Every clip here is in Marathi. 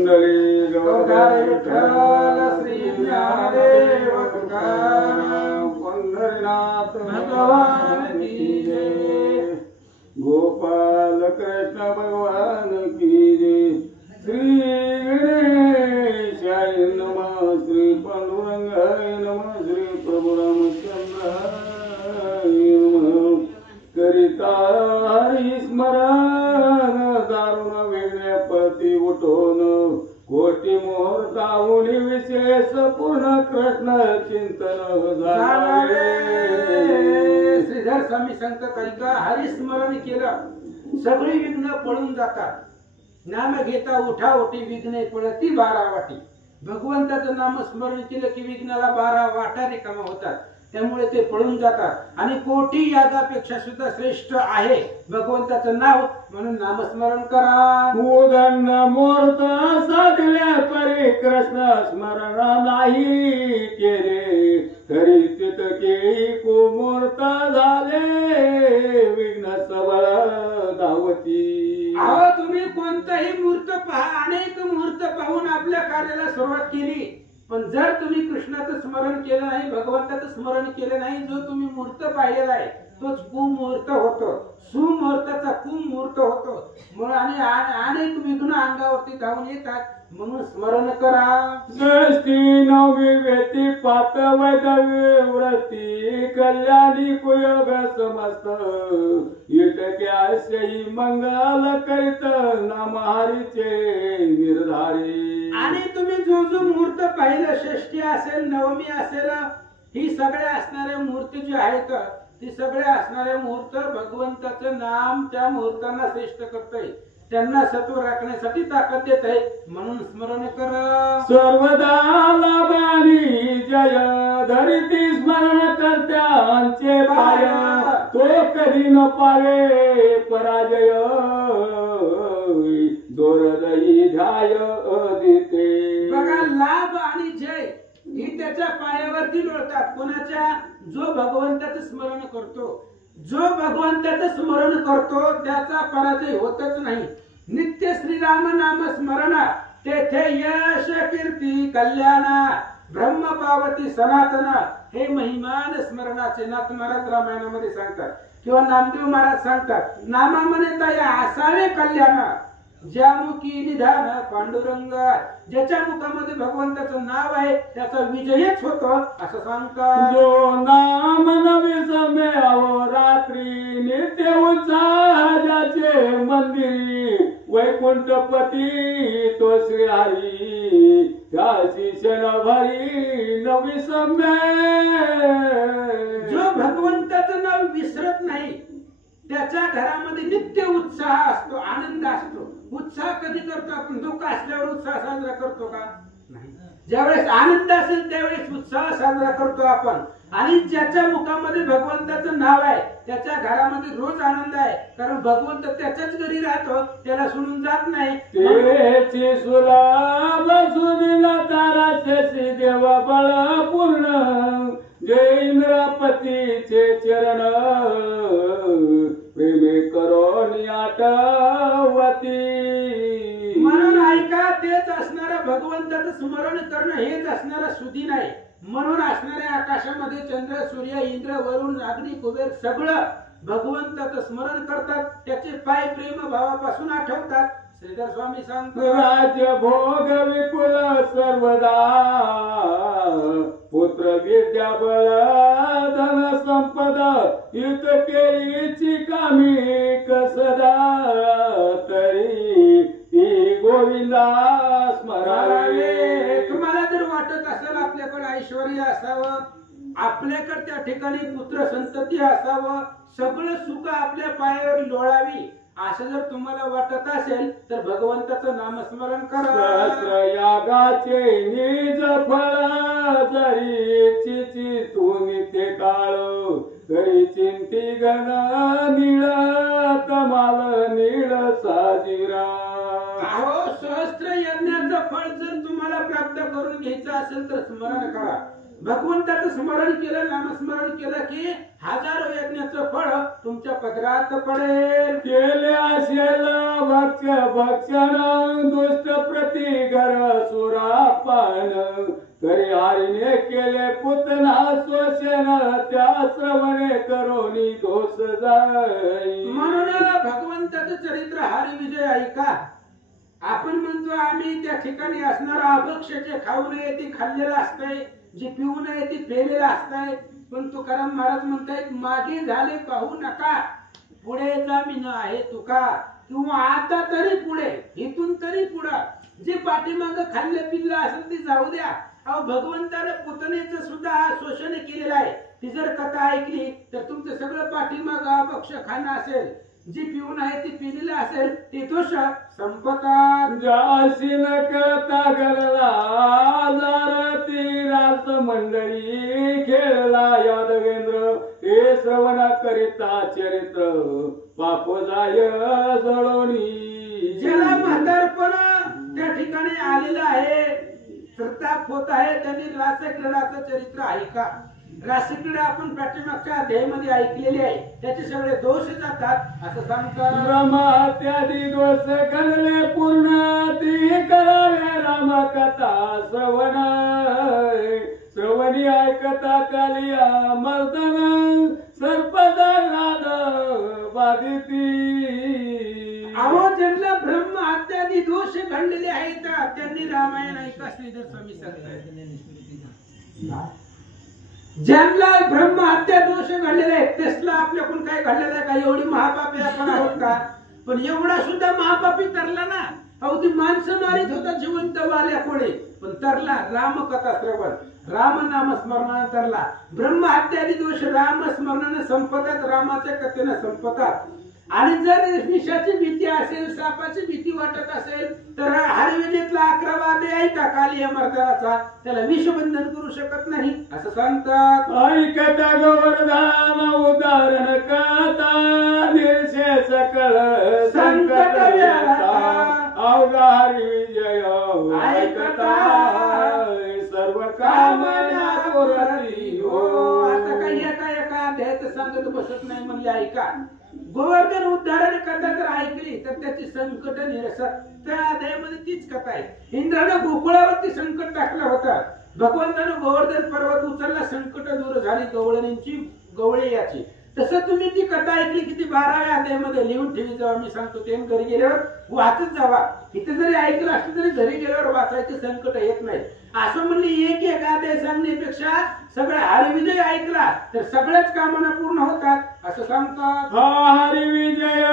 कुंडली गौधार विठ्ठल श्री ज्ञानदेव तुकाराम पंढरीनाथ भगवान की जय। गोपाल कृष्ण भगवान की जय। श्री गणेशाय नमः। श्री पांडुरंगाय नमः। श्री प्रभु रामचंद्राय नमः। करिता हरी स्मरण दारुण विज्ञापती उठोन कोटी मुहूर्ताहून विशेष पूर्ण कृष्ण चिंतन झाले। श्रीधर स्वामी सांगतात करिता हरिस्मरण केलं सगळी विघ्न पळून जातात। नाम घेता उठा उठी विघ्ने पळती 12 वाटी। भगवंताचं नाम स्मरण केलं की विघ्नाला 12 वाटा रिकामा होतात, त्यामुळे ते पळून जातात। आणि कोटी यागापेक्षा सुद्धा श्रेष्ठ आहे भगवंताचं नाव, म्हणून नामस्मरण करा। उदंड मूर्त साधल्या परी कृष्ण स्मरण नाही केले तरी तितके कुमूर्त झाले विघ्न सबळ धावती। अहो तुम्ही कोणताही मूर्त पहा, अनेक मूर्त पाहून आपल्या कार्याला सुरुवात केली, पण जर तुम्ही कृष्णाचं स्मरण केलं नाही, भगवंताचं स्मरण केलं नाही, जो तुम्ही मूर्त पाहिलेला आहे तोच कुमुहूर्त होतो, सुमुहूर्ताचा कुमुहूर्त होतो। म्हणून आणि अनेक विघ्न अंगावरती धावून येतात, म्हणून स्मरण करा। षष्ठी नवमी व्यती पात वैदव्य व्रती कल्याणी कुयोग समस्त इटक्याशयी मंगल करीत नाम हरीचे निर्धारी। आणि तुम्ही जो जो मुहूर्त पाहिलं, षष्ठी असेल नवमी असेल, ही सगळे असणारे मुहूर्त जे आहेत ती सगळे असणारे मुहूर्त भगवंताचं नाम त्या मुहूर्तांना श्रेष्ठ करतय, त्यांना सत्व राखण्यासाठी ताकद देत आहे, म्हणून स्मरण करा। सर्वदा लाभानी जय धरिती स्मरण करत्यांचे पाय तो कधी न पावे पराजय दोरदयी ध्याय देते। बघा लाभ आणि जय ही त्याच्या पायावरती लोळतात। कोणाच्या? जो भगवंताचं स्मरण करतो, जो भगवंताचं स्मरण करतो त्याचा पराजय होतच नाही। नित्य श्रीराम नाम स्मरण तेथे यश कीर्ती कल्याण ब्रह्म पावती सनातन हे महिमान स्मरणाचे नाथ महाराज रामायणामध्ये सांगतात किंवा नामदेव महाराज सांगतात। नामामध्ये तया असावे कल्याण ज्यामुखी निधान पांडुरंग, ज्याच्या मुखामध्ये भगवंताचं नाव आहे त्याचा विजयच होतो असं सांगतात। जो नाम नवी सम्याव रात्री नित्य उत्साह ज्याचे मंदिरी वैकुंठपती तो श्री हरी त्याची क्षणभरी नवी सम्य। जो भगवंताचं नाव विसरत नाही त्याच्या घरामध्ये नित्य उत्साह असतो, आनंद असतो। उत्साह कधी करतो आपण? दुःख असल्यावर उत्साह साजरा करतो का? नाही। ज्यावेळेस आनंद असेल त्यावेळेस उत्साह साजरा करतो आपण। आणि ज्याच्या मुखामध्ये भगवंताचं नाव आहे त्याच्या घरामध्ये रोज आनंद आहे, कारण भगवंत त्याच्याच घरी राहतो, त्याला सोडून जात नाही। तेची सुलभ सुनीला ताराचे देव बळ पूर्ण जय इंद्रपतीचे चरण प्रेमे करोनी आठवती। म्हणून ऐका, तेच असणारं भगवंताचं स्मरण करणं हेच असणारं सुदीन आहे। म्हणून असणाऱ्या आकाशामध्ये चंद्र सूर्य इंद्र वरुण अग्नी कुबेर सगळं भगवंताचं स्मरण करतात, त्याचे पाय प्रेम भावापासून आठवतात। श्रीधर स्वामी सांगतात राज्य भोग विपुल सर्वदा पुत्र विद्या बळ धन संपदा इतके कामी कसदा तरी ती गोविंदा स्मरावे। तुम्हाला जर वाटत असेल आपल्याकडे ऐश्वर्य असावं, आपल्याकडे त्या ठिकाणी पुत्र संतती असावं, सगळं सुख आपल्या पायावर लोळावी, असं जर तुम्हाला वाटत असेल तर भगवंताचं नामस्मरण करा। सहस्र यागाचे निज फळ जरी चिचितून ते काळ घरी चिंती गण नीळ कमाल नीळ साजिरा। अहो सहस्त्र यज्ञाचं फळ जर तुम्हाला प्राप्त करून घ्यायचं असेल तर स्मरण करा। भगवंताचं स्मरण केलं, नामस्मरण केलं की हजारो यज्ञाचं फळ तुमच्या पदरात पडेल। केले असेल भक्ष भक्षण दुष्ट प्रति घर सुरापान करी हरीने केले पुतना स्वशन त्या श्रवणे करोनी दोष जाई. म्हणून भगवंताचं चरित्र हरी विजय ऐका. आपण म्हणतो आम्ही त्या ठिकाणी असणारा अभक्ष जे खाऊ नये ते खाल्लेलं असतंय, जे पिऊ नये ते पेलेलं असतंय. पण तुकाराम महाराज म्हणतायत मागे झाले पाहू नका, पुढे जा मी न आहे तुका. किंवा आता तरी पुढे, इथून तरी पुढं जे पाठीमाग खाल्लं पिल्लं असेल ते जाऊ द्या. अहो भगवंताने पुतनेचं सुद्धा शोषण केलेलं आहे. ती जर कथा ऐकली तर तुमचं सगळं पाठीमाग अभक्ष खाणं असेल, जी पिऊन आहे ती पिलेलं असेल ते दोष संपतात. जाशी न कळता गरला जारती रास मंडळी खेळला यादवेंद्र हे श्रवण करिता चरित्र पाप जाय जळोनी. ज्याला म्हातारपण त्या ठिकाणी आलेलं आहे, प्रताप होत आहे, त्यांनी रासक्रीडाचं चरित्र ऐका. रासक्रीडा आपण पाठीमागच्या अध्यायामध्ये ऐकलेले आहे, त्याचे सगळे दोष जातात असं सांगतात. ब्रह्मात्यादी दोष गणले पूर्ण ती करावे राम कथा श्रवण श्रवणी ऐकता कालिया मर्दन सर्पदानाद बाधिती. अहो ज्यांना ब्रह्म हत्यादी दोष घडलेले आहेत त्यांनी रामायण ऐका. श्रीधर स्वामी सांगतात ज्यांना ब्रह्म हत्या दोष घडलेले आहेत त्यासला आपल्याकडून काय घडलेलं आहे का? एवढी महापापी आपण आहोत का? पण एवढा सुद्धा महापापी तरला ना. अहो ती माणसं मारित होता जिवंत वाल्या कोणी, पण तरला रामकथा श्रवण राम नाम स्मरणाने तरला. ब्रह्म हत्यादी दोष राम स्मरणाने संपतात, रामाच्या कथेने संपतात. आणि जर विषाची भीती असेल, सापाची भीती वाटत असेल तर हरिविजयतला 11वा अध्याय ऐका कालिया मर्दनाचा. त्याला विषबंधन करू शकत नाही असं सांगतात. ऐकता गोवर्धन उदाहरण कथा निर्शे सकळ संकट अवघा हरिविजय ऐकता सर्व कामना पुरती हो. आता काही एका अध्यायाचं सांगत बसत नाही म्हणजे ऐका. गोवर्धन उद्धारण कथा जर ऐकली तर त्याची संकट निरसत. त्या अध्यायामध्ये तीच कथा आहे. इंद्रानं गोकुळावरती संकट टाकलं होतं, भगवंतानं गोवर्धन पर्वत उचलला, संकट दूर झाली गवळणींची गवळे याची. तसं तुम्ही ती कथा ऐकली की ती 12व्या अध्यायामध्ये लिहून ठेवी जावा. मी सांगतो ते घरी गेल्यावर वाचत जावा. इथे जरी ऐकलं असलं तरी घरी गेल्यावर वाचायचे संकट येत नाही. असं म्हणले एक अध्याय सांगण्यापेक्षा सगळा हरिविजय ऐकला तर सगळ्याच कामना पूर्ण होतात असं सांगतात. हरिविजय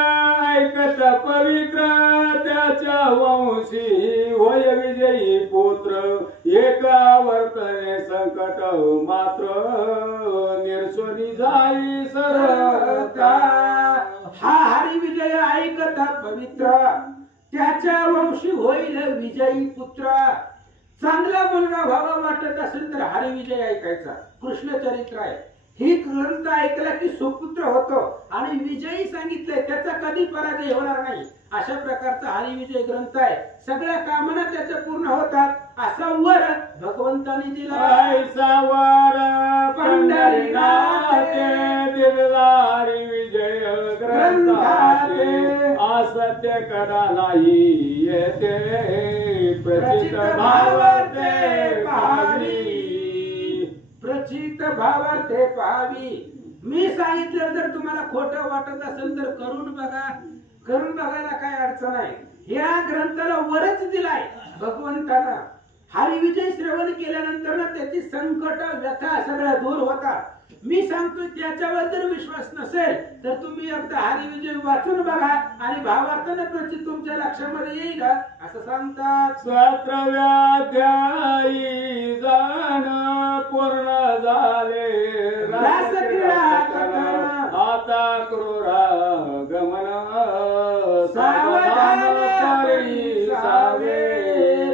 ऐकत पवित्र त्याच्या वंशी होय विजयी पुत्र. एका वर्तने संकट मात्र निर्सोनी जाई सरता. हा हरिविजय ऐकत पवित्र त्याच्या वंशी होईल विजयी पुत्र. चांगला मुलगा व्हावा वाटत असेल तर हरिविजय ऐकायचा. कृष्ण चरित्र आहे, ही ग्रंथ ऐकला की सुपुत्र होतो आणि विजयी सांगितलंय त्याचा कधी पराजय होणार नाही. अशा प्रकारचा हरिविजय ग्रंथ आहे. सगळ्या कामना त्याच्या पूर्ण होतात. असा वर भगवंताने दिला. ऐसा वर पंढरीनाथे दिला हरिविजय ग्रंथाते. असत्य कदा नाही येते प्रचित भावार्थे पाहावी. प्रचित भावार्थे पाहावी. मी सांगितलं जर तुम्हाला खोटं वाटत असेल तर करून बघा. करून बघायला काय अडचण आहे. या ग्रंथाला वरच दिलाय भगवंतानं. हरिविजय श्रवण केल्यानंतर ना त्याची संकट व्यथा सगळ्या दूर होतात. मी सांगतोय त्याच्यावर जर विश्वास नसेल तर तुम्ही एकदा हरिविजय वाचून बघा आणि भावार्थाने प्रचित तुमच्या लक्षामध्ये येईल असं सांगतात. 17व्या अध्यायी जाण पूर्ण झाले रासक्रीडा आता क्रूरा गमन सावधान करी सावे.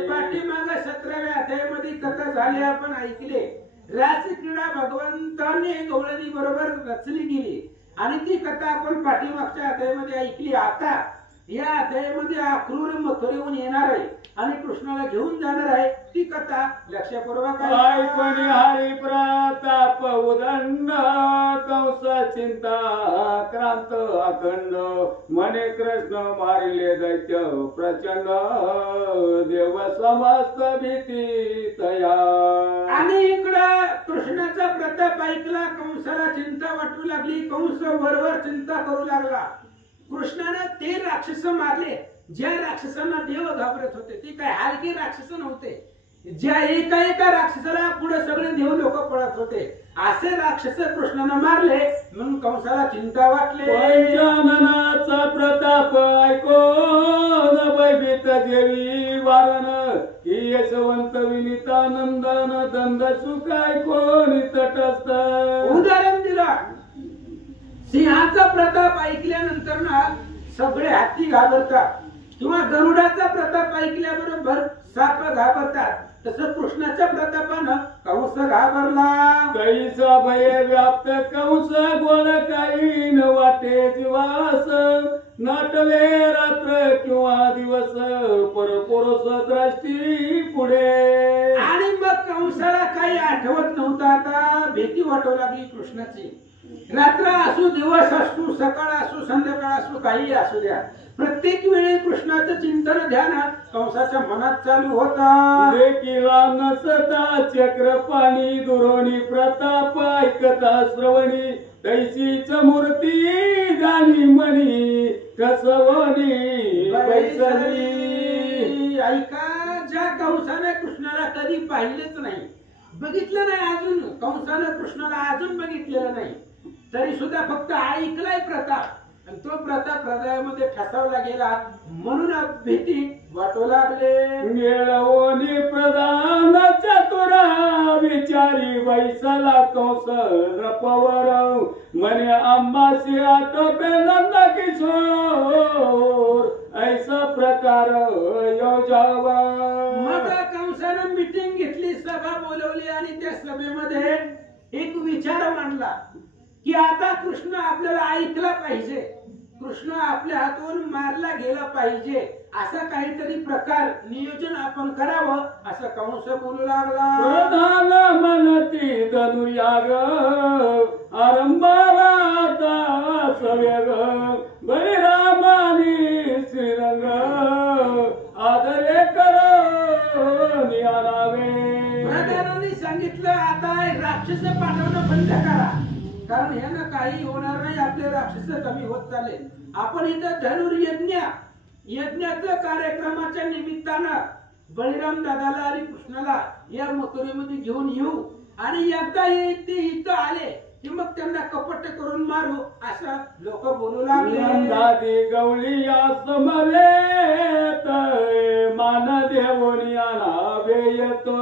पाठीमाग 17व्या अध्यायामध्ये कथा झाली आपण ऐकले. रासक्रीडा भगवंताने गवळणी बरोबर रचली गेली आणि ती कथा आपण पाठीमागच्या अध्यायामध्ये ऐकली. आता या अध्यायामध्ये अक्रूर मथुरेहून येणार आहे आणि कृष्णाला घेऊन जाणार आहे ती कथा लक्षपूर्वक ऐकून हरी प्रताप उदंड कंस चिंता क्रांत अखंड मने कृष्ण मारिले दैत्य प्रचंड देव समस्त भीती तया. आणि इकडं कृष्णाचा प्रताप ऐकला कंसाला चिंता वाटू लागली. कंस वरवर चिंता करू लागला. कृष्णाने ते राक्षस मारले ज्या राक्षसांना देव घाबरत होते. ते काय हलकी राक्षस नव्हते. ज्या एका राक्षसाला पुढे सगळे देव लोक पळत होते असे राक्षस कृष्णाने मारले. म्हणून कंसाला चिंता वाटली. पंचाननाचा प्रताप ऐकून भयभीत देवी वारण की यशवंत विनीता नंदन दंड सुख ऐकून तटस्थ. उदाहरण दिलं. सिंहाचा प्रताप ऐकल्यानंतर ना सगळे हत्ती घाबरतात किंवा गरुडाचा प्रताप ऐकल्याबरोबर साप घाबरतात. तसं कृष्णाच्या प्रतापानं कंस घाबरला. कैसा भय व्याप्त कंस गोड काही न वाटे जीवास नाटवे रात्र किंवा दिवस परपुरुष दृष्टी पुढे. आणि मग कंसाला काही आठवत नव्हतं. आता भीती वाटू लागली कृष्णाची. रात्र असो दिवस असो सकाळ असो संध्याकाळ असो काही असू द्या प्रत्येक वेळी कृष्णाचं चिंतन ध्यान कंसाच्या मनात चालू होता. देखीला नसता चक्र पाणी दुरोणी प्रताप ऐकता श्रवणी तैसीच मूर्ती जाणी मनी कसवणी बैसली. ऐका ज्या कंसाने कृष्णाला कधी पाहिलेच नाही बघितलं नाही अजून कंसानं कृष्णाला अजून बघितलेलं नाही तरी सुद्धा फक्त ऐकलाय प्रताप आणि तो प्रताप हृदयामध्ये ठसवला गेला. म्हणून भीती वाटू लागले. मिळवणी प्रधान चतुरा विचारी बैसला कंस रपवर म्हणे आम्हासी आटोपे नंद किशोर ऐसा प्रकार योजावा. मग कंसानं मीटिंग घेतली सभा बोलवली आणि त्या सभेमध्ये एक विचार मांडला की आता कृष्ण आपल्याला ऐकला पाहिजे. कृष्ण आपल्या हातून मारला गेला पाहिजे असा काहीतरी प्रकार नियोजन आपण करावं असं कंस बोलू लागला. प्रधान मनती धनुयाग आरंभाला सव्यग बलिरामानी श्रीरंग आदरे करो नियालावे. प्रधानांनी सांगितलं आता राक्षस पाठवणं बंद करा कारण ह्यानं काही होणार नाही. आपले राक्षस कमी होत चालले. आपण इथं यज्ञाचं कार्यक्रमाच्या निमित्तानं बळीराम दादाला आणि कृष्णाला या मथुरेमध्ये घेऊन येऊ आणि एकदा ते इथं आले की मग त्यांना कपट करून मारू असं लोक बोलू लागले. दादी गवळीया समवेत मान देवोनियाला वेयतो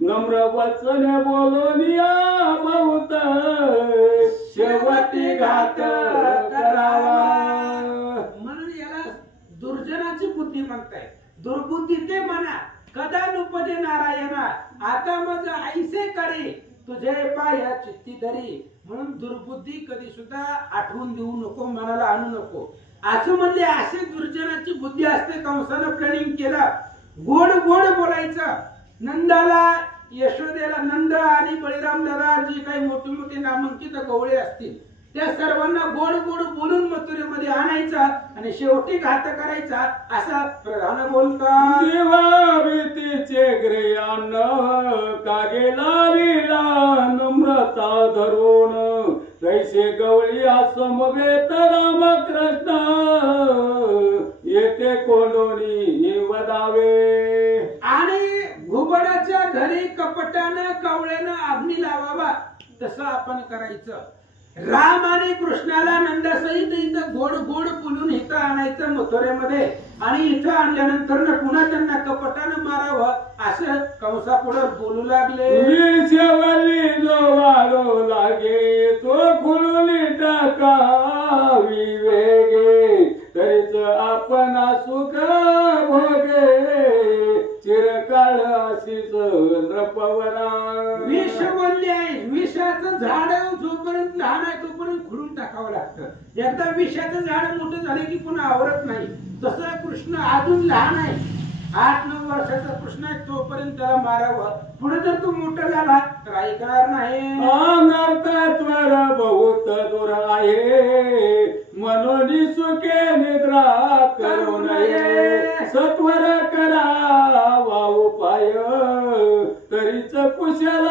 नम्र वचन बोलोनिया बहुत शेवटी घात करावा. म्हणून याला दुर्जनाची बुद्धी म्हणताय. दुर्बुद्धी ते म्हणा कदा नुपदे नारायणा आता मग ऐसे करे तुझे पाय चित्ती धरी. म्हणून दुर्बुद्धी कधी सुद्धा आठवून देऊ नको मनाला आणू नको असं म्हणले. असे दुर्जनाची बुद्धी असते. कंसानं प्लॅनिंग केलं. गोड गोड बोलायचं. नंदाला यशोदेला नंद आणि बळीराम दादा जी काही मोठी मोठी नामांकित गवळे असतील त्या सर्वांना गोड गोड बोलून मथुरेमध्ये आणायचा आणि शेवटी घात करायचा असा प्रधान बोलतात. देवा भीतीचे ग्रयान कागेला विला नम्रता धरून तैसे गवळी समवेत रामकृष्ण येते कोंडोनी वदावे. आणि घुबडाच्या घरी कपटानं कवळ्यानं अग्नी लावावा तसं आपण करायचं. राम आणि कृष्णाला नंदासहित इथं गोड गोड बोलून इथं आणायचं मथुरेमध्ये आणि इथं आणल्यानंतर पुन्हा त्यांना कपटानं मारावं असं कंसापुढे बोलू लागले. विषवली जो वाढो लागे तो खुलून टाकावी वेगे तरीच आपण सुख भोगे चिरकाळ अशीच नृपवरा. विष बोलले आहे. विषाचं झाड जोपर्यंत लहान आहे तोपर्यंत खुडून टाकावं लागतं. एकदा विषाचं झाड मोठं झालं की पुन्हा आवरत नाही. तसं कृष्ण अजून लहान आहे, 8-9 वर्षाचा कृष्ण आहे, तोपर्यंत त्याला मारावं. पुढे जर तू मोठा झाला तर ऐकणार नाही. अनर्थत्वर बहुत दूर आहे, मनोनी सुखे निद्रा करू नये. सत्वर करावा उपाय, तरीच कुशल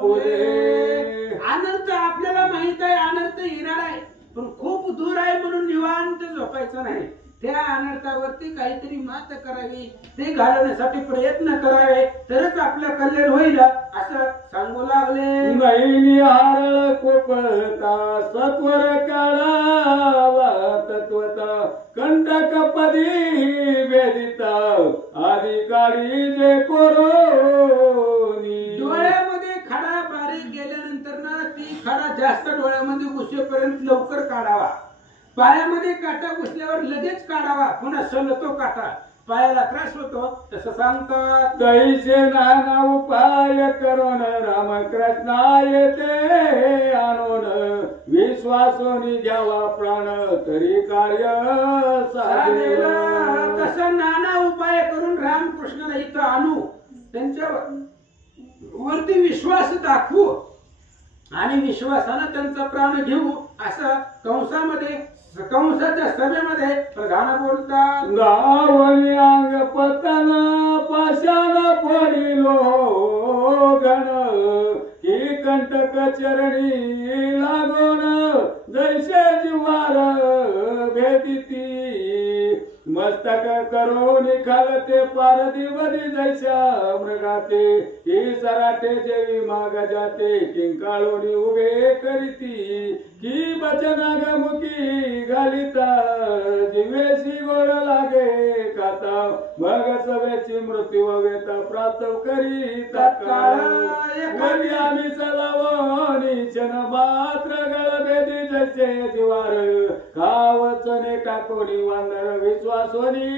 पुरे. अनर्थ आपल्याला माहित आहे, अनर्थ येणार आहे, पण खूप दूर आहे म्हणून निवांत झोपायचं नाही. त्या अनर्थावरती काहीतरी मात करावी, ते घालवण्यासाठी प्रयत्न करावे, तरच आपलं कल्याण होईल असं सांगू लागले. नाही हारळ कोपळता सत्वर काढावा तत्वता, कंटक पदी वेदिता अधिकारी जे कोरोनी. डोळ्यामध्ये खडा बारीक गेल्यानंतर ना ती खडा जास्त डोळ्यामध्ये घुसेपर्यंत लवकर काढावा. पायामध्ये काटा घुसल्यावर लगेच काढावा, पुन्हा सलतो काटा, पायाला त्रास होतो तसं सांगतात. तैसे नाना उपाय करून रामकृष्णा येते आणून, विश्वासोनी घ्यावा प्राण तरी कार्य साधेल. तसं नाना उपाय करून रामकृष्णाला इथं आणू, त्यांच्या वरती विश्वास दाखवू आणि विश्वासानं त्यांचा प्राण घेऊ असं कंसाच्या सभेमध्ये प्रधान बोलतात. गावणी अंग पतन पाषाण पडिलो गण, ही कंटक चरणी लागून जैसे जिवार भेदिती. मस्तक करून खालते पारदिवदी जैसा मृगाते, ही सराटे जेवी माग जाते किंकाळोनी उभे करीती. की बचनाग मुखी घालिता, जिवेशी गोड लागे खाता. मग सवेची मृत्यू वेता प्राप्त करी तत्काळ. वरी आम्ही सलावणी क्षण मात्र गळ भेदी जैसे जिवार, कावचने टाकोनी वानर विश्वासोनी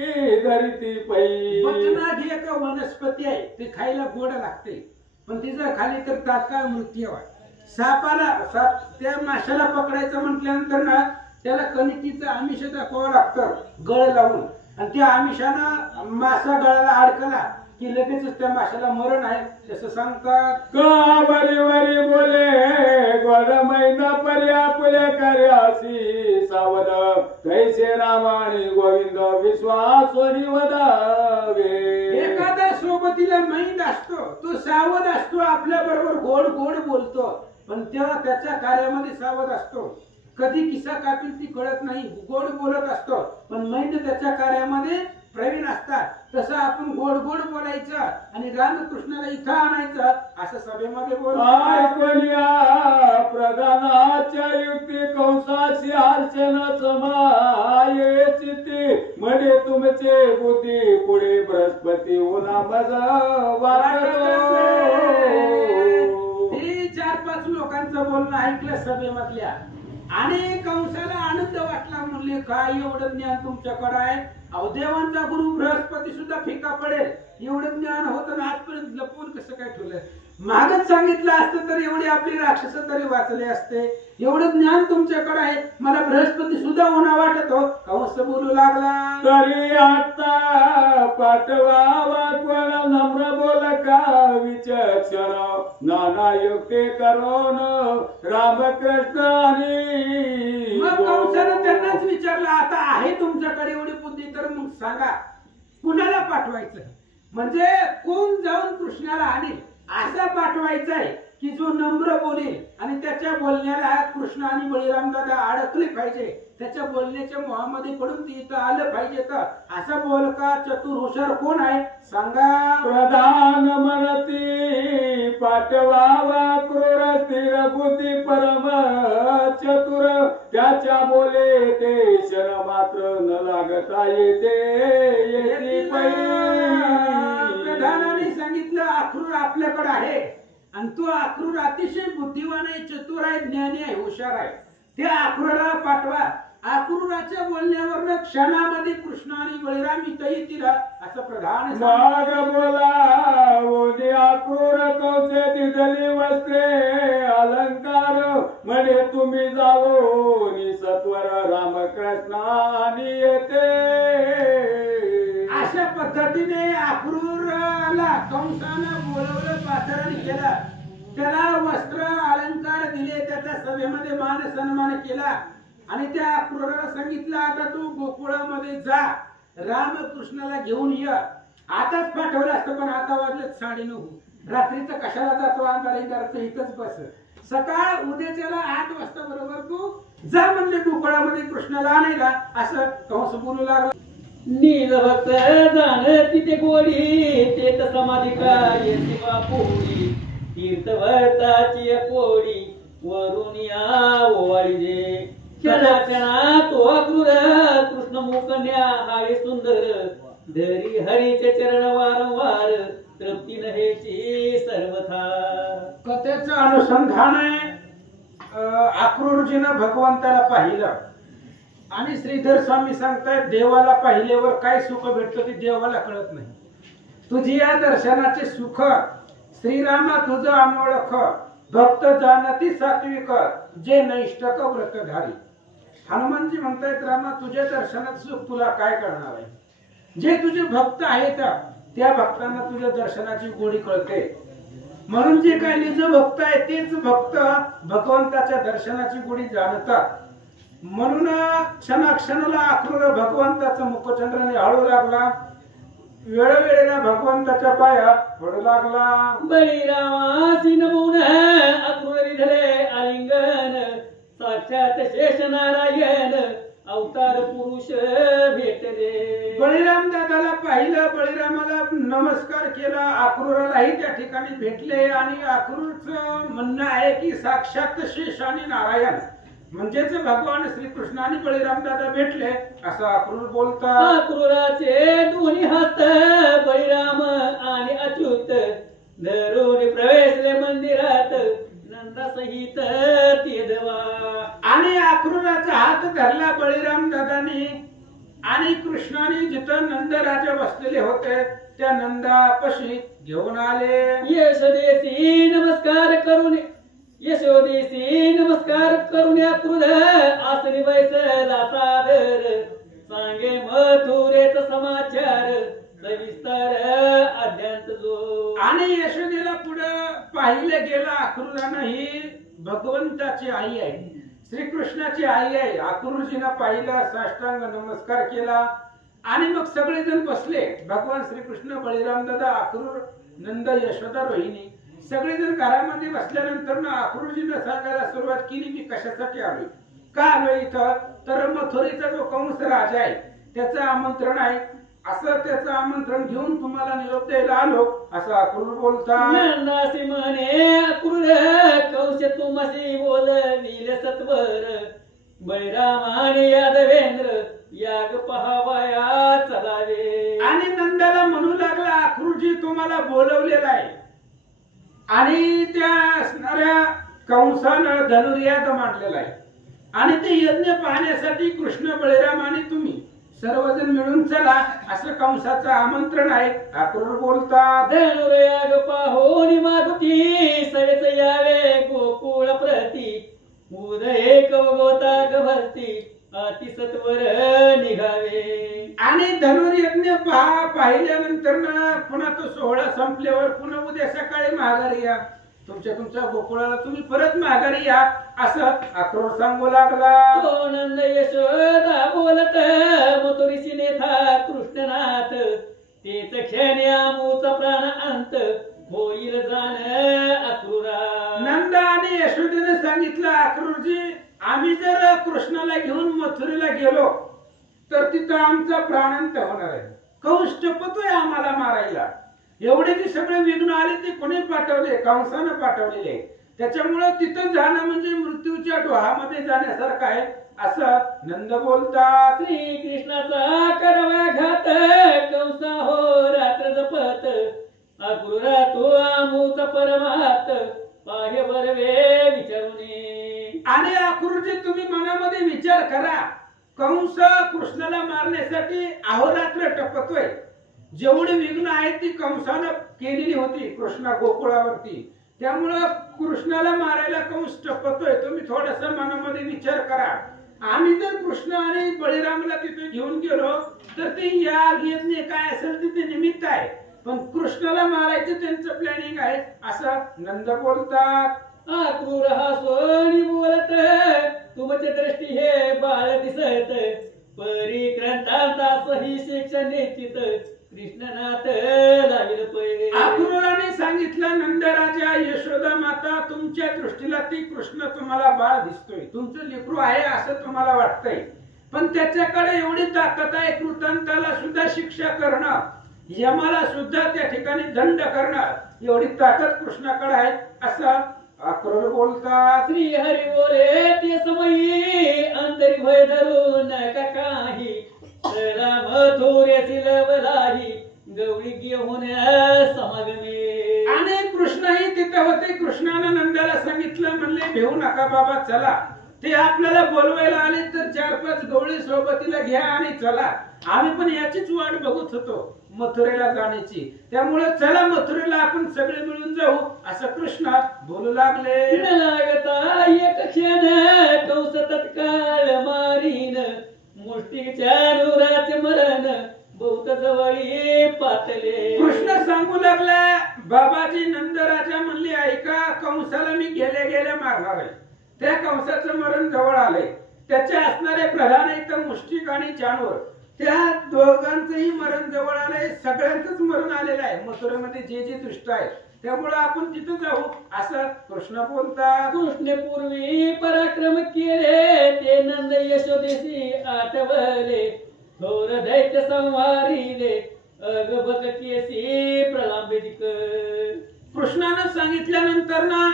धरिती पै. बचनाग ही एक वनस्पती आहे, ते खायला गोड लागते, पण ती जर खाली तर तात्काळ मृत्यू आहे. त्या माशाला पकडायचं म्हटल्यानंतर ना त्याला कणकीचं आमिष दाखवावं लागतं गळ लावून, आणि त्या आमिषानं मासा गळाला अडकला की लगेचच त्या माशाला मरण आहे असं सांगतात. का बरी बरी बोले गोड मैना पर्या पुले कार्यासी सावध, तैसे रामाने गोविंद विश्वासोनी वदावे. एखादा सोबतीला मैंद असतो, तो सावध असतो, आपल्या बरोबर गोड गोड बोलतो, पण तेव्हा त्याच्या कार्यामध्ये सावध असतो. कधी किस्सा कापील ती कळत नाही, गोड बोलत असतो, पण मैंद त्याच्या कार्यामध्ये प्रवीण असतात. तसं आपण गोड गोड बोलायचं आणि रामकृष्णाला इथं आणायचं असं सभेमध्ये बोलतात. प्रधानाच्या युक्ती कंसाशी हर्षण समायचिती, म्हणे तुमचे बुद्धी पुढे बृहस्पती होना मज वाटतो. 4-5 लोकांचं बोलणं ऐकलं सभेमधल्या आणि कंसाला आनंद वाटला. म्हणले काय एवढं ज्ञान तुमच्याकडे आहे? अहो देवांचा गुरु बृहस्पती सुद्धा फिका पडेल, एवढं ज्ञान होतं ना आजपर्यंत लपवून कसं काय ठेवलं? मागच सांगितलं असतं तर एवढी आपली राक्षस तरी वाचले असते. एवढं ज्ञान तुमच्याकडे आहे, मला बृहस्पती सुद्धा होणा वाटतो. कंस बोलू लागला. तरी आता पाठवावा कोण नम्र बोल का विचक्षण, नाना युक्ती करून रामकृष्णानी. मग कंसानं त्यांनाच विचारलं, आता आहे तुमच्याकडे एवढी बुद्धी तर मग सांगा कुणाला पाठवायचं? म्हणजे कोण जाऊन कृष्णाला आणेल असा पाठवायचा आहे की जो नम्र बोलेल आणि त्याच्या बोलण्याला कृष्ण आणि बळीराम दादा अडकले पाहिजे, त्याच्या बोलण्याच्या मोहामध्ये पडून ते इथं आलं पाहिजे. तर असा बोलका चतुर हुशार कोण आहे सांगा? प्रधान म्हणती पाठवावा क्रूर स्थिर बुद्धी परम चतुर, त्याच्या बोले ते क्षण मात्र न लागता येते पै. प्रधानाने सांगितलं अक्रूर आपल्याकडे आहे आणि तो अक्रूर अतिशय बुद्धिवान आहे, चतुर आहे, ज्ञानी आहे, हुशार आहे. त्या अक्रूराला पाठवा. अक्रूराच्या बोलण्यावर क्षणामध्ये कृष्ण आणि बळीराम इथं येतील असं प्रधान. माग बोला ओदी अक्रूर कौसे दिजली वस्त्रे अलंकार, म्हणे तुम्ही जावो नि सत्वर रामकृष्णानी येते. अक्रूरला कंसानं बोलवलं, पाचारण केलं, त्याला वस्त्र अलंकार दिले, त्याच्या सभेमध्ये मान सन्मान केला आणि त्या अक्रूराला सांगितलं आता तू गोकुळामध्ये जा, रामकृष्णाला घेऊन ये. आताच पाठवलं असतं पण आता वाजले 9:30. रात्रीचं कशाला जातो, अंधाराचं इथंच बस. सकाळ उद्याच्याला 8 वाजता बरोबर तू जा म्हणले गोकुळामध्ये कृष्णाला आणायला, असं कंस बोलू लागला. नील भक्त जाण तिथे गोडी, तेत समाधी काय बापुडी, तीर्थभरताची पोडी वरून या ओवाळी दे. क्षणा तो अक्रूर कृष्ण मुकन्या हाय सुंदर, धरी हरीचे चरण वारंवार, तृप्ती नहेची सर्वथा. कथेचं अनुसंधान आहे. अक्रूरजीनं भगवंताला पाहिलं आणि श्रीधर स्वामी सांगतायत देवाला पाहिल्यावर काय सुख भेटतं ते देवाला कळत नाही. तुझी या दर्शनाचे सुख श्रीरामा तुझं अनोळख, भक्त जाणती सात्विक, जे नैष्ठक व्रतधारी. हनुमानजी म्हणतायत रामा तुझ्या दर्शनाचं सुख तुला काय कळणार आहे. जे तुझे भक्त आहेत त्या भक्तांना तुझ्या दर्शनाची गोडी कळते. म्हणून जे काही निज भक्त आहे तेच भक्त भगवंताच्या दर्शनाची गोडी जाणतात. म्हणून क्षणाक्षणाला अक्रूर भगवंताचा मुखचंद्राने हळू लागला, वेळोवेळेला भगवंताच्या पाया पडू लागला. बळीरामासी नमून अक्रूरी धरे आलिंगन, साक्षात शेष नारायण अवतार पुरुष भेटले. बळीराम दादाला पाहिलं, बळीरामाला नमस्कार केला, अक्रूरालाही त्या ठिकाणी भेटले आणि अक्रूरचं म्हणणं आहे की साक्षात शेष आणि नारायण म्हणजेच भगवान श्रीकृष्ण आणि बळीराम दादा भेटले असं अक्रूर बोलतात. अक्रूराचे दोन्ही हात बळीराम आणि अच्युत धरून प्रवेशले मंदिरात, नंदासहित ते देवा. आणि अक्रूराचा हात धरला बळीराम दादानी आणि कृष्णाने जिथं नंद राजा बसलेले होते त्या नंदापाशी घेऊन आले. यशोदेसी नमस्कार करून, यशोदेसी नमस्कार करून अक्रूर आसनी बैसला सादर, सांगे मथुरेचा समाचार सविस्तर अद्यांत जो. आणि यशोदेला पुढे पाहिले गेला. अक्रूरानं ही भगवंताची आई आहे, श्रीकृष्णाची आई आहे. अक्रूरजीनं पाहिलं, साष्टांग नमस्कार केला आणि मग सगळेजण बसले. भगवान श्रीकृष्ण, बळीराम दादा, अक्रूर, नंद, यशोदा, रोहिणी सगळेजण घरामध्ये बसल्यानंतर अक्रूरजीनं सांगायला सुरुवात केली मी कशासाठी आलोय, का आलोय इथं. तर मथुरेचा जो कंस राजा आहे त्याचं आमंत्रण आहे, असं त्याचं आमंत्रण घेऊन तुम्हाला निरोप द्यायला आलो असं अक्रूर बोलतात. नंदासी म्हणे अक्रूर कंस तुमसी बोलविले सत्वर, बळीराम आणि यादवेंद्र याग पहावया चलावे. आणि नंदाला म्हणू लागला अक्रूरजी तुम्हाला बोलवलेलं आहे आणि त्या असणाऱ्या कंसानं धनुर्याग मांडलेला आहे आणि ते यज्ञ पाहण्यासाठी कृष्ण, बळीराम आणि तुम्ही सर्वजण मिळून चला असं कंसाचं आमंत्रण आहे. अक्रूर बोलतात. धनुर्याग पाहोनी मागुती, सवेच यावे गोकुळ प्रती, उदय कवगोता भरती अतिसत्वर निघावे. आणि धनुर्यज्ञ पाहिल्यानंतर ना पुन्हा तो सोहळा संपल्यावर पुन्हा उद्या सकाळी माघारी या, तुमच्या गोकुळाला तुम्ही परत माघारी या असं अक्रूर सांगू लागला. तो नंद यशोदा बोलत मथुरीशी नेथा कृष्णनाथ, तेच क्षण्या मूचा प्राण अंत होईल जाण अक्रूरा. नंद आणि यशोदेने सांगितलं अक्रूरजी आम्ही जर कृष्णाला घेऊन मथुरेला गेलो तर तिथं आमचा प्राणांत होणार आहे. कंस टपतोय आम्हाला मारायला. एवढे जे सगळे विघ्न आले ते कोणी पाठवले, कंसानं पाठवलेले. त्याच्यामुळे तिथं जाणं म्हणजे मृत्यूच्या डोहामध्ये जाण्यासारखं आहे असं नंद बोलतात. श्रीकृष्णाचा करावा घात कंसा हो रात्र जपत, अक्रूरा तो आमूचा परमात पाहे बरवे विचारुनी. आणि अक्रूरजी तुम्ही मनामध्ये विचार करा, कंस कृष्णाला मारण्यासाठी अहोरात्र टपतोय. जेवढी विघ्न आहेत ती कंसानं केलेली होती कृष्णा गोकुळावरती, त्यामुळं कृष्णाला मारायला कंस टपतोय. तुम्ही थोडासा मनामध्ये विचार करा. आम्ही जर कृष्ण आणि बळीरामला तिथे घेऊन गेलो तर ते याग यज्ञ काय असेल तिथे निमित्त आहे. पण कृष्णाला मारायचं त्यांचं प्लॅनिंग आहे असं नंद बोलतात. आक्रूर हासोनी बोलत तुमचे दृष्टी हे बाळ दिसत परिक्रंतांता सही शिक्षण निश्चित कृष्णनाथ लागेल पै. आक्रूराने सांगितलं नंदराजा यशोदा माता तुमच्या दृष्टीला ती कृष्ण तुम्हाला बाळ दिसतोय, तुमचं लेकरू आहे असं तुम्हाला वाटतंय, पण त्याच्याकडे एवढी ताकद आहे कृतांताला सुद्धा शिक्षा करणं, यमाला सुद्धा त्या ठिकाणी दंड करणं, एवढी ताकद कृष्णाकडे आहे असं अक्रूर बोलतात. श्री हरी बोले ते समयी अंतरी भय धरू नका काही राम थोऱ्यातील बलाही गवळी घेऊन समागमे. आणि कृष्णही तिथे होते. कृष्णानं नंदाला सांगितलं म्हणले भेऊ नका बाबा, चला ते आपल्याला बोलवायला आले तर 4-5 गवळी सोबतीला घ्या आणि चला, आम्ही पण याचीच वाट बघत होतो मथुरेला जाण्याची, त्यामुळे चला मथुरेला आपण सगळे मिळून जाऊ असं कृष्ण बोलू लागले. लागता एक क्षण कंस तत्काळ मारीन मुष्टीच्या नुराचे मरण बहुत जवळी पातले. कृष्ण सांगू लागला बाबाजी नंदराजा म्हणले ऐका, कंसाला मी गेले गेले मारणार आहे, त्या कंसाचं मरण जवळ आलंय, त्याचे असणारे प्रधान एक तर मुष्टिक आणि चाणूर, त्या दोघांचंही मरण जवळ आलंय, सगळ्यांचंच मरण आलेलं आहे मथुरेमध्ये जे जे दुष्ट आहे, त्यामुळे आपण तिथे जाऊ असं कृष्ण बोलतात. कृष्ण पूर्वी पराक्रम केले ते नंद यशोदेशी आठवले थोर दैत्य संवारिले अगबक केसी प्रलांबित. कृष्णानं सांगितल्यानंतर ना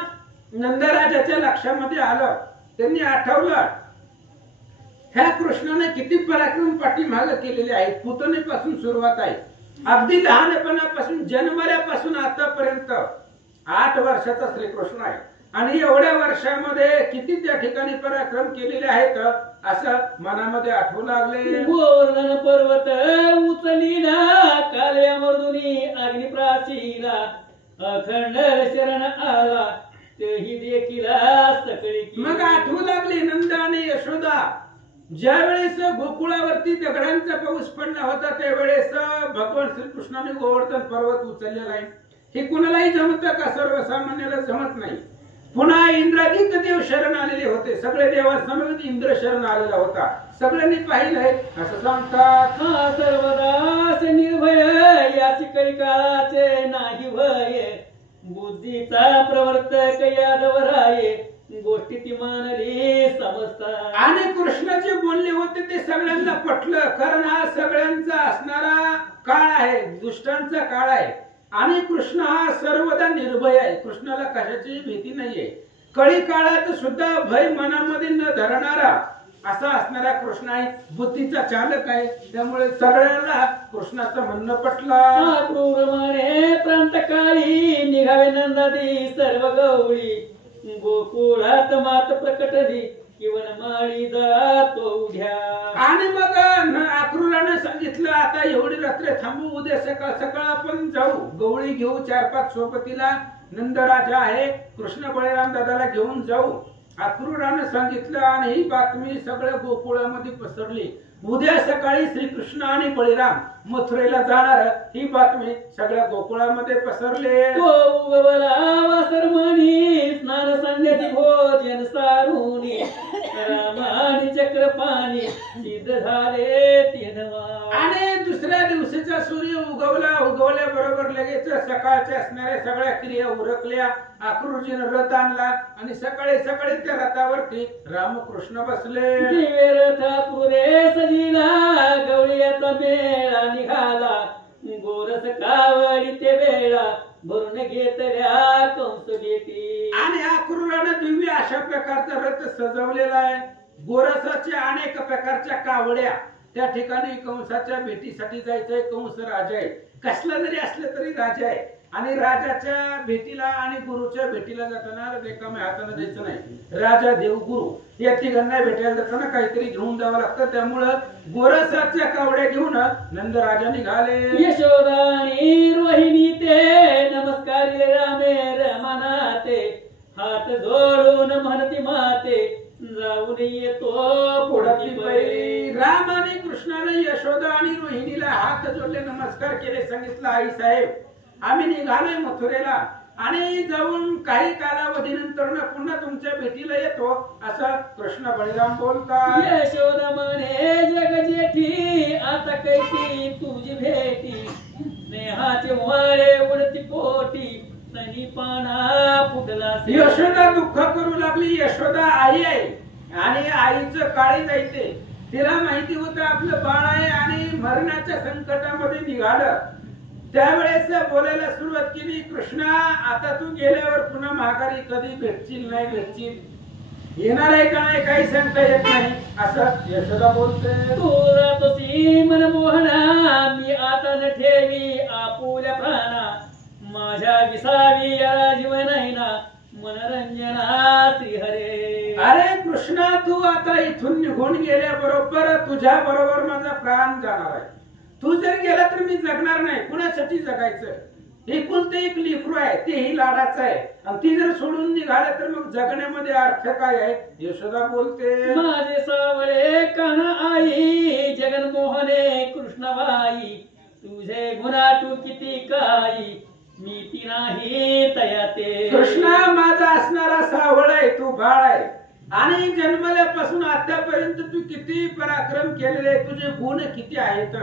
नंदराजाच्या लक्षामध्ये आलं, त्यांनी आठवलं ह्या कृष्णाने किती पराक्रम पाठीमागे केलेले आहेत. पुतनेपासून सुरुवात आहे, अगदी लहानपणापासून जन्मल्यापासून आतापर्यंत 8 वर्षाचा श्रीकृष्ण आहे आणि एवढ्या वर्षामध्ये किती त्या ठिकाणी पराक्रम केलेले आहेत असं मनामध्ये आठवू लागले. गोवर्धन पर्वत उचलीला काल्या मर्दुनी अग्निप्राचीला अखंड शरण आला तेही देखीला सकळी. मग आठवू लागली नंद आणि यशोदा ज्या वेळेस गोकुळावरती दगडांचा पाऊस पडला होता त्यावेळेस भगवान श्रीकृष्णाने गोवर्धन पर्वत उचललेला आहे. हे कुणालाही जमत का? सर्वसामान्याला जमत नाही. पुन्हा इंद्रादिक देव शरण आलेले होते, सगळे देवासमवेत इंद्र शरण आलेला होता, सगळ्यांनी पाहिलंय असं सांगतात. सर्वदास निर्भय याची काही काळाचे नाही भय बुद्धीचा प्रवर्तक यादवराये गोष्टी ती मानली समजतात. आणि कृष्ण जे बोलले होते ते सगळ्यांना पटलं, कारण हा सगळ्यांचा असणारा काळ आहे, दुष्टांचा काळ आहे आणि कृष्ण हा सर्वदा निर्भय आहे, कृष्णाला कशाची भीती नाहीये. कळी काळात सुद्धा भय मनामध्ये न धरणारा असा असणारा कृष्ण आहे, बुद्धीचा चालक आहे, त्यामुळे सगळ्यांना कृष्णाचं म्हणणं पटलं. क्रूरमाने प्रांतकाळी निघावे नंदादी सर्व गवळी गोकुळात मात प्रकटली किवन माळी जातो उद्या. आणि मग अक्रूराने सांगितलं आता एवढी रात्र थांबू, उद्या सकाळ सकाळ आपण जाऊ, गवळी घेऊ 4-5 सोबतीला, नंदराजा आहे, कृष्ण बळीराम दादाला घेऊन जाऊ. अक्रूराने सांगितलं आणि ही बातमी सगळ्या गोकुळामध्ये पसरली. उद्या सकाळी श्रीकृष्ण आणि बळीराम मथुरेला जाणार ही बातमी सगळ्या गोकुळामध्ये पसरले. तो उगवला वासरमणी स्नान संध्याची भोजन सारुणी रामानी चक्रपाणी सिद्ध झाले तेनवा. आणि दुसऱ्या दिवशीचा सूर्य उगवल्या बरोबर लगेच सकाळच्या असणाऱ्या सगळ्या क्रिया उरकल्या. अक्रूरजीने रथ आणला आणि सकाळी सकाळी त्या रथावरती रामकृष्ण बसले. दिवे रथा पुरे सजिला गवळीयाचा मेळा निघाला गोरस कावडी ते वेळा भरून घेतल्या कंस बेटी. आणि अक्रूराने दिव्य अशा प्रकारचा रथ सजवलेला आहे. गोरसाच्या अनेक प्रकारच्या कावड्या त्या ठिकाणी कंसाच्या भेटीसाठी जायचंय. कंस राजा आहे, कसला जरी असलं तरी राजा आहे आणि राजाच्या भेटीला आणि गुरुच्या भेटीला जाताना रिकाम्या हाताने जायचं नाही. राजा देवगुरु या तिघांना भेटायला जाताना काहीतरी घेऊन जावं लागतं, त्यामुळं गोरसाच्या कावड्या घेऊन नंदराजा निघाले. यशोदानी रोहिणी ते नमस्कार रामे रमानाते हात जोडून म्हणती माते जाऊन येतो पुढती पै. राम आणि कृष्णाने यशोदा आणि रोहिणीला हात जोडले, नमस्कार केले, सांगितलं आई साहेब आम्ही निघालोय मथुरेला आणि जाऊन काही कालावधीनंतर पुन्हा तुमच्या भेटीला येतो असं कृष्ण बळीराम बोलतात. यशोदा म्हणे जग जेठी आता कैसी तुझी भेटी, स्नेहाचे वाळे उडती पोटी, तनी पाना फुटला. यशोदा दुःख करू लागली. यशोदा आई आहे आणि आईचं काळी जायचे. तिला माहिती होतं आपलं बाळ आहे आणि मरणाच्या संकटामध्ये निघालं. त्यावेळेस बोलायला सुरुवात केली, कृष्णा आता तू गेल्यावर पुन्हा माघारी कधी भेटशील नाही भेटशील, येणार आहे का नाही काही सांगता येत नाही असं यशोदा बोलते. तू रातोसी मनमोहना, मी आता न ठेवी आपुल्या प्राणा, माझ्या विसावी या जीवनैना, मनरंजना श्रीहरे. अरे कृष्णा तू आता इथून निघून गेल्याबरोबर तुझ्या बरोबर माझा प्राण जाणार आहे. तू जर गेला तर मी जगणार नाही. कुणासाठी जगायचं? एकुलते एक लेकरू आहे, तेही लाडाचं आहे आणि ती जर सोडून निघालं तर मग जगण्यामध्ये अर्थ काय आहे? यशोदा बोलते, माझे सावळे काना आई, जगनमोहने कृष्णबाई, तुझे गुणाटू किती काही, मी ती नाही तयाते. कृष्णा माझा असणारा सावळ आहे, तू बाळ आहे आणि जन्मल्यापासून आतापर्यंत तू किती पराक्रम केलेले, तुझे गुण किती आहेत,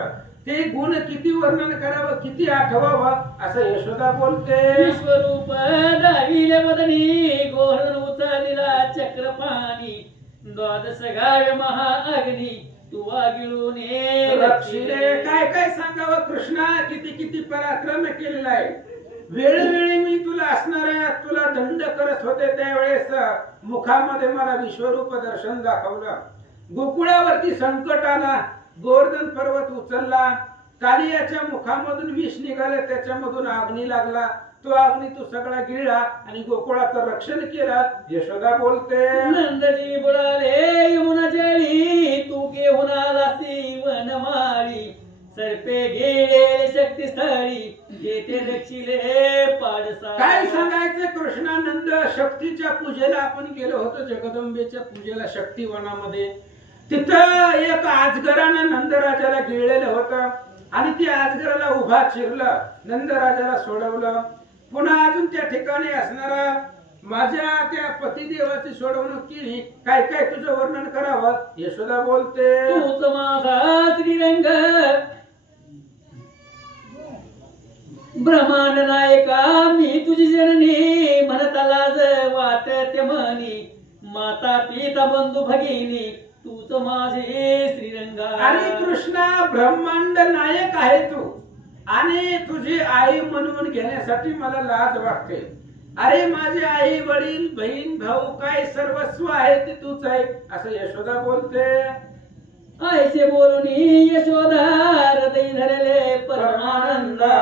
ते गुण किती वर्णन करावं, किती आठवावं असं यशोदा बोलते. विश्वरूप दाविले मदनी, गोहन उचलिला चक्रपाणी, द्वादश गावे महाअग्नी, तू वागिळून रक्षिले. काय काय सांगावं कृष्णा, किती किती पराक्रम केलेला आहे. वेळोवेळी मी तुला असणाऱ्या तुला दंड करत होते त्यावेळेस मुखामध्ये मला विश्वरूप दर्शन दाखवलं. गोकुळावरती संकट आला, गोवर्धन पर्वत उचलला, कालियाच्या मुखामधून विष निघाले, त्याच्यामधून अग्नी लागला, तो अग्नी तू सगळा गिळला आणि गोकुळाचं रक्षण केलं. यशोदा बोलते, नंदजी बुडाले यमुना जळी, तू घेऊन आलासी वनमाळी, सर्पे गेले शक्ती स्थळी, येथे रक्षिले पाडसा. काय सांगायचं कृष्णा, नंद शक्तीच्या पूजेला आपण गेलो होतो, जगदंबेच्या पूजेला शक्तिवनामध्ये. तिथं एक आजगरानं नंदराजाला गिळलेलं होतं आणि त्या आजगराला उभा चिरलं, नंदराजाला सोडवलं. पुन्हा अजून त्या ठिकाणी असणारा माझ्या त्या पतिदेवाची सोडवणूक केली. काय काय तुझं वर्णन करावं? यशोदा बोलते, तूच माझा श्रीरंग, ब्रह्मांड नायका, मी तुझी जननी, म्हणता लाज वाटते मनी, माता पिता बंधू भगिनी, तूच माझे श्रीरंगा. आणि कृष्णा ब्रह्मांड नायक आहे तू आणि तुझी आई म्हणून घेण्यासाठी मला लाज वाटते. अरे माझे आई वडील बहीण भाऊ काय सर्वस्व आहे ते तूच आहे असं यशोदा बोलते. ऐसे बोलून यशोदा हृदय धरले परमानंदा,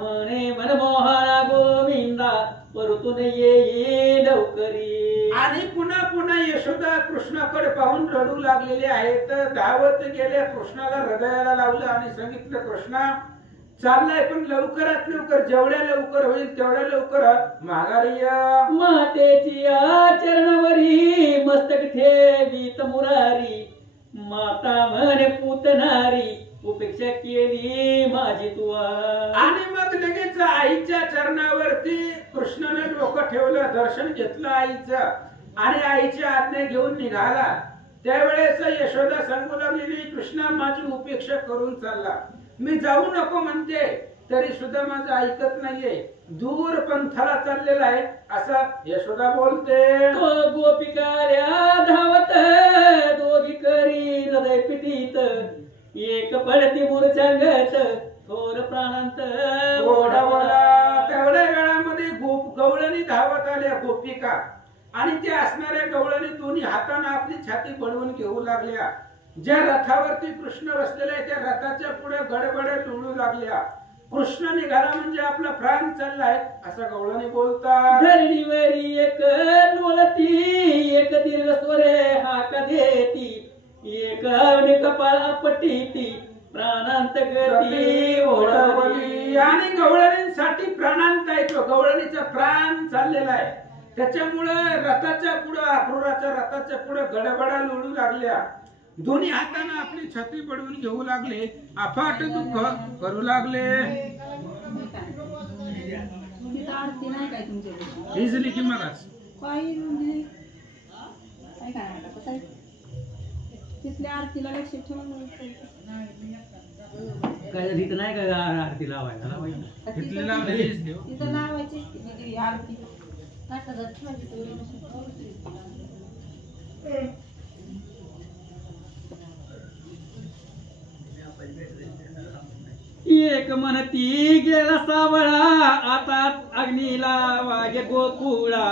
म्हणे मनमोहना गोविंदा, परतून येई लवकरी. आणि पुन्हा पुन्हा यशोदा कृष्णाकडे पाहून रडू लागलेले आहेत. धावत गेले, कृष्णाला हृदयाला लावलं आणि सांगितलं, कृष्णा चाललाय पण लवकरात लवकर, जेवढ्या लवकर होईल तेवढ्या लवकर माघारी या. मातेची चरणावरी मस्तक ठेवीत मुरारी, माता म्हणे पूतनारी, उपेक्षा केली माझी तू. आणि मग लगेच आईच्या चरणावरती कृष्णाने डोकं ठेवलं, दर्शन घेतलं आईचं आणि आईची आज्ञा घेऊन निघाला. त्यावेळेस यशोदा सांगू लागलेली, कृष्णा माझी उपेक्षा करून चालला, मी जाऊ नको म्हणते तरी सुद्धा माझं ऐकत नाहीये, दूर पंथाला चाललेला आहे असं यशोदा बोलते. तो गोपिकार्या धावत, दोघी करी हृदय पिटीत, एक पडती मूर्छांगत, थोर प्राणांत ओढावला. तेवढ्या वेळामध्ये गवळणी धावत आल्या गोपिका आणि त्या असणाऱ्या गवळणी दोन्ही हाताने आपली छाती बनवून घेऊ लागल्या. ज्या रथावरती कृष्ण बसलेला आहे त्या रथाच्या पुढे गडबड लुळू लागल्या. कृष्ण निघाला म्हणजे आपला प्राण चाललाय असं गवळणी बोलतात. धरणीवरी एक लोळती, एक दीर्घ स्वरे हाका देती, एक कपाळ आपटीती, प्राणांत गती ओढवली. आणि गवळणींसाठी प्राणांत आहे, तो गवळणीचा प्राण चाललेला आहे. त्याच्यामुळे रथाच्या पुढे, अक्रूराच्या रथाच्या पुढे गडबडा लुळू लागल्या. दोन्ही हाताने आपली छाती पडवून घेऊ लागले, अफाट दुःख करू लागले. तिथं आरती नाही काय तुमच्याकडे? हिजली की मगाच काही म्हणजे काय काय आता कसं आहे? तिथल्या आरतीला लक्ष ठेवून काय तिथं नाही का आरती लावायला तिथले लावलेलीच देव. तिथं लावायची ती आरती ताटात ठेवायची तेवढी. एक म्हणती गेला सावळा आता अग्नीला वागे गोकुळा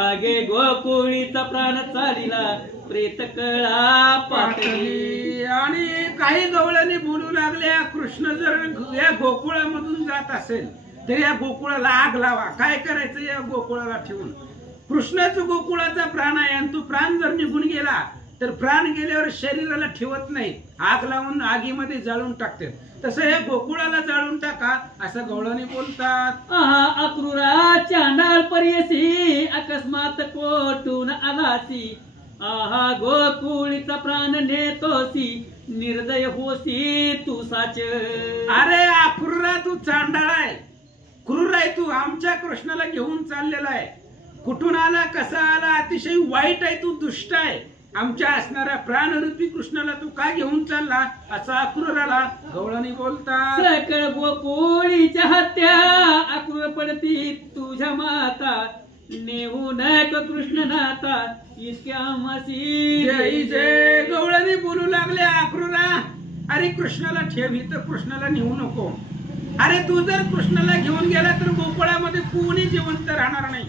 आगे गोकुळीचा प्राण चालिला प्रेत कळा पाटली. आणि काही गवळणी बोलू लागल्या, कृष्ण जर या गोकुळामधून जात असेल तर या गोकुळाला आग लावा. काय करायचं या गोकुळाला ठेवून? कृष्णाच गोकुळाचा प्राण आहे आणि तो प्राण जर निघून गेला तर प्राण गेल्यावर शरीराला ठेवत नाही, आग लावून आगीमध्ये जाळून टाकतात. तसं हे गोकुळाला जाळून टाका असं गवळणी बोलतात. आहा अक्रूरा चांडाळ पर्यसी अकस्मात कोटून आलासी आहा गोकुळीचा प्राण नेतोसी निर्दय होसी तू साच. अरे अक्रूरा तू चांडाळ आहे, क्रूर आहे तू. आमच्या कृष्णाला घेऊन चाललेला आहे. कुठून आला कसा आला अतिशय वाईट आहे तू, दुष्ट आहे. आमच्या असणाऱ्या प्राणरूपी कृष्णाला तू का घेऊन चालला असा अक्रूराला गवळणी बोलतात. सकळ गोकुळीच्या हत्या अक्रूर पडती तुझ्या माता नेऊ नको कृष्ण नाता इसक्या मसी जय जय. गवळणी बोलू लागले अक्रूरा, अरे कृष्णाला ठेव इथं, कृष्णाला नेऊ नको. अरे तू जर कृष्णाला घेऊन गेला तर गोकुळामध्ये कोणी जिवंत राहणार नाही,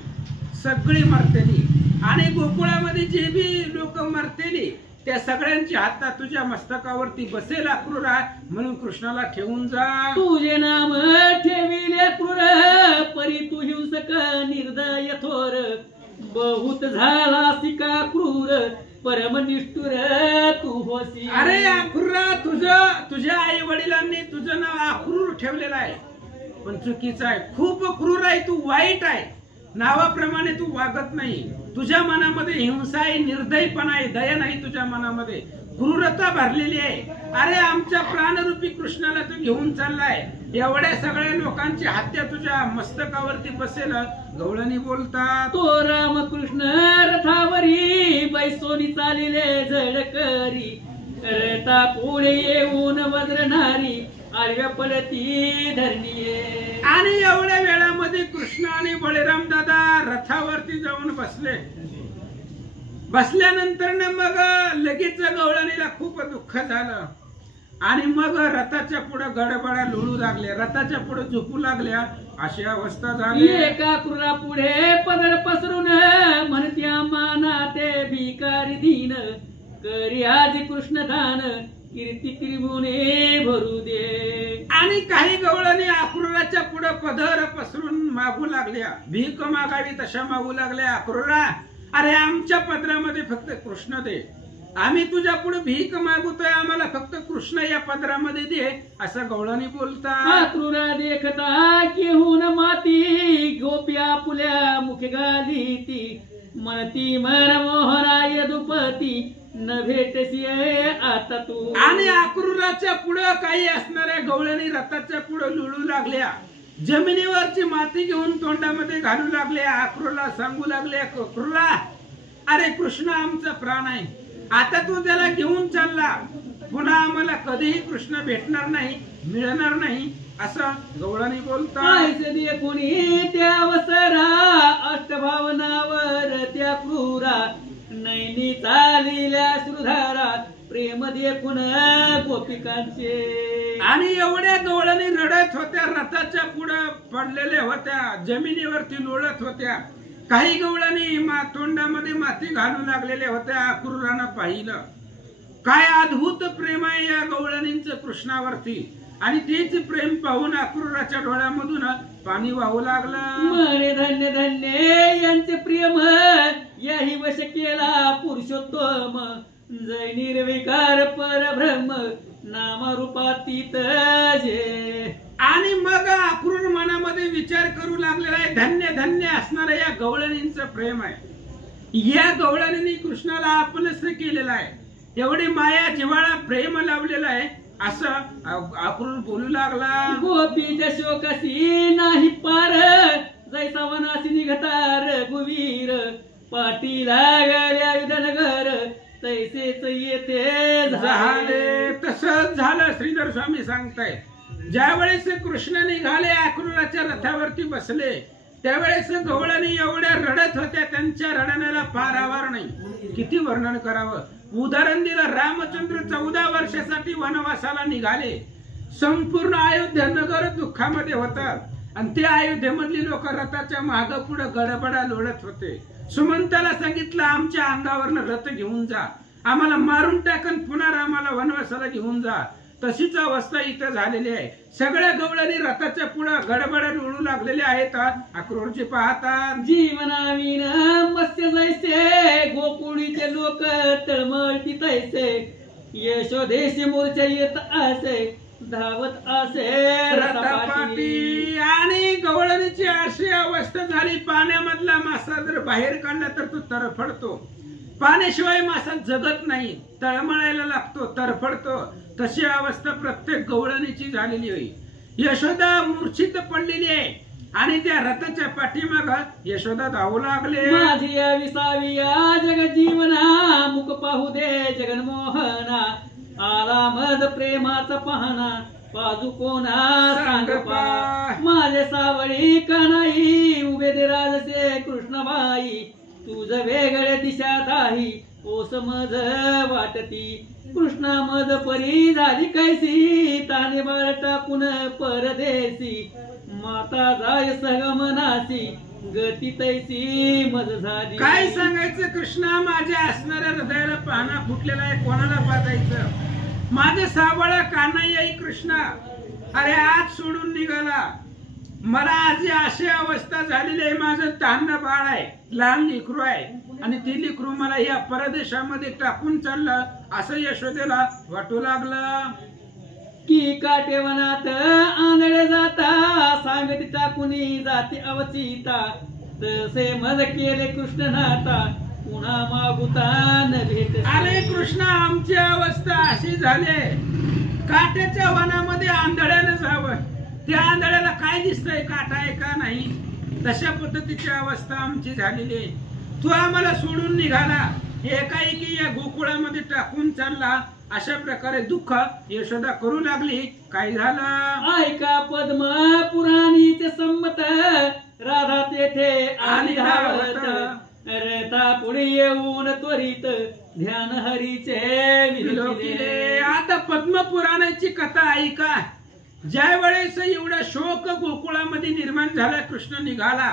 सगळी मरतेली. आणि गोकुळामध्ये जे बी लोक मरतेली त्या सगळ्यांची हात तुझ्या मस्तकावरती बसेल अक्रूरा, म्हणून कृष्णाला ठेवून जा. तुझे नाम ठेविले क्रूर परी तू हिंसक निर्दय थोर बहुत झाला सिका क्रूर परम निष्ठुर तू होसी. अरे अक्रूरा, तुझ्या आई वडिलांनी तुझं नाव अक्रूर ठेवलेलं आहे, पण चुकीचं आहे. खूप क्रूर आहे तू, वाईट आहे. नावाप्रमाणे तू वागत नाही. तुझ्या मनामध्ये हिंसा आहे, निर्दयपणा आहे, दया नाही तुझ्या मनामध्ये, क्रूरता भरलेली आहे. अरे आमच्या प्राणरूपी कृष्णाला तू घेऊन चाललाय, एवढ्या सगळ्या लोकांची हत्या तुझ्या मस्तकावरती बसेल. गवळणी बोलतात. तो रामकृष्ण रथावरी बैसोनी चालिले झडकरी रथा पुढे येऊन वज्रनारी आडव्या पडती धरणी. आणि एवढ्या वेळामध्ये कृष्ण आणि बळीराम दादा रथावरती जाऊन बसले. बसल्यानंतर मग लगेच गवळणीला खूप दुःख झालं आणि मग रथाच्या पुढे गडबडा लोळू लागले, रथाच्या पुढे झोपू लागल्या, अशी अवस्था झाली. एका क्रूरा पुढे पदर पसरून म्हणत्या माना ते भिकारी दीन करी आज कृष्ण दान कीर्ती त्रिभुवने भरू दे. आणि काही गवळणी अक्रूराच्या पुढे पदर पसरून मागू लागल्या, भीक मागावी तशा मागू लागल्या. अक्रूरा, अरे आमच्या पदरामध्ये फक्त कृष्ण दे, आम्ही तुझ्या पुढे भीक मागतोय, आम्हाला फक्त कृष्ण या पदरामध्ये दे असं गवळणी बोलतात. अक्रूरा देखता केहून माती गोप्या पुल्या मुख घाली ती म्हणती मन मोहराय दुपती न भेटसी आता तू. आणि अक्रूराच्या पुढे काही असणाऱ्या गवळणी रथाच्या पुढे लुळू लागल्या, जमिनीवरची माती घेऊन तोंडामध्ये घालू लागल्या. अक्रूरला सांगू लागले, अक्रूरा, अरे कृष्ण आमचा प्राण आहे, आता तू त्याला घेऊन चालला, पुन्हा आम्हाला कधीही कृष्ण भेटणार नाही, मिळणार नाही असं गवळणी बोलतात. कोणी त्या अवसरा अष्टभावनावर त्या क्रूरा नैनी चालिल्या श्रुधारा प्रेम देखून गोपिकांचे. आणि एवढ्या गवळणी रडत होत्या, रथाच्या पुढे पडलेल्या होत्या, जमिनीवरती लोळत होत्या. काही गवळणी तोंडामध्ये माती घालू लागलेल्या होत्या. अक्रूरानं पाहिलं काय अद्भुत प्रेम आहे या गवळणींचं कृष्णावरती, आणि तेच प्रेम पाहून अक्रूराच्या डोळ्यामधून पाणी वाहू लागलं. म्हणे धन्य धन्य यांचे प्रेम याही वश केला पुरुषोत्तम जय निर्विकार परब्रह्म नामरूपातीत जे. आणि मग अक्रूर मनामध्ये विचार करू लागलेला आहे, धन्य धन्य असणाऱ्या या गवळणींचं प्रेम आहे. या गवळणींनी कृष्णाला आपलंस केलेलं आहे. एवढी माया जिव्हाळा प्रेम लावलेला आहे असं आक्रोश बोलू लागला. गोपीच्या शोकाशी नाही पार, जैसा वनासी निघता रघुवीर, पाठी लागल्या विधनगर, तैसेच येते झाले. तसंच झालं. श्रीधर स्वामी सांगताय, ज्या वेळेस कृष्ण निघाले अक्रूराच्या रथावरती बसले, त्यावेळेस गवळणी एवढ्या रडत होत्या, त्यांच्या रडण्याला पार आवार नाही. किती वर्णन करावं. उदाहरण दिलं, रामचंद्र 14 वर्षासाठी वनवासाला निघाले. संपूर्ण अयोध्या नगर दुःखामध्ये होतात आणि ते अयोध्येमधली लोक रथाच्या माग पुढे गडबडा लोळत होते. सुमंताला सांगितलं, आमच्या अंगावरनं रथ घेऊन जा, आम्हाला मारून टाकन, पुन्हा आम्हाला वनवासाला घेऊन जा. तशीच अवस्था इथं झालेली आहे. सगळ्या गवळणी रथाच्या पुढे गडबड लोळू लागलेले आहेत. अक्रूरजी पाहतात, जीवनावीन मत्स्य जैसे, गोकुळीचे लोक तळमळती तैसे, यशोदेशी मोर्चा येत असे, धावत असे रथापाठी. आणि गवळणीची अशी अवस्था झाली, पाण्यामधला मासा जर बाहेर काढला तर तो तरफडतो. पाण्याशिवाय मासा जगत नाही, तळमळायला लागतो, तरफडतो. तशी अवस्था प्रत्येक गवळणीची झालेली होई. यशोदा मूर्छित पडलेली आहे आणि त्या रथाच्या पाठीमाग यशोदा धावू लागले. माझी या विसाविया जगजीवना, मुख पाहू दे जगनमोहना, आला मज प्रेमाचा पाहना, पाजू कोणा सांगपा, माझे सावळी कनाई, उभे दे राजसे कृष्णबाई, तुझ वेगळे दिशा दाही, ओस मज वाटती, कृष्णा मज परी झाली कैसी, ताने बाळ टाकून परदेशी, माता जाय सगमनासी, गती तैसी मज झाली. काय सांगायचं कृष्णा, माझ्या असणाऱ्या हृदयाला पाहणा फुटलेला आहे, कोणाला पाहायचं. माझं सावळा कान्हैया आई कृष्णा, अरे आज सोडून निघाला. मला आज अशी अवस्था झालेली आहे, माझं तान्ह बाळ आहे, लहान लेकरू आहे आणि ती लेकरू मला या परदेशामध्ये टाकून चाललं असं यशोदेला वाटू लागलं. की काटेवनात आंधळे जाता, सांगती टाकुनी जाती अवचिता, तसे मज केले कृष्ण नाता, पुन्हा मागुता न भेट. अरे कृष्णा, आमची अवस्था अशी झाली, काट्याच्या वनामध्ये आंधळ्यानं जावं, त्या आंधळ्याला काय दिसतंय, काटा आहे का नाही, तशा पद्धतीची अवस्था आमची झालेली आहे. तू आम्हाला सोडून निघाला, एकाएकी या गोकुळामध्ये टाकून चालला, अशा प्रकारे दुःख यशोदा करू लागली. काय झालं, ऐका पद्म पुराणीचे संमत, राधा तेथे आली धावत, रथा पुढे येऊन त्वरित, ध्यान हरीचे विलोकिले. आता पद्म पुराणाची कथा ऐका. ज्या वेळेस एवढा शोक गोकुळामध्ये निर्माण झाला, कृष्ण निघाला,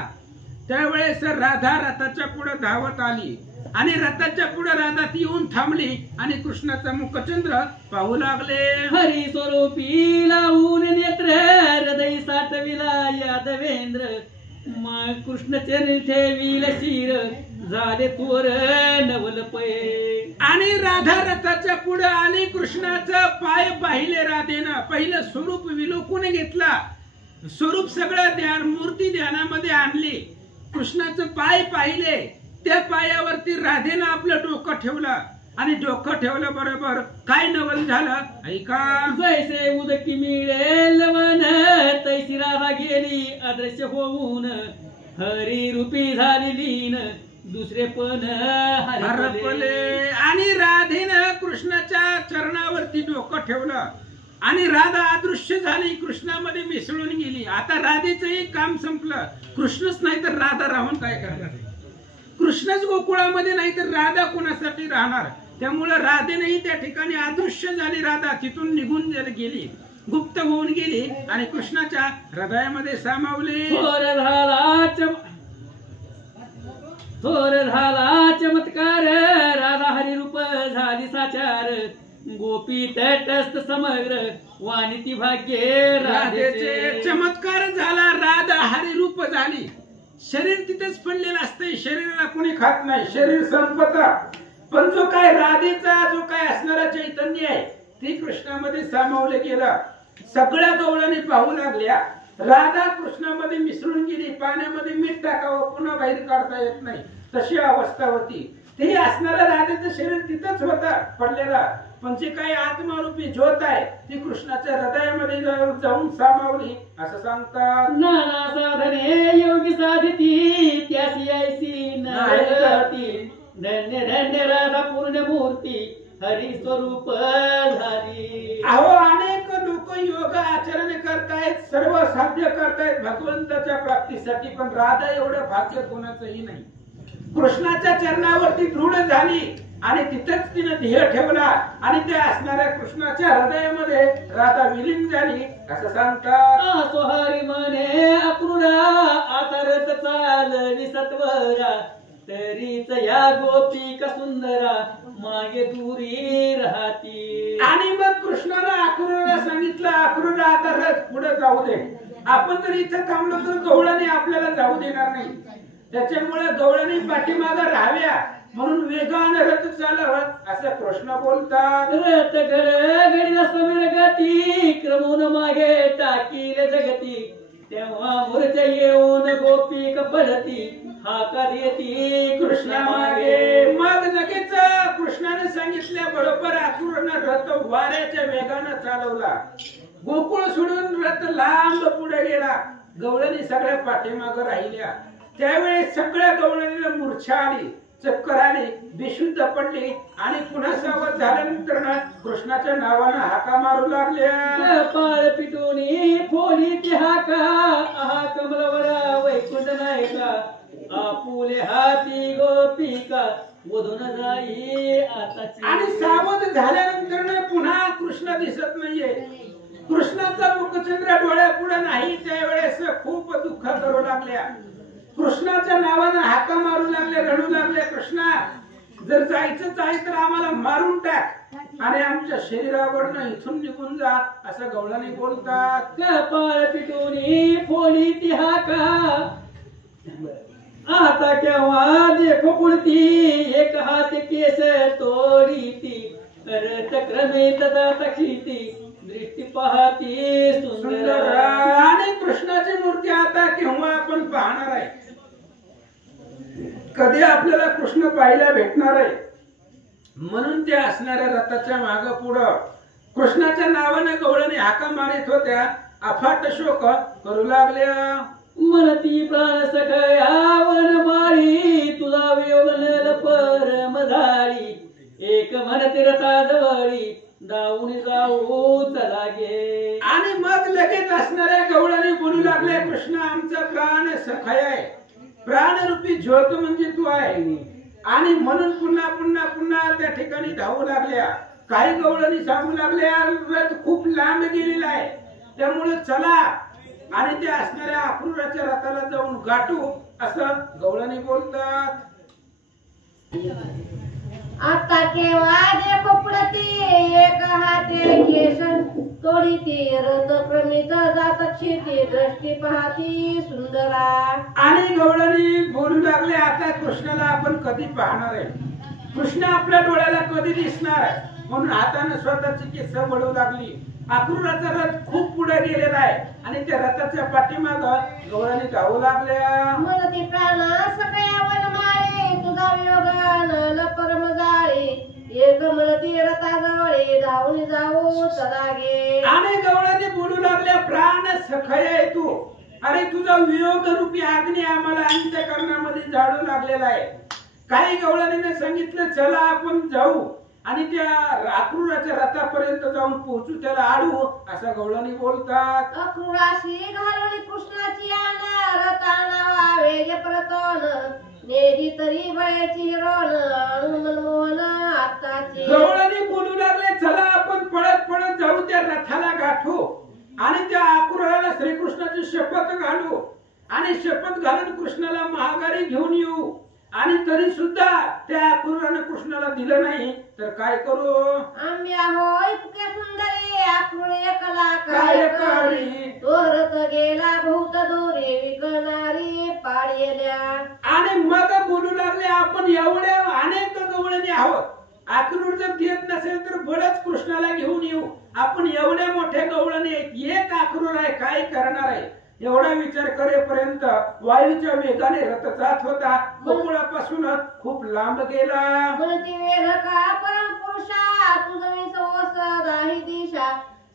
त्यावेळेस राधा रथाच्या पुढे धावत आली आणि रथाच्या पुढे राधा ती येऊन थांबली आणि कृष्णाचा मुखचंद्र पाहू लागले. हरी स्वरूपी लावून नेत्र, हृदय साठविला यादवेंद्र, कृष्ण चरण ठेविल शिर, झाले तोर नवल पै. आणि राधा रथाच्या पुढे आली, कृष्णाचं पाय पाहिले राधेनं. पहिलं स्वरूप विलोकून घेतला, स्वरूप सगळं ध्यान, मूर्ती ध्यानामध्ये आणली. कृष्णाचं पाय पाहिले, त्या पायावरती राधेनं आपलं डोकं ठेवलं आणि डोकं ठेवलं बरोबर काय नवल झालं ऐका. जैसे उदकी मिळेल वन, तैसी राधा गेली अदृश्य होऊन, हरी रूपी झाली लीन, दुसरे पण हरपले. आणि राधेनं कृष्णाच्या चरणावरती डोकं ठेवलं आणि राधा अदृश्य झाली, कृष्णामध्ये मिसळून गेली. आता राधेचंही काम संपलं. कृष्णच नाही तर राधा राहून काय करणार, कृष्णच गोकुळामध्ये नाही तर राधा कुणासाठी राहणार. त्यामुळे राधेनेही त्या ठिकाणी अदृश्य झाली, राधा तिथून निघून गेली, गुप्त होऊन गेली आणि कृष्णाच्या हृदयामध्ये सामावली. थोर झाला चमत्कार, राधा हरिरूप झाली साचार, गोपी तटस्थ समग्र, वाणिती भाग्ये राधेचे. चमत्कार झाला, राधा हरिरूप झाली. शरीर तिथेच पडलेलं असतंय, शरीराला कोणी खात नाही, शरीर संपत, पण जो काय राधेचा जो काय असणारा चैतन्य आहे ते कृष्णामध्ये सामावलं गेलं. सगळ्या गवळणी पाहू लागल्या, राधा कृष्णामध्ये मिसळून गेली. पाण्यामध्ये मीठ टाकावं पुन्हा बाहेर काढता येत नाही, तशी अवस्था होती. ते असणारा राधेचं शरीर तिथंच होता पडलेला, पण जे काही आत्मारूपी ज्योत आहे ती कृष्णाच्या हृदयामध्ये जाऊन सामावली असं सांगतात. नाना साधने योगी साधिती त्यासी ऐसी नारती धन्य धन्य राधा पूर्ण मूर्ती हरी स्वरूप झाली. अहो अनेक लोक योग आचरण करतायत, सर्व साध्य करतायत भगवंताच्या प्राप्तीसाठी, पण राधा एवढं भाग्य कोणाचंही नाही. कृष्णाच्या चरणावरती दृढ झाली आणि तिथेच तिने ध्येय ठेवला आणि त्या असणाऱ्या कृष्णाच्या हृदयामध्ये राधा विलीन झाली असं सांगतात. सोहारी म्हणे अक्रूरा आता रथ चालवी सत्वरा तरीच या गोपिका सुंदरा मागे दुरी राहती. आणि मग कृष्णाला अक्रूराला सांगितलं, अक्रूरा आता रथ पुढे जाऊ दे, आपण जर इथे थांबलो तर गवळणी आपल्याला जाऊ देणार नाही, त्याच्यामुळे गवळणी पाठीमागे राहाव्या म्हणून वेगाने रथ चालवत असं कृष्ण बोलतात. रथ घडीला समीर गती क्रमून मागे टाकीले जगती तेव्हा मूर्छ येऊन गोपिक पडती हाका देती कृष्णा मागे. मग लगेच कृष्णाने सांगितल्या बरोबर अक्रूराने रथ वाऱ्याच्या वेगाने चालवला. गोकुळ सोडून रथ लांब पुढे गेला, गवळणी सगळ्या पाठीमागे राहिल्या. त्यावेळेस सगळ्या गवळणीला मूर्छा आली, चक्कर आली, बेशुद्ध पडली आणि पुन्हा सावध झाल्यानंतर कृष्णाच्या नावानं हाका मारू लागल्या. पाळ पिटूनी फोडी ती हाका आहा कमलवरा वैकुंठ नायका आपुले हाती गोपिका वधून जाई आताची. आणि सावध झाल्यानंतर पुन्हा कृष्ण दिसत नाहीये, कृष्णाचा मुखचंद्र डोळ्यापुढे नाही. त्यावेळेस खूप दुःख करू लागल्या, कृष्णाच्या नावानं हाका मारू लागले, रडू लागले, कृष्णा जर जायचंच आहे तर आम्हाला मारून टाक आणि आमच्या शरीरावरनं इथून निघून जा असं गवळणी बोलतात. पाळ पिटूनी फोडी ती हाका आता केव्हा देखो पुढती एक हात केस तोडी ती रथ क्रमे तदा तक्षिती दृष्टी पाहती सुंदर. आणि कृष्णाची मूर्ती आता केव्हा आपण पाहणार आहे, कधी आपल्याला कृष्ण पाहायला भेटणार आहे. म्हणून त्या असणाऱ्या रथाच्या माग पुढं कृष्णाच्या नावाने गवळणी हाका मारित होत्या, अफाट शोक करू लागल्या. म्हणती प्राण सगळ्या वनमाळी तुला वियोगन परम झाली एक म्हणते रथाजवळी धावून जाऊ चला गे. आणि मग लगेच असणाऱ्या गवळणी बोलू लागले, कृष्ण आमचा प्राण सखाय आहे, प्राणरूपी ज्योत म्हणजे तू आहे. आणि म्हणून पुन्हा पुन्हा पुन्हा त्या ठिकाणी धावू लागल्या. काही गवळणी सांगू लागल्या रथ खूप लांब गेलेला आहे, त्यामुळे चला आणि त्या असणाऱ्या अक्रूराच्या रथाला जाऊन गाठू असं गवळणी बोलतात. आता केव्हा देखो पुढती एक हाते केश तोडीती रथ प्रमित जात क्षिती दृष्टी पाहती सुंदरा. आणि गवळणी बोलू लागले, आता कृष्णाला आपण कधी पाहणार आहे, कृष्ण आपल्या डोळ्याला कधी दिसणार आहे. म्हणून हाताने स्वतःची केस वळू लागली. अक्रूराचा रथ खूप पुढे गेलेला आहे आणि त्या रथाच्या पाठीमाग गवळणी धावू लागल्या. म्हणती प्राणा सगळ्या वनमाळे तुझा वियोगान परम जाळे एक म्हणती रथाजवळे धावून जाऊ चला गे. आणि गवळणी बोलू लागल्या, प्राण सखय आहे तू, अरे तुझा वियोग रूपी अग्नी आम्हाला अंतःकरणामध्ये जाळू लागलेला आहे. काही गवळणीने सांगितलं चला आपण जाऊ आणि त्या अक्रूराच्या रथापर्यंत जाऊन पोहोचू, त्याला आडू असं गवळणी बोलतात. अक्रूराशी घालून कृष्णाची आना रथाना वेग परतोन नेदी तरी बळ्याची हिरोन मनमोहन आताची. गवळणी बोलू लागले, चला आपण पळत पळत जाऊ, त्या रथाला गाठू आणि त्या अक्रूराला श्रीकृष्णाची शपथ घालू आणि शपथ घालून कृष्णाला महागारी घेऊन येऊ. आणि तरी सुद्धा त्या अक्रूराने कृष्णाला दिलं नाही तर काय करू. आम्ही आहोय इतके सुंदरे अक्रूर एकला काय करी. तो रथ गेला बहुत दूरी विकणारी पाडलेल्या. आणि मग बोलू लागले, आपण एवढ्या अनेक गवळणी आहोत, अक्रूर जर देत नसेल तर बळच कृष्णाला घेऊन येऊ. आपण एवढ्या मोठ्या गवळणी आहेत, एक अक्रूर आहे, काय करणार आहे. एवढा विचार करेपर्यंत वायूच्या वेगाने रथ जात होता. गोकुळापासून खूप लांब गेला. म्हणती वेग का परम पुरुषा तुझं मी सवस दिशा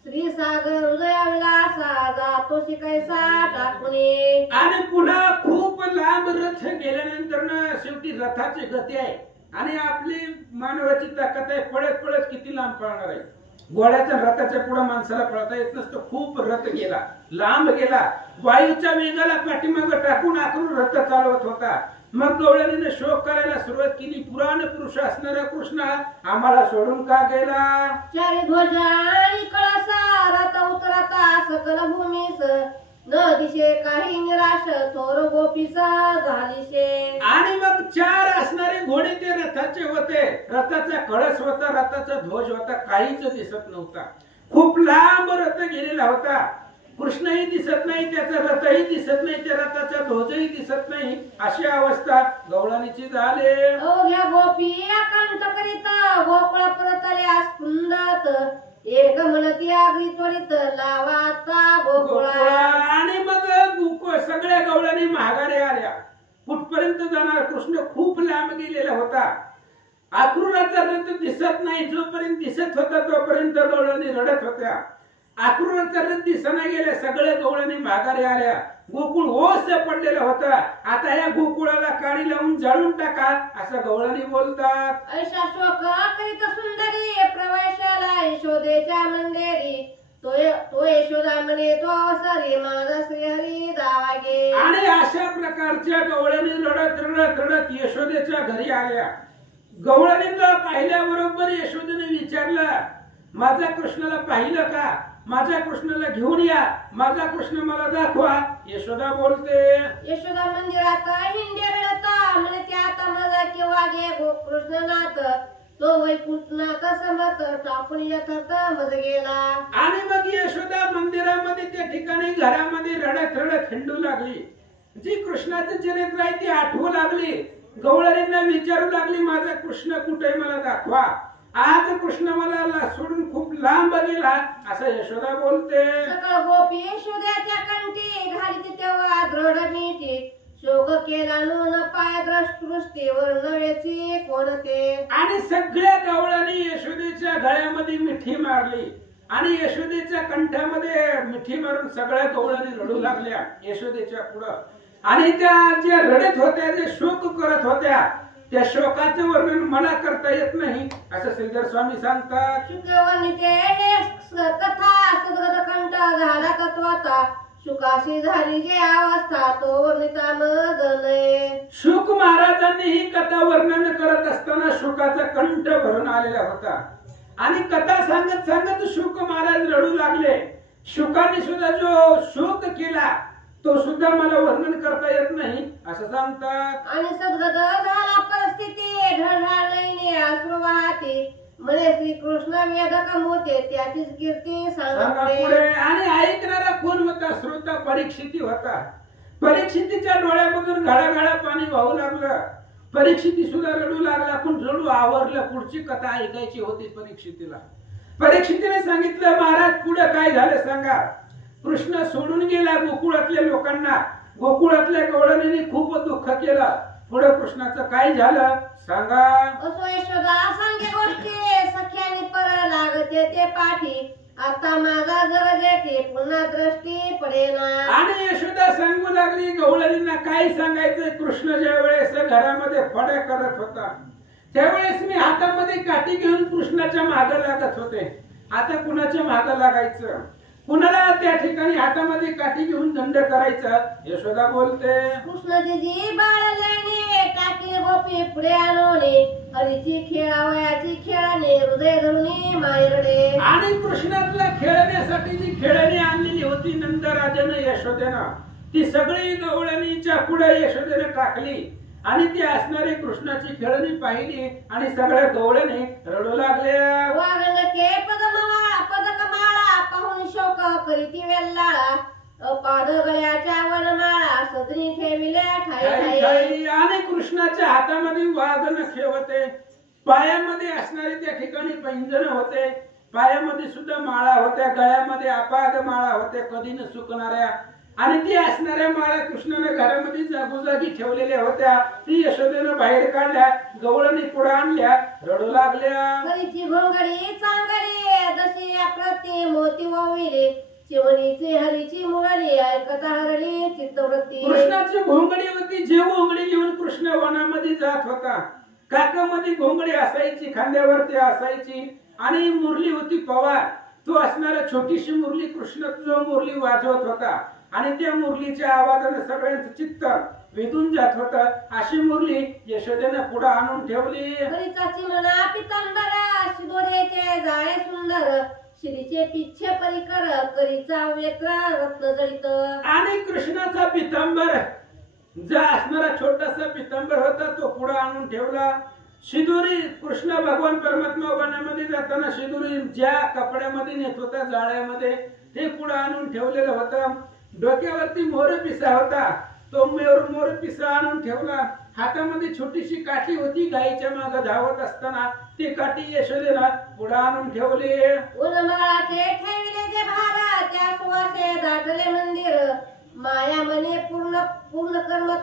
श्री सागर हृदया विलासा जातो शिकायचा टाकूने. आणि पुन्हा खूप लांब रथ गेल्यानंतर शेवटी रथाची गती आहे आणि आपली मानवाची ताकद आहे. पळत पळत किती लांब पळणार आहे. घोड्याच्या रथाच्या पुढे माणसाला पळता येत नसतं. खूप रथ गेला, लांब गेला. वायूच्या वेगाला पाठीमागे टाकून आखरून रथ चालवत होता. मग गवळणीने शोक करायला सुरुवात केली. पुराण पुरुष असणारा कृष्ण आम्हाला सोडून का गेला. चारी ध्वजा आणि कळसा रथ उतरता सकल भूमीस न दिशे काही निराश थोर गोपीसा झालीशे. आणि मग 4 असणारे घोडे ते रथाचे होते. रथाचा कळस होता, रथाचा ध्वज होता, काहीच दिसत नव्हता. खूप लांब रथ गेलेला होता. कृष्णही दिसत नाही, त्याचा रथही दिसत नाही, त्या रथाचा ध्वजही दिसत नाही. अशी अवस्था गवळणीची झाली. अवघ्या गोपी अकंठ करीत गोकुळ परतल्या स्फुंदत एक म्हणती आगरी त्वरित लावाता गोकुळा. आणि मग सगळ्या गवळणी माघारी आल्या. कुठपर्यंत जाणार. कृष्ण खूप लांब गेलेला होता. आक्रूराचा रथ दिसत नाही. जोपर्यंत दिसत होता तोपर्यंत गवळणी रडत होत्या. आक्रूराचा रथ दिसना गेल्या. सगळ्या गवळणी माघारी आल्या. गोकुळ ओस पडलेला होता. आता या गोकुळाला काडी लावून जाळून टाका असं गवळणी बोलतात. ऐशा शोक करीत सुंदरी प्रवेशाला यशोदेच्या मंदिरी तो यशोदा म्हणे तो अवसरी माझा श्रीहरी दावागे. आणि अशा प्रकारच्या गवळणी रडत रडत रडत यशोदेच्या घरी आल्या. गवळणीला पाहिल्याबरोबर यशोदेने विचारलं, माझ्या कृष्णाला पाहिलं का. माझ्या कृष्णाला घेऊन या, माझा कृष्ण मला दाखवा. यशोदा बोलते, यशोदा मंदिरात हिंडे रडता म्हणे त्यात माझा केव्हा गे कृष्णनाथ तो वैकुंठनाथ समत टाकून यथार्थ मज गेला. आणि मग यशोदा मंदिरामध्ये त्या ठिकाणी घरामध्ये रडत रडत हिंडू लागली. जी कृष्णाचं चरित्र आहे ती आठवू लागली. गवळणींना विचारू लागली, माझा कृष्ण कुठे मला दाखवा. आज कृष्ण मला सोडून खूप लांब गेला असं यशोदा बोलते. सकळ गोपी यशोद्याच्या कंठी घाली तेव्हा दृढ मिठी शोक केला न पाय दृष्टीवर नव्याची कोणते. आणि सगळ्या गवळणी यशोदेच्या गळ्यामध्ये मिठी मारली आणि यशोदेच्या कंठामध्ये मिठी मारून सगळ्या गवळणी रडू लागल्या यशोदेच्या पुढं. आणि त्या ज्या रडत होत्या, जे शोक करत होत्या, त्या शोकाचं वर्णन मला करता येत नाही असं श्रीधर स्वामी सांगतात. शुकवर्णिते कथा सद्गत कंठ झाला तत्वाता शुकाशी झाली जे अवस्था तो वर्णिता मजले. शुक महाराजांनी ही कथा वर्णन करत असताना शुकाचा कंठ भरून आलेला होता. आणि कथा सांगत सांगत शुक महाराज रडू लागले. शुकाने सुद्धा जो शोक केला तो सुद्धा मला वर्णन करता येत नाही असं सांगतात. आणि सद्गत झाला परिस्थिती ढळढळणे अश्रू वाहते म्हणे श्रीकृष्ण वेदक मोते त्याचीच कीर्ती सांगते. आणि ऐकणारा कोण होता. श्रोता परीक्षिती होता. परीक्षितीच्या डोळ्यामधून घळाघळा पाणी वाहू लागलं. परीक्षिती सुद्धा रडू लागला. पण रडू आवरलं. पुढची कथा ऐकायची होती परीक्षितीला. परीक्षितीने सांगितलं, महाराज पुढे काय झालं सांगा. कृष्ण सोडून गेला गोकुळातल्या लोकांना. गोकुळातल्या गवळणींनी खूप दुःख केलं. पुढे कृष्णाचं काय झालं सांगा. असो यशोदा सांगे गोष्टी सख्याने पर लागते ते पाठी आता माझा जग जेथे पुन्हा दृष्टी पडेना. आणि यशोदा सांगू लागली गवळणींना काय सांगायचं. कृष्ण ज्या वेळेस घरामध्ये फड्या करत होता त्यावेळेस मी हातामध्ये काठी घेऊन कृष्णाच्या मागे लागत होते. आता कुणाच्या मागे लागायचं. कुणाला त्या ठिकाणी हातामध्ये काठी घेऊन दंड करायचा. यशोदा बोलते, कृष्णजी बाळलेने टाकले गोपी पुढे आणवणे हरीची खेळावयाची खेळाने हृदय धरुणी मायरडे. आणि कृष्णाला खेळण्यासाठी जी खेळणी आणलेली होती नंदराजानं यशोदेनं ती सगळी गवळणीच्या पुढे यशोदेने टाकली. आणि ती असणारी कृष्णाची खेळणी पाहिली आणि सगळ्या गवळणी रडू लागल्या. वागणके पदमाळा पदकमाळा पाहून शोक करीती वेल्लाळा पाद गळ्याच्या वनमाळा सदनी ठेविल्या ठाई ठाई. आणि कृष्णाच्या हातामध्ये वाघनखे होते. पायामध्ये असणारे त्या ठिकाणी पैंजण होते. पायामध्ये सुद्धा माळा होत्या. गळ्यामध्ये अपाद माळा होत्या कधी न सुकणाऱ्या. आणि ती असणाऱ्या माळा कृष्णाने घरामध्ये जागोजागी ठेवलेल्या होत्या. ती यशोदेनं बाहेर काढल्या, गवळणी पुढे आणल्या, रडू लागल्या. हरीची घोंगडी चांगली जशी अप्रती मोती वाविले चिवणीची हरीची मुरळी ऐकता हरली चित्तवृत्ती. कृष्णाची घोंगडी होती. जे घोंगडी घेऊन कृष्ण वनामध्ये जात होता. काकामध्ये घोंगडी असायची, खांद्यावरती असायची आणि मुरली होती पवार. तो असणारा छोटीशी मुरली कृष्ण जो मुरली वाजवत होता आणि त्या मुरलीच्या आवाजाने सगळ्यांचं चित्त वेधून जात होत. अशी मुरली यशोदेनं पुढे आणून ठेवली. हरिचाची मना पितांबर शिदोऱ्याचे जाळे सुंदर श्रीचे पिच्छे परिकर करीचा वेत्र रत्न जळित. आणि कृष्णाचा पितांबर जो असणारा छोटासा पितांबर होता तो पुढे आणून ठेवला. शिदोरी कृष्ण भगवान परमात्मा वनामध्ये जाताना शिदोरी ज्या कपड्यामध्ये नेत होता जाळ्यामध्ये ते पुढे आणून ठेवलेलं होतं. डोक्यावरती मोर पिसा होता, तो मोर पिसा आणून ठेवला. हातामध्ये छोटीशी काठी होती, गायीच्या मागे धावत असताना ती काठी यशोदेला पुढे आणून ठेवली. उन्मळाचे ठेविले जे भार त्या सुवासे दाटले मंदिर माया मने पूर्ण कर्म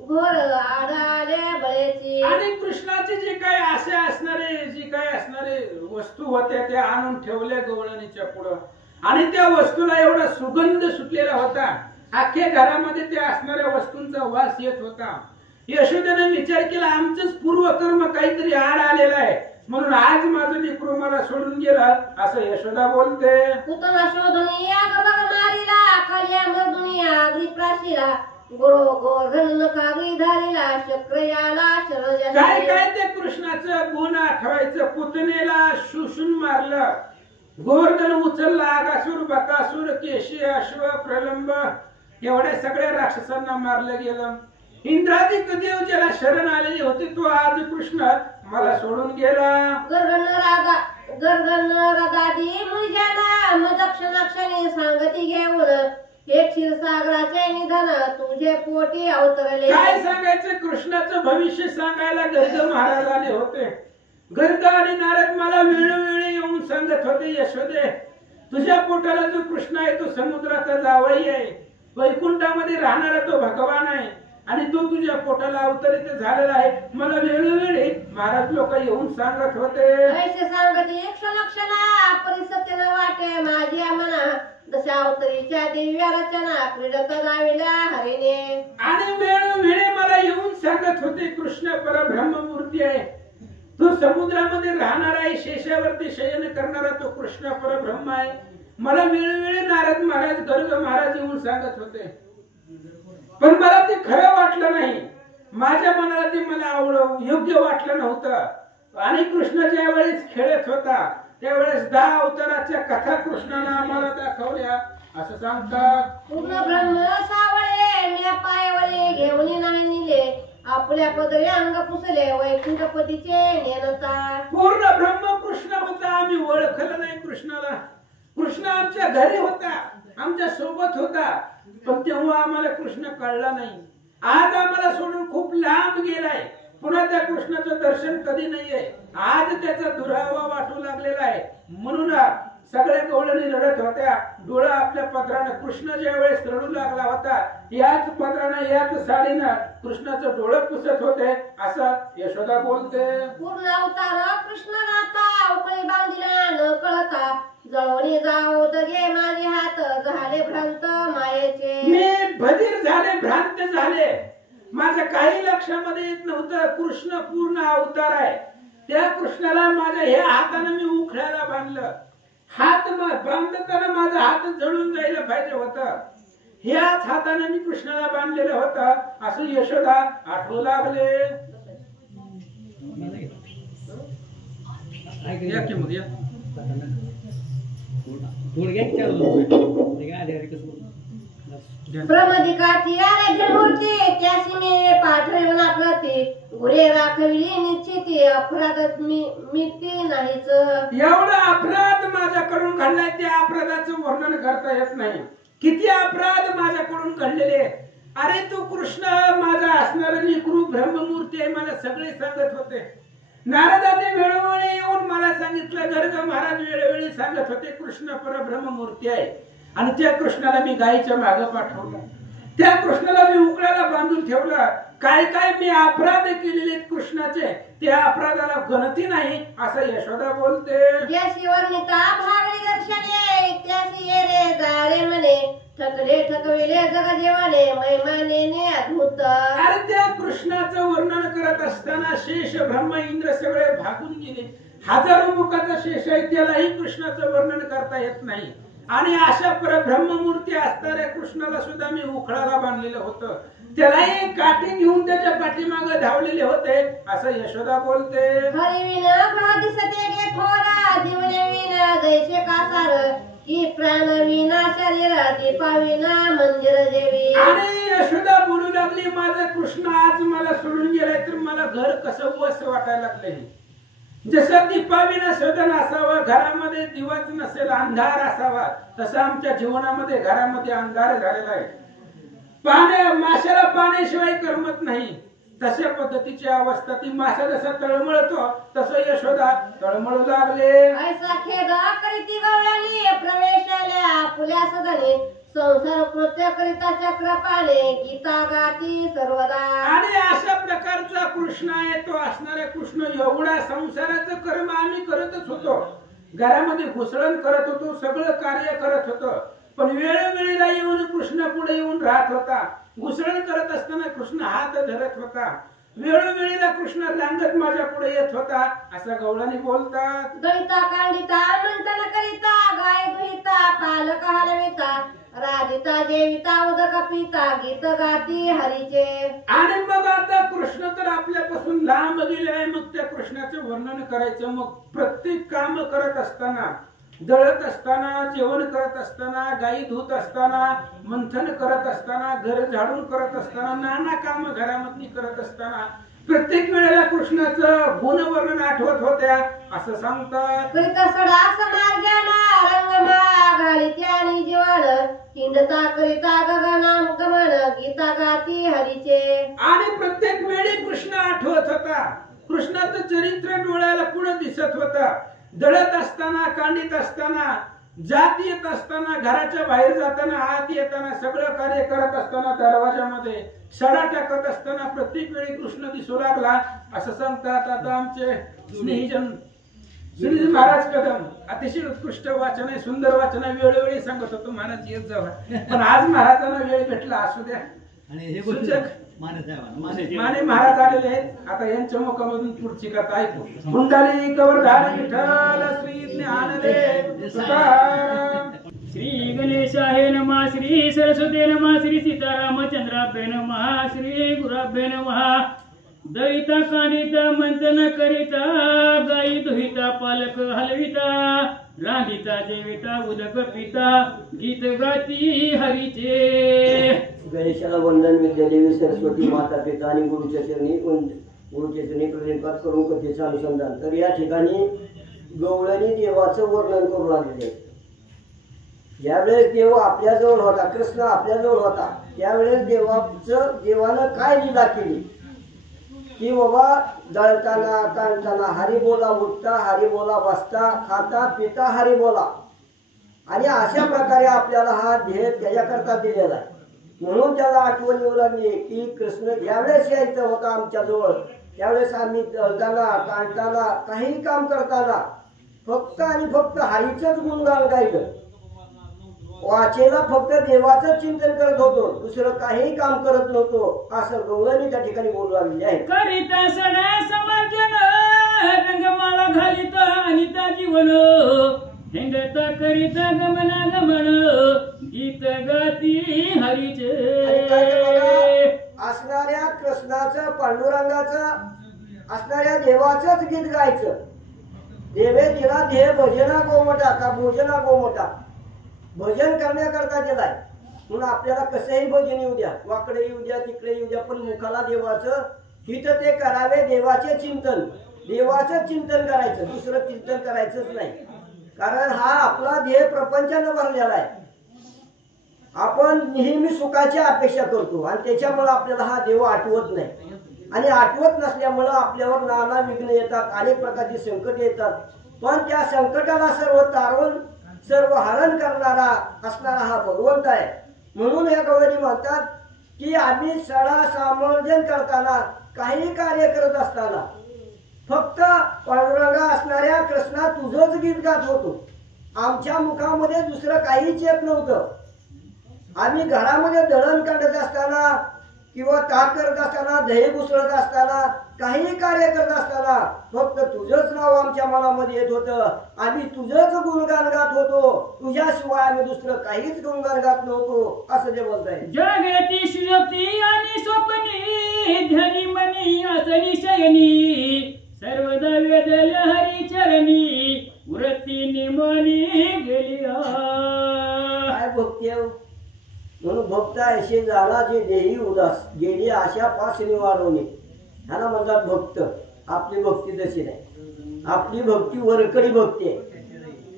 घोर आढाले बळेची. आणि कृष्णाचे जे काही असणारे वस्तू होत्या त्या आणून ठेवल्या गवळणीच्या पुढं. आणि त्या वस्तूला एवढा सुगंध सुटलेला होता, अख्ख्या घरामध्ये त्या असणाऱ्या वस्तूंचा वास येत होता. यशोदेने विचार केला आमचंच पूर्वकर्म काहीतरी आड आलेला आहे म्हणून आज माझं लेकरू मला सोडून गेलं असं यशोदा बोलते. पुतना शोधून या गबग मारिला खाल्या मर्दुनिया अग्री प्राशीला गोधन कागरी धारीला शक्रयाला शरज. काय काय ते कृष्णाचं गुण आठवायचं. पुतनेला शोषून मारलं, गोवर्धन उचलला, आगासूर बकासूर केशी अश्व प्रलंब एवढ्या सगळ्या राक्षसांना मारलं गेलं. इंद्रादिक देव ज्याला शरण आलेले होते तो आज कृष्ण मला सोडून गेला. गर्गन रदादी मुलग्याला मदक्षिणाक्षणी सांगती घेऊन हे क्षीरसागराचे निधन तुझे पोटी अवतरले. काय सांगायचं, कृष्णाचं भविष्य सांगायला गर्ग महाराज आले होते. गर्ग आणि नारद मला वेळोवेळी येऊन सांगत होते यशोदे तुझ्या पोटाला जो कृष्ण आहे तो समुद्राचा जावई आहे, वैकुंठामध्ये राहणारा तो भगवान आहे आणि तो तुझ्या पोटाला अवतरित झालेला आहे. मला वेळोवेळी महाराज लोक येऊन सांगत होते. ऐसे सांगते क्षणक्षणा परिसत्यन वाटे माझ्या मना दशा अवतरीच्या दिव्या रचना क्रीडत जाविला हरिणे. आणि वेळोवेळी मला येऊन सांगत होते कृष्ण परब्रह्म मूर्ती आहे, तो समुद्रामध्ये राहणारा आहे, शेषावरती शयन करणारा तो कृष्ण परब्रह्म आहे. मला वेळोवेळी नारद महाराज गर्ग महाराज येऊन सांगत होते, पण मला ते खरं वाटलं नाही. माझ्या मनाला ते मला योग्य वाटलं नव्हतं. आणि कृष्ण ज्या वेळेस खेळत होता त्यावेळेस 10 अवताराच्या कथा कृष्णाने आम्हाला दाखवल्या असं सांगतात. पूर्ण ब्रह्म सावळे मी पायवळे घेऊन नाही निले आपल्या पदरी अंग पुसले वैकुंठपतीचे नेनता. पूर्ण ब्रह्म कृष्ण होता, आम्ही ओळखलं नाही कृष्णाला. कृष्ण आमच्या घरी होता, आमच्या सोबत होता, पण तेव्हा आम्हाला कृष्ण कळला नाही. आज आम्हाला सोडून खूप लांब गेलाय, पुन्हा त्या कृष्णाचं दर्शन कधी नाहीये. आज त्याचा दुरावा वाटू लागलेला आहे. म्हणून सगळ्या गवळणी रडत होत्या, डोळा आपल्या पत्रानं. कृष्ण ज्या वेळेस रडू लागला होता याच पत्रानं याच साडीनं कृष्णाचं डोळं पुसत होते असं यशोदा बोलते. पूर्ण अवतार कृष्ण नाथा उकळी बांधिला न कळता जळवणी जाऊ दगे माझे हात झाले भ्रांत मायेचे. मी बधीर झाले, भ्रांत झाले, माझं काही लक्षामध्ये येत नव्हतं. कृष्ण पूर्ण अवतार आहे, त्या कृष्णाला माझ्या ह्या हाताने मी उखळ्याला बांधलं. हात बांधताना माझा हात जळून जायला पाहिजे होतं, ह्याच हाताने मी कृष्णाला बांधलेलं होतं असं यशोदा आठवू लागले. प्रमदिकाठी आराध्य मूर्ती त्याशी मी पाठवून आपलती गुरे राखविली निश्चिती अपराधात मिळते नाहीच. एवढा अपराध माझ्याकडून घडलाय, त्या अपराधाचं वर्णन करता येत नाही. किती अपराध माझ्याकडून घडलेले. अरे तू कृष्ण माझा असणारा लेकरू ब्रह्ममूर्ती आहे मला सगळे सांगत होते. नारदाने वेळोवेळी येऊन मला सांगितलं, गर्ग महाराज वेळोवेळी सांगत होते कृष्ण परब्रह्म मूर्ती आहे. आणि त्या कृष्णाला मी गायीच्या मागे पाठवलं, त्या कृष्णाला मी उकळाला बांधून ठेवलं. काय काय मी अपराध केलेले कृष्णाचे, त्या अपराधाला गणती नाही असं यशोदा बोलते. ज्याशी वर्णिता भागली दर्शने त्याशी ये रे जारे म्हणे थकले थकविले जग जीवने महिमाने अद्भुत. अरे त्या कृष्णाचं वर्णन करत असताना शेष ब्रह्म इंद्र सगळे भागून गेले. हजारो मुखाचा शेष आहे, त्यालाही कृष्णाचं वर्णन करता येत नाही. आणि अशा परब्रह्ममूर्ती असणाऱ्या कृष्णाला सुद्धा मी उखळाला बांधलेलं होतं, त्यालाही काठी घेऊन त्याच्या पाठीमागे धावलेले होते असं यशोदा बोलते. हरिविन ग्रह दिसते गे थोरा जीवने विन जैसे कासार की प्राण विना शरीर दीपाविना मंदिर देवी. आणि यशोदा बोलू लागली, माझा कृष्ण आज मला सोडून गेलाय तर मला घर कसं वस वाटायला लागले. जसं दीपाविना सदन असावं, घरामध्ये दिवाच नसेल अंधार असावा, तसं आमच्या जीवनामध्ये घरामध्ये अंधार झालेला आहे. माशाला पाण्याशिवाय करमत नाही, तशा पद्धतीची अवस्था. ती मासा जसा तळमळतो तसं यशोदा तळमळू लागले. ऐसा खेदा करीती गवळली प्रवेशाल्या फुल्या सदने संसार कृत्य करिता चक्रपाले गीता गाती सर्वदा. आणि अशा प्रकारचा कृष्ण आहे, तो असणारा कृष्ण एवढा संसाराचं कर्म आम्ही करतच होतो, घरामध्ये घुसळण करत होतो, सगळं कार्य करत होतो. पण वेळोवेळीला येऊन कृष्ण पुढे येऊन राहत होता. घुसळण करत असताना कृष्ण हात धरत होता, वेळोवेळीला कृष्ण रांगत माझ्या पुढे येत होता असं गवळणी बोलतात. दळिता कांडिता मंथन करिता गाय धुईता पालक हलविता राधिता जेविता उदक पिता गीत गाती हरीचे. आणि मग आता कृष्ण तर आपल्यापासून लांब गेले आहे, मग त्या कृष्णाचं वर्णन करायचं. मग प्रत्येक काम करत असताना, दळत असताना, जेवण करत असताना, गाई धुत असताना, मंथन करत असताना, घर झाडून करत असताना, नाना काम घरामध्ये करत असताना प्रत्येक वेळेला कृष्णाचं गुणवर्णन आठवत होत्या असं सांगतात. करिता सडा समार्जना रंगमा घालिते आणि जीवन हिंडता करिता गगनाम गमन गीता गाती हरीचे. आणि प्रत्येक वेळी कृष्ण आठवत होता, कृष्णाचं चरित्र डोळ्याला पुढे दिसत होतं. दळत असताना, कांडीत असताना, जात येत असताना, घराच्या बाहेर जाताना, आत येताना, सगळं कार्य करत असताना, दरवाजामध्ये सडा टाकत असताना प्रत्येक वेळी कृष्ण दिसू लागला असं सांगतात. आता आमचे स्नेहीजन श्रीजी महाराज कदम अतिशय उत्कृष्ट वाचन आहे, सुंदर वाचन आहे, वेळोवेळी सांगत होतो महाराज येत जावा, पण आज महाराजांना वेळ भेटला असू द्या. माने महाराज आलेले आहेत, आता यांच्या मुखामधून पुढची कथा ऐकू. कुंडली कवरधार विठ्ठल श्री ज्ञानदेव तुकाराम. श्री गणेशाय नमः, श्री सरस्वती नमः, श्री सीतारामचंद्राभ्ये नमः, श्री गुराभ्ये नमः. दळिता कांडिता मंथन करिता गाई धुईता पालक हलविता रांधिता जेविता उदक पिता गीत गाती हरीचे. गणेशाला वंदन विद्यादेवी सरस्वती माता पिता आणि गुरुच्या चरणी प्रेमपात करून कथेचं अनुसंधान. तर या ठिकाणी गवळणी देवाचं वर्णन करू लागलेले आहे. ज्यावेळेस देव आपल्याजवळ होता, कृष्ण आपल्याजवळ होता, त्यावेळेस देवानं काय लीला केली की बाबा जळताना काढताना हरी बोला, उठता हरी बोला, बसता खाता पिता हरी बोला. आणि अशा प्रकारे आपल्याला हा ध्येय त्याच्याकरता दिलेला आहे. म्हणून त्याला आठवण येऊ लागली की कृष्ण ज्यावेळेस यायचं होता आमच्याजवळ, त्यावेळेस आम्ही जळताना काढताना काही काम करताना फक्त आणि फक्त हरीचंच गुणगान गायलं, वाचेला फक्त देवाचं चिंतन करत होतो, दुसरं काही काम करत नव्हतो असं गवळणी त्या ठिकाणी बोलू लागली आहे. करिता सडा समर्जन रंगमाळा घालिता अनिता जीवन हिंडता करिता गमना गमन गीत गाती हरीचे. असणाऱ्या कृष्णाचं, पांडुरंगाचं, असणाऱ्या देवाचंच गीत गायचं. देवे दिला ध्येय भजना गोमटा का भोजना गोमटा, भजन करण्याकरता दिलाय. म्हणून आपल्याला कसंही भजन येऊ द्या, वाकडे येऊ द्या, तिकडे येऊ द्या, पण मुखाला देवाचं हित ते करावे. देवाचे चिंतन, देवाचं चिंतन करायचं, दुसरं चिंतन करायचंच नाही. कारण हा आपला ध्येय प्रपंचानं भरलेला आहे. आपण नेहमी सुखाची अपेक्षा करतो आणि त्याच्यामुळे आपल्याला हा देव आठवत नाही. आणि आठवत नसल्यामुळं आपल्यावर नाना विघ्न येतात, अनेक प्रकारची संकट येतात. पण त्या संकटाला सर्व तारून सर्व हरण करणारा असणारा हा भगवंत आहे. म्हणून या गवळणी म्हणतात की आम्ही सडा सामोर्जन करताना काही कार्य करत असताना फक्त पांडुरंगा असणाऱ्या कृष्णा तुझंच गीत गात होतो. आमच्या मुखामध्ये दुसरं काहीच येत नव्हतं. आम्ही घरामध्ये दळण काढत असताना किंवा ताक करत असताना दही घुसळत असताना काही कार्य करत असताना फक्त तुझंच नाव आमच्या मनामध्ये येत होतं. आम्ही तुझंच गुणगान गात होतो. तुझ्याशिवाय आम्ही दुसरं काहीच गुणगान गात नव्हतो असं ते बोलताय. जागृती सुयोक्ती आणि स्वप्नी ध्यानी मनी असनी शयनी सर्वदा वेद लहरी चरणी वृत्ती निमनी गेली. काय भक्ती आहे? म्हणून भक्त ऐशी झाला जे देही उदास गेली आशा पाशनी वाढवणे ह्याला म्हणतात भक्त. आपली भक्ती तशी नाही. आपली भक्ती वरकडी भक्ती आहे.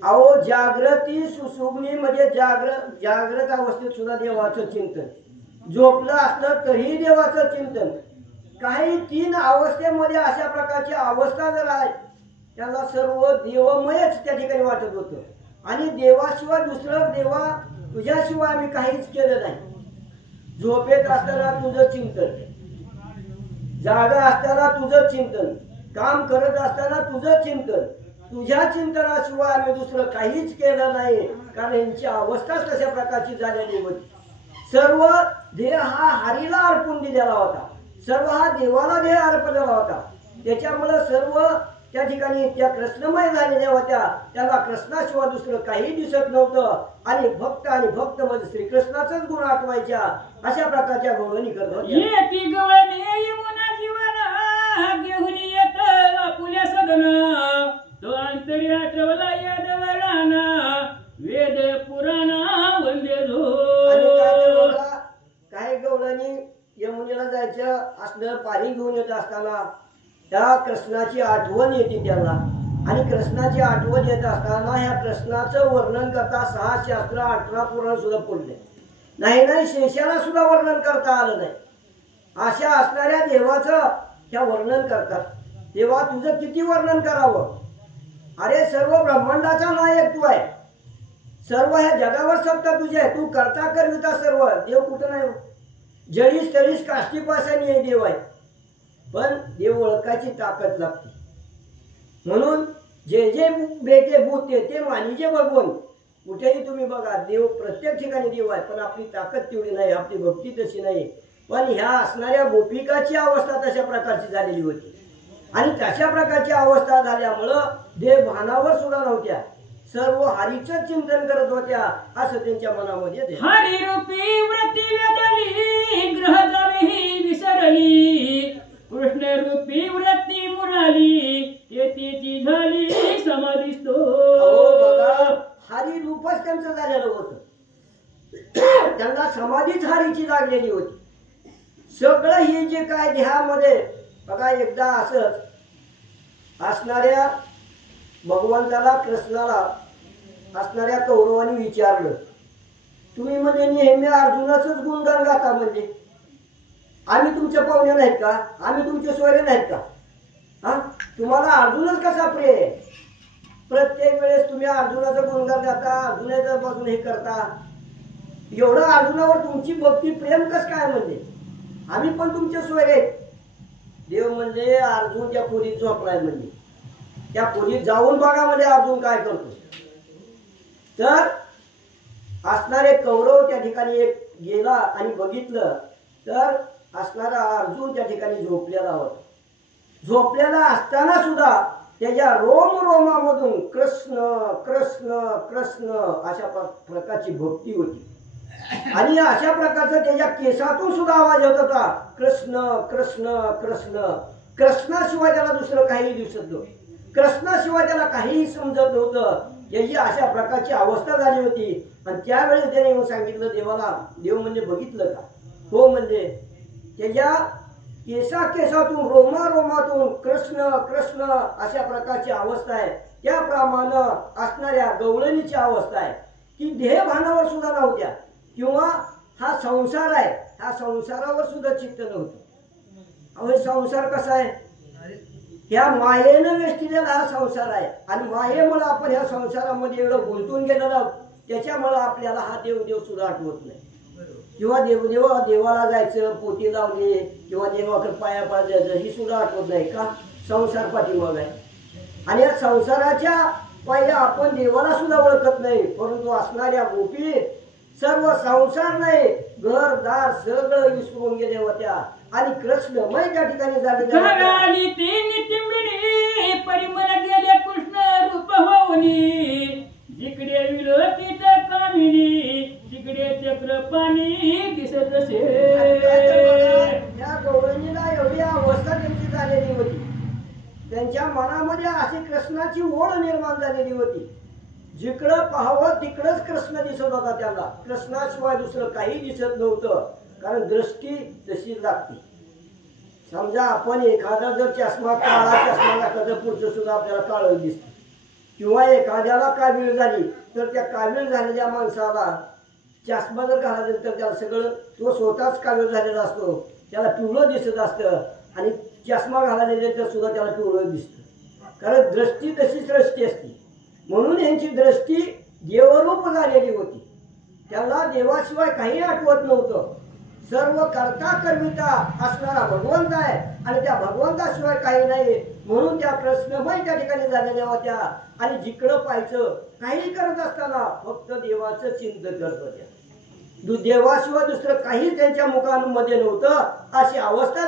अहो जागृती सुसुग्नी म्हणजे जागृत अवस्थेत सुद्धा देवाचं चिंतन, झोपलं असलं तरी देवाचं चिंतन. काही 3 अवस्थेमध्ये अशा प्रकारची अवस्था जर आहे त्याला सर्व देवमयच त्या ठिकाणी वाटत होतं. आणि देवाशिवाय दुसरं देवा तुझ्याशिवाय आम्ही काहीच केलं नाही. झोपेत असताना तुझं चिंतन, जागा असताना तुझं चिंतन, काम करत असताना तुझं चिंतन. तुझ्या चिंतनाशिवाय आम्ही दुसरं काहीच केलं नाही. कारण यांची अवस्थाच तशा प्रकारची झालेली होती. सर्व देह हा हरीला अर्पून दिलेला होता. सर्व हा देवाला देह अर्पलेला होता. त्याच्यामुळे सर्व त्या ठिकाणी त्या कृष्णमय झालेल्या होत्या. त्याला कृष्णाशिवाय दुसरं काही दिसत नव्हतं. आणि भक्त म्हणजे श्रीकृष्णाचंच गुण आठवायच्या अशा प्रकारच्या गवळणी करत होत्या. येती गवळणी यमुना जीवना घेऊन येत आपुल्या सदन तो अंतरी आठवला या देवळाना वेद पुराण वंदे झो. काही गवळणी यमुनेला जायचं असलं पाणी घेऊन येत असताना त्या कृष्णाची आठवण येते त्यांना. आणि कृष्णाची आठवण येत असताना ह्या कृष्णाचं वर्णन करता 6 शास्त्र 18 पुराण सुद्धा पडले नाही. शेषाला सुद्धा वर्णन करता आलं नाही. अशा असणाऱ्या देवाचं त्या वर्णन करतात. तेव्हा तुझं किती वर्णन करावं? अरे सर्व ब्रह्मांडाचा नायक तू आहे. सर्व ह्या जगावर सत्ता तुझी आहे. तू करता करविता सर्व. देव कुठं नाही. जळीस तळीस काष्टीपासाने हे देव आहे. पण देव ओळखायची ताकद लागते. म्हणून जे जे बेटे भूत ते मानिजे भगवन. कुठेही तुम्ही बघा देव प्रत्येक ठिकाणी देव आहे. पण आपली ताकद तेवढी नाही, आपली भक्ती तशी नाही. पण ह्या असणाऱ्या गोपिकाची अवस्था तशा प्रकारची झालेली होती. आणि तशा प्रकारची अवस्था झाल्यामुळं देव भानावर सुद्धा नव्हत्या. सर्व हरीचं चिंतन करत होत्या असं त्यांच्या मनामध्ये. हरी रूपी व्रती वेदली ग्रह जावी विसरली कृष्ण रूपी व्रती मुराली येतीची झाली समाधिस्तो. बघा हरी रूपच त्यांचं झालेलं होतं. त्यांना समाधीच हरीची लागलेली होती. सगळं हे जे काय देहामध्ये बघा एकदा असंच असणाऱ्या भगवंताला कृष्णाला असणाऱ्या कौरवांनी विचारलं, तुम्ही म्हणजे नेहमी अर्जुनाचंच गुणगान गाता म्हणजे आम्ही तुमच्या पाहुणे नाहीत का? आम्ही तुमचे सोयरे नाहीत का? हा तुम्हाला अर्जुनच कसा प्रिय आहे? प्रत्येक वेळेस तुम्ही अर्जुनाचं गुणगान गाता, अर्जुनाच्या बाजून हे करता. एवढं अर्जुनावर तुमची भक्ती प्रेम कस काय? म्हणजे आम्ही पण तुमचे सोयरे. देव म्हणजे अर्जुन त्या खोलीत झोपलाय म्हणजे त्या खोलीत जाऊन बघा म्हणजे अर्जुन काय करतो. तर असणारे कौरव त्या ठिकाणी एक गेला आणि बघितलं तर असणारा अर्जुन त्या ठिकाणी झोपलेला होता. झोपलेला असताना सुद्धा त्याच्या रोम रोमामधून कृष्ण कृष्ण कृष्ण अशा प्रकारची भक्ती होती. आणि अशा प्रकारचा त्याच्या केसातून सुद्धा आवाज येत होता कृष्ण कृष्ण कृष्ण. कृष्णाशिवाय त्याला दुसरं काही दिसत नव्हतं. कृष्णाशिवाय त्याला काहीही समजत नव्हतं. याची अशा प्रकारची अवस्था झाली होती. आणि त्यावेळेस त्याने येऊन सांगितलं देवाला. देव म्हणजे बघितलं का? हो म्हणजे त्याच्या केसातून रोमा रोमातून कृष्ण कृष्ण अशा प्रकारची अवस्था आहे. त्याप्रमाणे असणाऱ्या गवळणीची अवस्था आहे की देह भानावर सुद्धा नव्हत्या किंवा हा संसार आहे ह्या संसारावर सुद्धा चित्त नव्हतं. अहो संसार कसा आहे? ह्या मायेनं वेष्टिलेला हा संसार आहे आणि मायेमुळे आपण ह्या संसारामध्ये एवढं गुंतून गेलेलो त्याच्यामुळे आपल्याला हा देव सुद्धा आठवत नाही किंवा देवाला जायचं पोती लावली किंवा देवाकडे पाया पाडायचं ही सुद्धा आठवत नाही का संसार पाठीमाग आहे आणि या संसाराच्या पायी आपण देवाला सुद्धा ओळखत नाही परंतु असणाऱ्या गोपी सर्व संसार नाही घरदार सगळं विसरून गेले होत्या आणि कृष्णमय त्या ठिकाणी झाली ती नितिंबिनी परिमल गेले कृष्ण रूप होऊनी जिकडे विलोकित कामिनी तिकडे चक्रपाणी दिसत असे त्या गौरणीला एवढी अवस्था त्यांची झालेली होती त्यांच्या मनामध्ये अशी कृष्णाची ओढ निर्माण झालेली होती जिकडं पाहावं तिकडंच कृष्ण दिसत होता त्यांना कृष्णाशिवाय दुसरं काही दिसत नव्हतं कारण दृष्टी तशी लागते समजा आपण एखादा जर चष्मा काळा चष्मा घातला तर पुढचं सुद्धा आपल्याला काळं दिसतं किंवा एखाद्याला कावीळ झाली तर त्या कावीळ झालेल्या माणसाला चष्मा जर घालायचा तर त्याला सगळं तो स्वतःच कावीळ झालेला असतो त्याला पिवळं दिसत असतं आणि चष्मा घालायला तर सुद्धा त्याला पिवळं दिसतं कारण दृष्टी तशीच दृष्टी असते म्हणून यांची दृष्टी देवरूप झालेली होती त्याला देवाशिवाय काही आठवत नव्हतं सर्व करता कर्मिता असणारा भगवंत आहे आणि त्या भगवंताशिवाय काही नाही म्हणून त्या कृष्णमय त्या ठिकाणी झालेल्या होत्या आणि जिकडं पाहायचं काही करत असताना फक्त देवाचं चिंतन करत होत्या देवाशिवाय दुसरं काही त्यांच्या मुखांमध्ये नव्हतं अशी अवस्था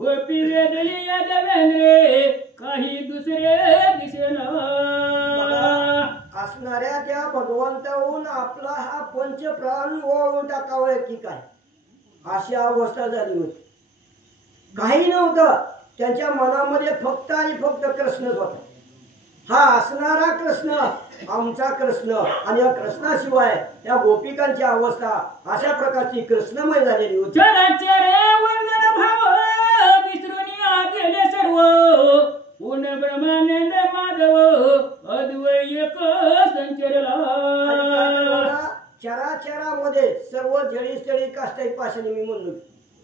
गोपी वेदली यादवेंद्रे काही दुसरे दिसेना असणाऱ्या त्या भगवंताहून आपला हा पंच प्राण ओळून टाकावं की काय अशी अवस्था झाली होती काही नव्हतं त्यांच्या मनामध्ये फक्त आणि फक्त कृष्णच होता हा असणारा कृष्ण आमचा कृष्ण आणि या कृष्णाशिवाय या गोपिकांची अवस्था अशा प्रकारची कृष्णमय झालेली होती गेले सर्व पूर्ण ब्रह्मानंद माधव अद्वैक संचरला चराचरामध्ये सर्व जळी काष्टाई पाशाने मी म्हणलो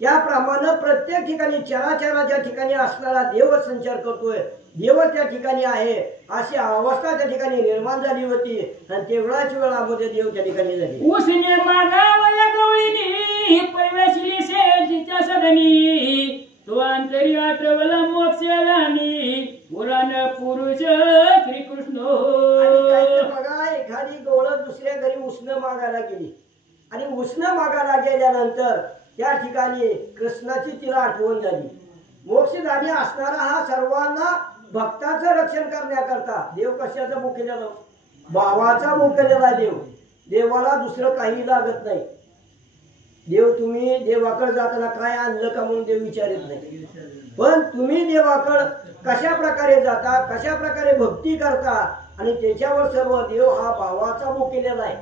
त्याप्रमाणे प्रत्येक ठिकाणी चराचराच्या ठिकाणी असणारा देव संचार करतोय देव त्या ठिकाणी आहे अशी अवस्था त्या ठिकाणी निर्माण झाली होती आणि तेवढ्याच वेळामध्ये देव त्या ठिकाणी झाली उसने मागावया गवळीनी परवेशली शेतीच्या सदनी तो अंतरी आठवला मोक्षलानी पुराण पुरुष श्रीकृष्ण बघा एखादी गवळण दुसऱ्या घरी उष्ण मागायला गेली आणि उष्ण मागायला गेल्यानंतर त्या ठिकाणी कृष्णाची तिला आठवण झाली मोक्षदानी असणारा हा सर्वांना भक्ताचं रक्षण करण्याकरता देव कशाचा मुख्यलेला भावाचा मुख्यलेला देवाला दुसरं काही लागत नाही देव तुम्ही देवाकडे जाताना काय आणलं का म्हणून देव विचारित नाही पण तुम्ही देवाकडे कशा प्रकारे जाता कशा प्रकारे भक्ती करता आणि त्याच्यावर सर्व देव हा भावाचा मुख्यलेला आहे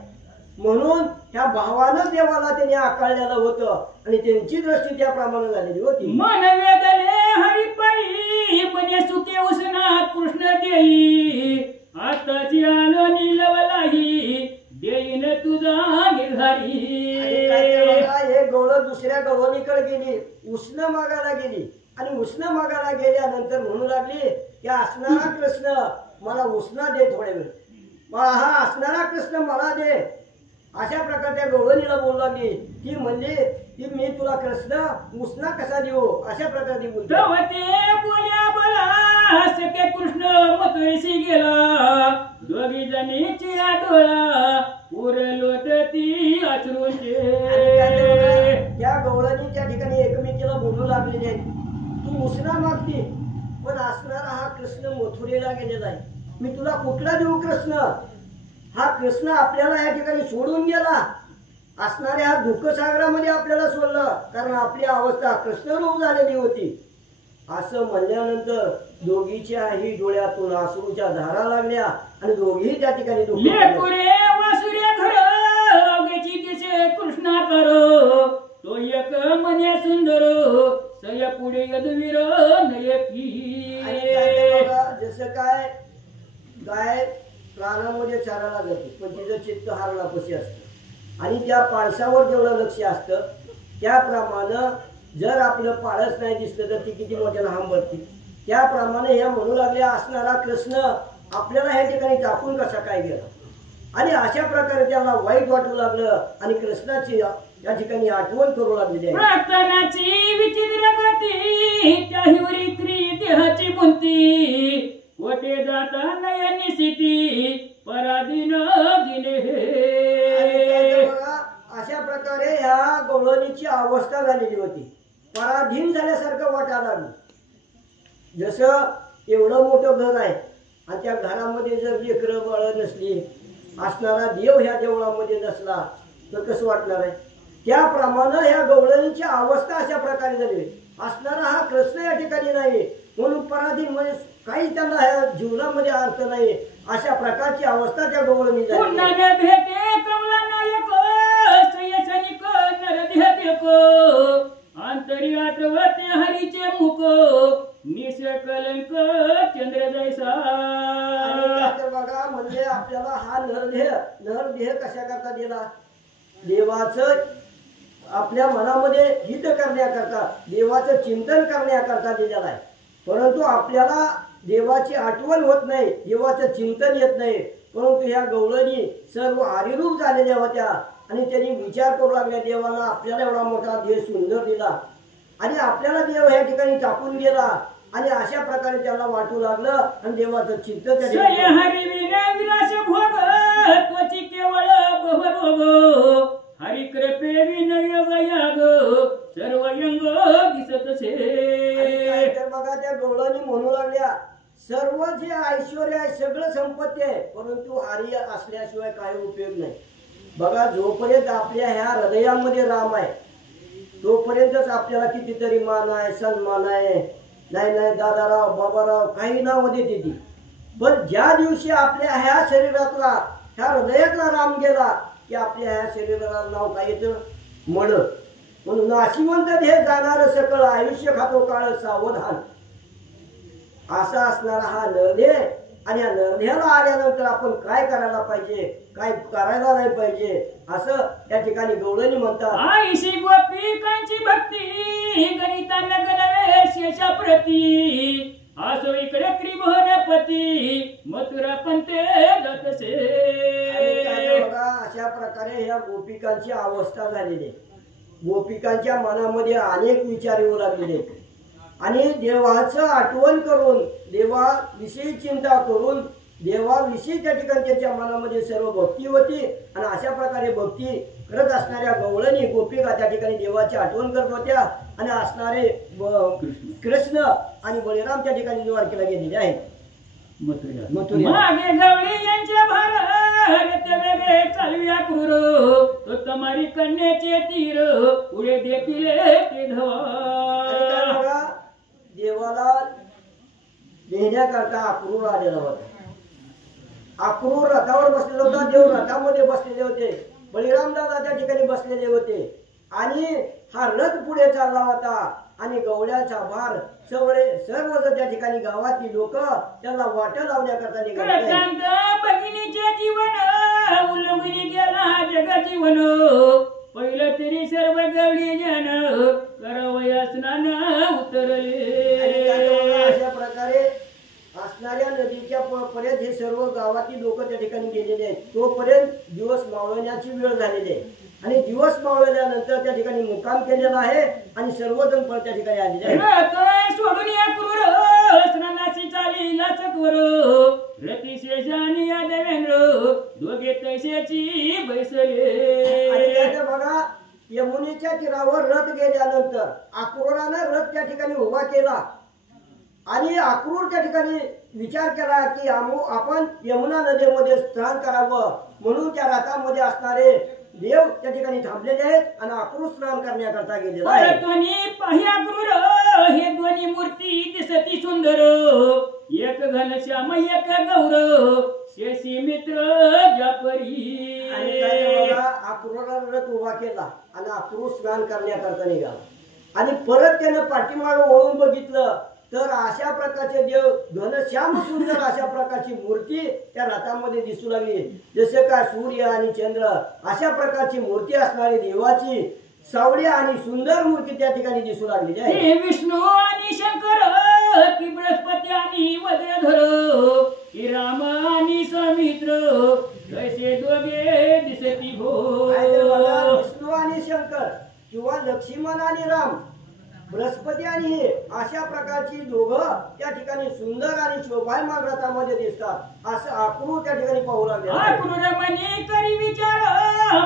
म्हणून ह्या भावानं देवाला त्याने आकारलेलं होतं आणि त्यांची दृष्टी त्याप्रमाणे झालेली होती मन वेदले हरिपाई बने सुखे उसना कृष्ण देई आताची आलो निलवलाही देईन तुझा निर्धारी हे गवळ दुसऱ्या गवळणीकडे गेली उष्ण मागायला गेली आणि उष्ण मागायला गेल्यानंतर म्हणू लागली की असणारा कृष्ण मला उष्ण दे थोडे वेळ हा असणारा कृष्ण मला दे अशा प्रकारच्या गवळणीला बोलू लागली ती म्हणली की मी तुला कृष्ण उष्ण कसा देऊ अशा प्रकारे बोलते बोल्या बोला सखे कृष्ण मतळीशी गेला दोघी जणीची आठवला पुर लोटती अश्रूचे त्या गवळणी त्या ठिकाणी एकमेकीला बोलू लागलेले आहेत तू उष्णा मागती पण असणारा हा कृष्ण मथुरेला गेलेला आहे मी तुला कुठला देऊ कृष्ण हा कृष्ण आपल्याला या ठिकाणी सोडून गेला असणाऱ्या हा दुःख सागरामध्ये आपल्याला सोडलं कारण आपली अवस्था कृष्णरूप झालेली होती असं म्हणल्यानंतर दोघीच्याही डोळ्यातून अश्रूच्या धारा लागल्या आणि दोघी त्या ठिकाणी दिसे कृष्णा करो तो एक मने सुंदर सय पुढे यदुवीर जसं काय गाय प्राणामध्ये चारायला जाते पण तिचं चित्त हारणापाशी असतं आणि त्या पाळसावर जेवढं लक्ष असतं त्याप्रमाणे जर आपलं पाळच नाही दिसलं तर ती किती मोठ्याला हंबरती. त्याप्रमाणे ह्या म्हणू लागल्या असणारा कृष्ण आपल्याला ह्या ठिकाणी टाकून कसा काय गेला आणि अशा प्रकारे त्याला वाईट वाटू लागलं आणि कृष्णाची या ठिकाणी आठवण करू लागलेली आहे. प्रार्थनाची विचित्र गती त्याहीवरी स्त्री देहाची बुंती कोठे जाता नयनी स्थिती पराधीन दिले. बघा अशा प्रकारे ह्या गवळणीची अवस्था झालेली होती. पराधीन झाल्यासारखं वाटायला लागलं. जसं एवढं मोठं घर आहे आणि त्या घरामध्ये जर लेकरं बाळ नसली असणारा देव ह्या देवळामध्ये नसला तर कसं वाटणार आहे. त्याप्रमाणे ह्या गवळणीची अवस्था अशा प्रकारे झाली. असणारा हा कृष्ण या ठिकाणी नाही म्हणून पराधीन म्हणजे काही त्यांना ह्या जीवनामध्ये अर्थ नाही अशा प्रकारची अवस्था त्या गवळणी झाली. भेटे कमला नायक श्रेयसनिक नरदेह देखो अंतरी आठवते हरीचे मुख निष्कलंक चंद्र जैसा. बघा म्हणजे आपल्याला हा नरदेह कशा करता दिला. देवाचं आपल्या मनामध्ये हित करण्याकरता देवाचं चिंतन करण्याकरता दिलेला आहे. परंतु आपल्याला देवाची आठवण होत नाही देवाचं चिंतन येत नाही. परंतु ह्या गवळणी सर्व हरिरूप झालेल्या होत्या आणि त्यांनी विचार करू लागल्या देवाला आपल्याला एवढा मोठा देह सुंदर दिला आणि आपल्याला देव ह्या ठिकाणी टाकून गेला आणि अशा प्रकारे त्याला वाटू लागलं आणि देवाचं चिंतन हरी कृपे विनय वयाग सर्व यंग दिसत तर बघा त्या गवळणी म्हणू लागल्या सर्व जे ऐश्वर्य आहे सगळं संपत्ती आहे परंतु हरी असल्याशिवाय काही उपयोग नाही. बघा जोपर्यंत आपल्या ह्या हृदयामध्ये राम आहे तोपर्यंतच आपल्याला कितीतरी मान आहे सन्मान आहे. नाही दादाराव बाबाराव काही नाव देते ती. पण ज्या दिवशी आपल्या ह्या शरीरातला ह्या हृदयातला राम गेला की आपल्या ह्या शरीराला नाव काय येतं मळ. म्हणून नाशिवंत देह जाणार सकळ आयुष्य खातो काळ सावधान असा असणारा हा नरदेह आणि या नरदेहाला आल्यानंतर आपण काय करायला पाहिजे काय करायला नाही पाहिजे असं त्या ठिकाणी गवळणी म्हणतात. आईशी गोपिकांची भक्ती गणितांना गणवे शेषा प्रती असो इकडे त्रिभुवनपती मथुरा पंते जातसे. बघा अशा प्रकारे ह्या गोपिकांची अवस्था झालेली आहे. गोपिकांच्या मनामध्ये अनेक विचार येऊ लागलेले आणि देवाचं आठवण करून देवाविषयी चिंता करून देवाविषयी त्या ठिकाणी त्याच्या मनामध्ये सर्व भक्ती होती आणि अशा प्रकारे भक्ती करत असणाऱ्या गवळणी गोपिका त्या ठिकाणी देवाची आठवण करत होत्या आणि असणारे कृष्ण आणि बळीराम त्या ठिकाणी द्वारकेला गेलेले आहेत. मागे गवळी यांच्या भारत वेगळे चालूया गुरु तो तुम्हारी कन्याचे तीर पुढे देखील ते धवा. देवाला देण्याकरता अक्रूर आलेला होता. अक्रूर रथावर बसलेला होता. देव रथामध्ये बसलेले होते. बळीराम दादा त्या ठिकाणी बसलेले होते आणि हा रथ पुढे चालला होता आणि गवळ्याचा भार सर्व त्या ठिकाणी गावातील लोक त्यांना वाटा लावण्याकरता निघाले. भगिनीचे जीवन उल्लंघनी गेला जग जीवन पहिलं तरी सर्व गवळी जन करवया स्नान उतरले. अशा प्रकारे असणाऱ्या नदीच्या पर्यंत हे सर्व गावातील लोक त्या ठिकाणी गेलेले आहेत. तोपर्यंत दिवस मावळण्याची वेळ झालेली आहे आणि दिवस मावळल्यानंतर त्या ठिकाणी मुक्काम केलेला आहे आणि सर्वजण परत त्या ठिकाणी आलेले आहेत. सोडून या क्रूर स्नानाची चाली लाचकवर रतिशेषानी या देवेंद्र दोघे तैसेची बैसले. बघा यमुनेच्या तीरावर रथ गेल्यानंतर अक्रूरानं रथ त्या ठिकाणी उभा केला आणि अक्रूर त्या ठिकाणी विचार केला की आपण यमुना नदीमध्ये स्नान करावं म्हणून त्या रथामध्ये असणारे देव त्या ठिकाणी थांबलेले आहेत आणि अक्रूर स्नान करण्याकरता गेलेला आहे. हे दोन्ही मूर्ती दिसती सुंदर एक घनश्याम एक गौर शेषी मित्र जापरी. अक्रूरानं रथ उभा केला आणि अक्रूर स्नान करण्याकरता निघाला आणि परत त्यानं पाठीमागं वळून बघितलं तर अशा प्रकारचे देव घनश्याम सुंदर अशा प्रकारची मूर्ती त्या रथामध्ये दिसू लागली. जसे का सूर्य आणि चंद्र अशा प्रकारची मूर्ती असणारी देवाची सावळी आणि सुंदर मूर्ती त्या ठिकाणी दिसू लागलेली आहे. हे विष्णू आणि शंकर की बृहस्पती आणि वज्रधर की राम आणि सौमित्र जैसे दोघे दिसती भो. काय तर बघा, विष्णू आणि शंकर किंवा लक्ष्मण आणि राम, बृहस्पती आणि हे अशा प्रकारची दोघं त्या ठिकाणी सुंदर आणि शोभायमान रथामध्ये दिसतात असं आक्रू त्या ठिकाणी पाहू लागले. आक्रूरमणी करी विचार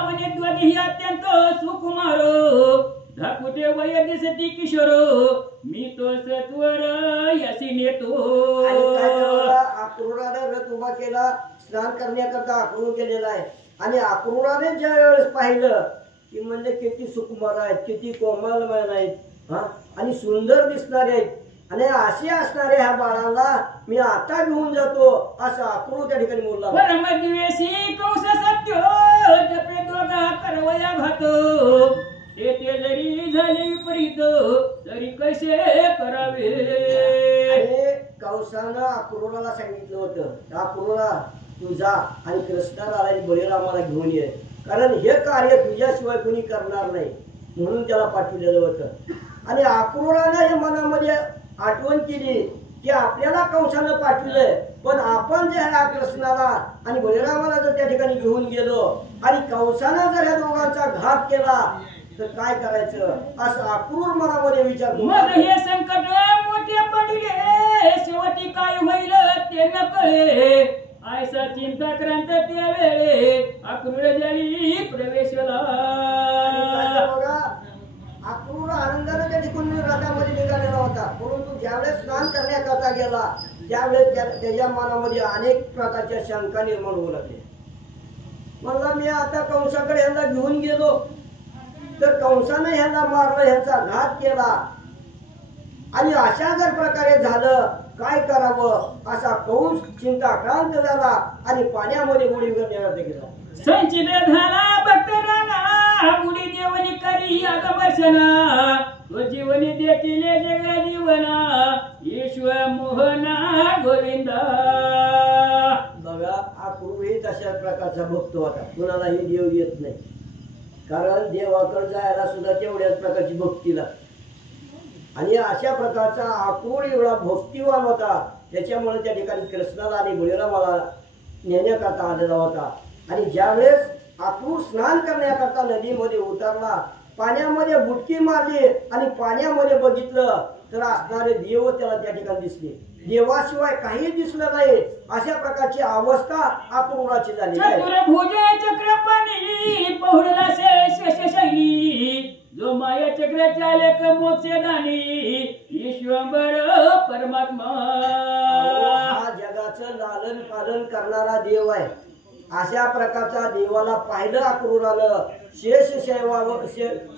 म्हणे दोघेही अत्यंत सुकुमार धाकुटे वय दिसती किशोर मी तो सत्वर यशी नेतो. आणि काय तर बघा, आक्रूराने रथ उभा केला, स्नान करण्याकरता आक्रू केलेला आहे. आणि आक्रूराने ज्या वेळेस पाहिलं की म्हणजे किती सुकुमार आहेत, किती कोमलमय आहेत, हा, आणि सुंदर दिसणारे आहेत आणि असे असणारे ह्या बाळाला मी आता घेऊन जातो असं आक्रू त्या ठिकाणी बोलला. परमद्वेषी कंस सत्य जपे दोघा करवया घात ते जरी झाले विपरीत तरी कसे करावे. आणि कंसानं आक्रूराला सांगितलं होतं, आक्रूरा तू जा आणि कृष्णाला आणि बळीरामाला घेऊन ये, कारण हे कार्य तुझ्याशिवाय कोणी करणार नाही म्हणून त्याला पाठवलेलं होतं. आणि आक्रूरानं हे मनामध्ये आठवण केली की आपल्याला कंसानं पाठवलंय, पण आपण जे ह्या कृष्णाला आणि बळीरामाला जर त्या ठिकाणी घेऊन गेलो आणि कंसानं जर ह्या दोघांचा घात केला तर काय करायचं असं आक्रूर मनामध्ये विचार करू मग लागला. हे संकट मोठे पडले शेवटी काय होईल ते न कळे आयसा चिंता क्रांत त्या वेळे अक्रूर जळी प्रवेशला. बघा, अक्रूर आनंदाने त्या ठिकाणी रथामध्ये निघालेला होता, परंतु ज्यावेळेस स्नान करण्याकरता गेला त्यावेळेस त्याच्या मनामध्ये अनेक प्रकारच्या शंका निर्माण होऊ लागल्या. म्हणला मी आता कंसाकडे ह्यांना घेऊन गेलो तर कंसाने ह्यांना मारलं, ह्यांचा घात केला आणि अशा जर प्रकारे झालं काय करावं असा कंस चिंताक्रांत झाला आणि पाण्यामध्ये बुडी करण्यात गेला. संचित झाला भक्त राणा बुडी देवनी करी आगमर्शना तो जीवनी देखील जगा जीवना ईश्वर मोहना गोविंदा. बघा, अक्रूर ही तशा प्रकारचा भक्त होता, कुणालाही देव येत नाही, कारण देवाकडे जायला सुद्धा तेवढ्याच प्रकारची भक्ती लागते. आणि अशा प्रकारचा अक्रूर एवढा भक्तिवान होता, त्याच्यामुळे त्या ठिकाणी कृष्णाला आणि बळीरामाला नेण्याकरता आलेला होता. आणि ज्यावेळेस अक्रूर स्नान करण्याकरता नदीमध्ये उतरला, पाण्यामध्ये बुडकी मारली आणि पाण्यामध्ये बघितलं तर असणारे देव त्याला त्या ठिकाणी दिसले, देवाशिवाय काही दिसलं नाही. अशा प्रकारची अवस्था अक्रूराची झाली. चतुर्भुज चक्रपाणी पहुडला शेषशैली जो माया चक्र चालक मोक्षदानी ईश्वर परमात्मा. हा जगाचं लालन पालन करणारा देव आहे. अशा प्रकारचा देवाला पाहिलं अक्रूरानं.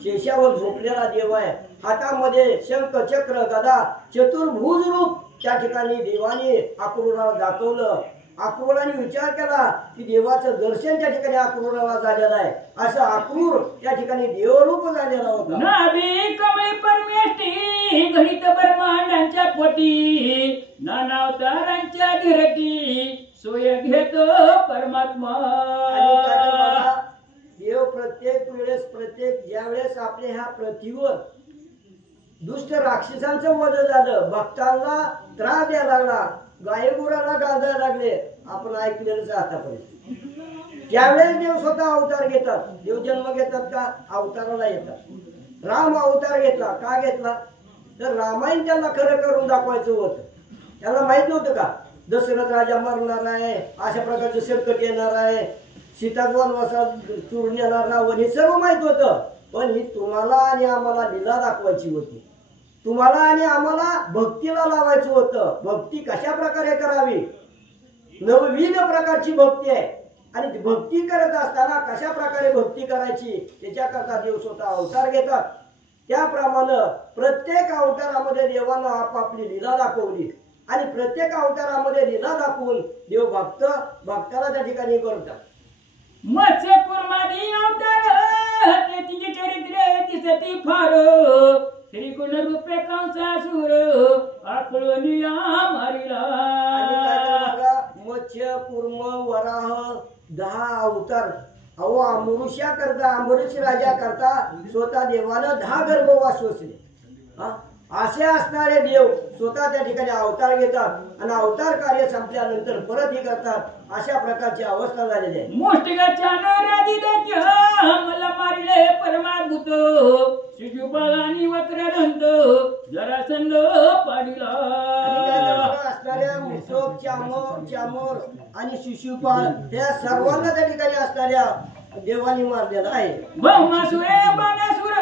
शेषावर झोपलेला देव आहे, हातामध्ये शंख चक्र गदा चतुर्भुज रूप त्या ठिकाणी देवाने अक्रूराला दाखवलं. अक्रूराने विचार केला की देवाचं दर्शन त्या ठिकाणी अक्रूराला झालेलं आहे, असं अक्रूर त्या ठिकाणी देवरूप झालेला होता. नाभी कमळी परमेष्टी घडीत ब्रह्मांडांच्या पोटी नाना अवतारांच्या गिरटी सोय घेतो परमात्मा. आणि काय बघा, देव प्रत्येक वेळेस प्रत्येक ज्यावेळेस आपल्या ह्या पृथ्वीवर दुष्ट राक्षसांचं वध झालं, भक्तांना त्रास द्यायला लागला, गायगुराला गांजायला लागले, आपण ऐकलेलंच आतापर्यंत. ज्यावेळेस देव स्वतः अवतार घेतात, देव जन्म घेतात का अवताराला येतात. राम अवतार घेतला, का घेतला तर रामायण त्यांना खरं करून दाखवायचं होतं. त्यांना माहित नव्हतं का दशरथ राजा मरणार आहे, अशा प्रकारचं संकट येणार आहे, सीता वनवासात चुरून येणार ना, हे सर्व माहित होतं. पण ही तुम्हाला आणि आम्हाला लीला दाखवायची होती, तुम्हाला आणि आम्हाला भक्तीला लावायचं होतं. भक्ती कशा प्रकारे करावी, नवविध प्रकारची भक्ती आहे आणि भक्ती करत असताना कशा प्रकारे भक्ती करायची त्याच्याकरता देव स्वतः अवतार घेतात. त्याप्रमाणे प्रत्येक अवतारामध्ये देवानं आपापली लीला दाखवली आणि प्रत्येक अवतारामध्ये लीला दाखवून देव भक्ताला त्या ठिकाणी करतात. मत्स्य कुर्मादी अवतार ते तिचे चरित्र दिसती फार श्रीगुण रूपे कंसासुर आकळून या मारिला. आणि काय बघा, मत्स्य कुर्म वराह 10 अवतार अहो अमृषा करता अमृष राजा करता स्वतः देवानं 10 गर्भवास सोसले. असे असणारे देव स्वतः त्या ठिकाणी अवतार घेतात आणि अवतार कार्य संपल्यानंतर परत हे करतात. अशा प्रकारची अवस्था झालेली आहे. मुष्टिकाच्या नराधी देत्या मला मारले परमाद्भुत शिशुपालानी वक्रदंत जरासंध पाडिला. असणाऱ्या मुसोब चामोर आणि शिशुपाल त्या सर्वांना त्या ठिकाणी असणाऱ्या देवानी मारलेला आहे. भौमासुरे बाणासुर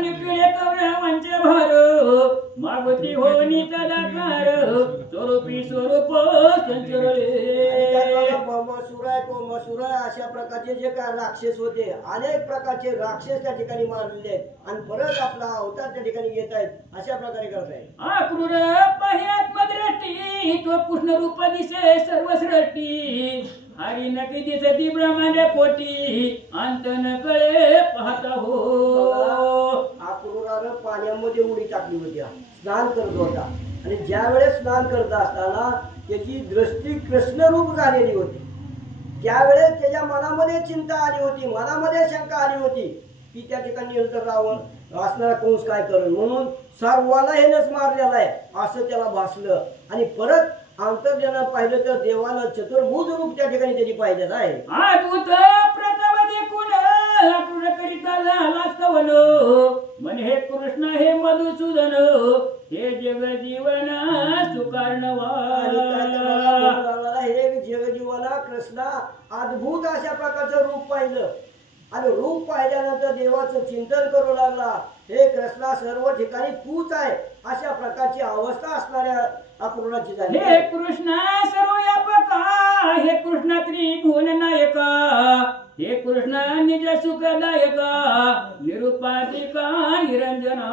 निपिळे कौरवांचे भार मागती होनी तदाकार स्वरूपी स्वरूप संचरले. मसुर अशा प्रकारचे जे काय राक्षस होते अनेक प्रकारचे राक्षस त्या ठिकाणी मारलेले आहेत आणि परत आपला अवतार त्या ठिकाणी घेत आहेत. अशा प्रकारे करत आहेत. आक्रूर पाह्यात्मदृष्टी तो कृष्ण रूप दिसे सर्वसृष्टी हरी नकी दिसती ब्रह्मांड पोटी अंत न कळे पाहता हो. आक्रूरानं पाण्यामध्ये उडी टाकली होती, स्नान करत होता आणि ज्या वेळेस स्नान करत असताना त्याची दृष्टी कृष्ण रूप झालेली होती. त्यावेळेस त्याच्या मनामध्ये चिंता आली होती, मनामध्ये शंका आली होती की त्या ठिकाणी नंतर रावण असणारा कंस काय करेल म्हणून सर्वाला हेनच मारलेला आहे असं त्याला भासलं. आणि परत अंतर्जनात पाहिलं तर देवानं चतुर्भुज रूप त्या ठिकाणी त्यांनी पाहिलेलं आहे. अद्भुत प्रताप देखून आक्रूर करिता झाला स्तवन म्हणे हे कृष्ण हे मधुसूदन हे जग जीवन सुकार्णवा. हे जगजीवना कृष्णा अद्भुत अशा प्रकारचं रूप पाहिलं आणि रूप पाहिल्यानंतर देवाचं चिंतन करू लागला. हे कृष्णा सर्व ठिकाणी तूच आहे अशा प्रकारची अवस्था असणाऱ्या आक्रूराची झाली. हे कृष्णा सर्वव्यापका हे कृष्ण त्रिभुवन नायका हे कृष्ण निज सुखदायका निरुपाधिका निरंजना.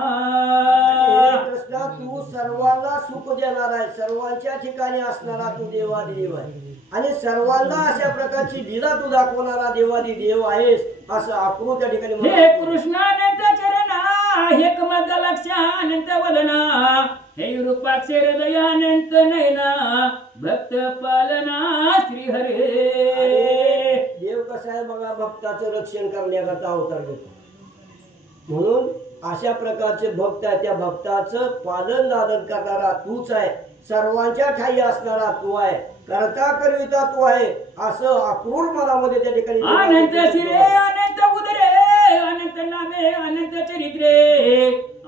कृष्णा तू सर्वांना सुख देणार आहे, सर्वांच्या ठिकाणी असणारा तू देवादेव आहे आणि सर्वांना अशा प्रकारची लीला तू दाखवणारा देवादी देव आहेस असं आक्रूर त्या ठिकाणी. हे कृष्णानंत चरणा हे कमद लक्ष अनंत वदना हे रूपाक्षर दयानंत नयना भक्त पालना श्री हरे. देव कसा आहे बघा, भक्ताचं रक्षण करण्याकरता अवतार घेतो. म्हणून अशा प्रकारचे भक्त आहे, त्या भक्ताचं पालन लालन करणारा तूच आहे, सर्वांच्या ठाई असणारा तू आहे, करता करविता तू आहे असं आक्रूर मनामध्ये त्या ठिकाणी. अनंत शिरे अनंत उदरे अनंत नामे अनंत चरित्रे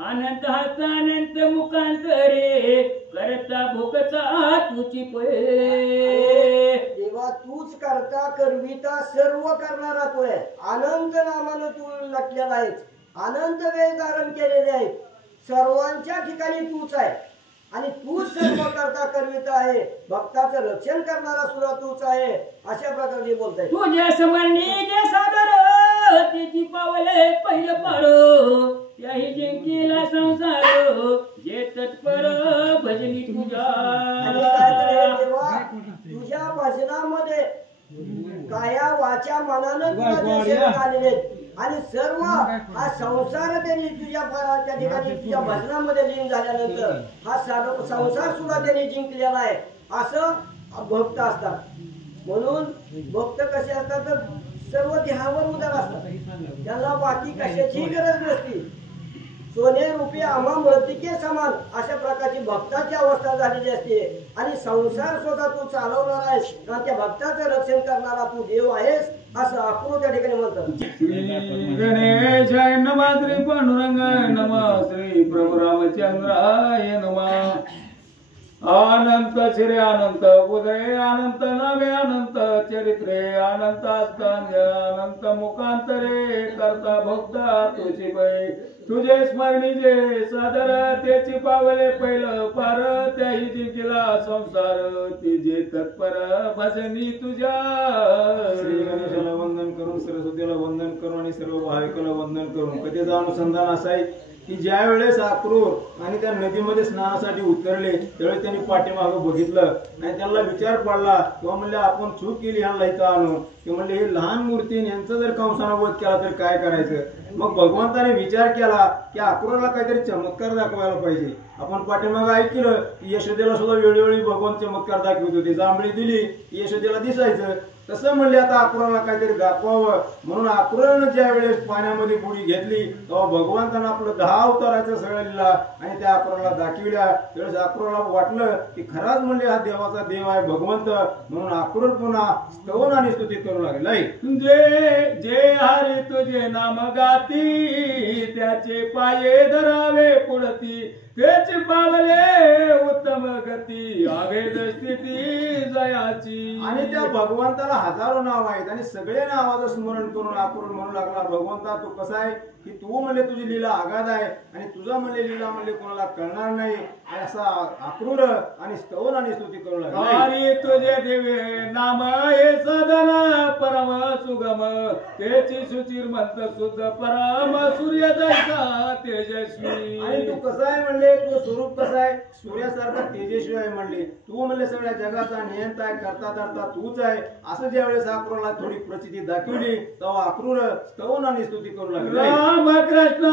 अनंत हस्त अनंत मुखांतरे करता भोगता तुची पळे. देवा तूच करता करविता सर्व करणारा तू आहे. अनंत नामानं तू नटलेला आहेस, अनंत वेळ धारण केलेले आहेत, सर्वांच्या ठिकाणी तूच आहे आणि तूच सर्व करता करविता आहे, भक्ताचं रक्षण करणारा सुद्धा तूच आहे अशा प्रकारे बोलताय. तुझ्या स्मरणी जे सादर तिची पावले पहिलं पाडो त्याही जिंकीला संसार जे तत्पर भजनी तुझ्या. तुझ्या भजनामध्ये काया वाचा मनानं तुला दर्शन आलेले आणि सर्व हा संसार त्यांनी तुझ्या त्या ठिकाणी तुझ्या भजनामध्ये लीन झाल्यानंतर हा संसार सुद्धा त्यांनी जिंकलेला आहे असं भक्त असतात. म्हणून भक्त कसे असतात तर सर्व देहावर उदार असतात, त्यांना बाकी कशाची गरज नसती. सोने रुपये आम्हा मृतिके समान अशा प्रकारची भक्ताची अवस्था झालेली असते आणि संसार स्वतः तू चालवणार आहेस आणि त्या भक्ताचं रक्षण करणारा तू देव आहेस असं आक्रूर त्या ठिकाणी म्हणतात. श्री गणेशाय नमः श्री पांडुरंगाय नमः श्री प्रभू रामचंद्राय नमः. अनंत शिरे अनंत उदय अनंत नामे अनंत चरित्रे अनंत अस्तांग अनंत मुखांतरे करता भक्ता तुझी पै. तुझे स्मरणी जे सादर त्याची पावले पहिलं पार त्याही जिंकला संसार तिजे तत्पर भजनी तुझ्या. श्री गणेशाला वंदन करून सरस्वतीला वंदन करून आणि सर्व भाविकाला वंदन करून कथेचं अनुसंधान असं आहे की ज्या वेळेस आक्रूर आणि त्या नदीमध्ये स्नानासाठी उतरले त्यावेळेस त्यांनी पाठीमागं बघितलं आणि त्यांना विचार पडला किंवा म्हणले आपण चूक केली ह्यांना इथं आणून ते म्हणले हे लहान मूर्ती यांचा जर कंसाना वध केला तर काय करायचं. मग भगवंताने विचार केला की आक्रूरला काहीतरी चमत्कार दाखवायला पाहिजे. आपण पाठीमागं ऐकलं की यशोदेला सुद्धा वेळोवेळी भगवान चमत्कार दाखवत होते. जांभळी दिली की यशोदेला दिसायचं, तसं म्हणले आता अक्रूराला काहीतरी दाखवावं म्हणून अक्रूरानं ज्या वेळेस पाण्यामध्ये बुडी घेतली तेव्हा भगवंतानं आपलं 10 अवताराचं सगळं लिहिला आणि त्या अक्रूराला दाखविल्या. त्यावेळेस अक्रूराला वाटलं की खराच म्हणले हा देवाचा देव आहे भगवंत, म्हणून अक्रूर पुन्हा स्तवन आणि स्तुती करू लागले. जे जे हरी तुझे नाम गाती त्याचे पाये धरावे पुढती तेच पावले उत्तम गती अभेद स्थिती जयाची. आणि त्या भगवंताला हजारो नाव आहेत आणि सगळे नावाचं स्मरण करून अक्रूर म्हणू लागला भगवंता तू कसा आहे की तू म्हणले तुझी लीला आगाध आहे आणि तुझा म्हणले लीला म्हणले कोणाला कळणार नाही असा अक्रूर आणि स्तवन आणि स्तुती करू लागला. हरी तुझे दिवे नाम हे सदन परम सुगम तेची सुचिर मंत शुद्ध परम सूर्य जैसा तेजस्वी. आणि तू कसा आहे म्हणले तुझं स्वरूप कसं आहे सूर्यासारखा तेजस्वी आहे म्हणले तू म्हणले सगळ्या जगाचा नियंता आहे करता धरता तूच आहे असं ज्या वेळेस अक्रूरला थोडी प्रचिती दाखवली तेव्हा अक्रूर स्तवन आणि स्तुती करू लागला. राम कृष्ण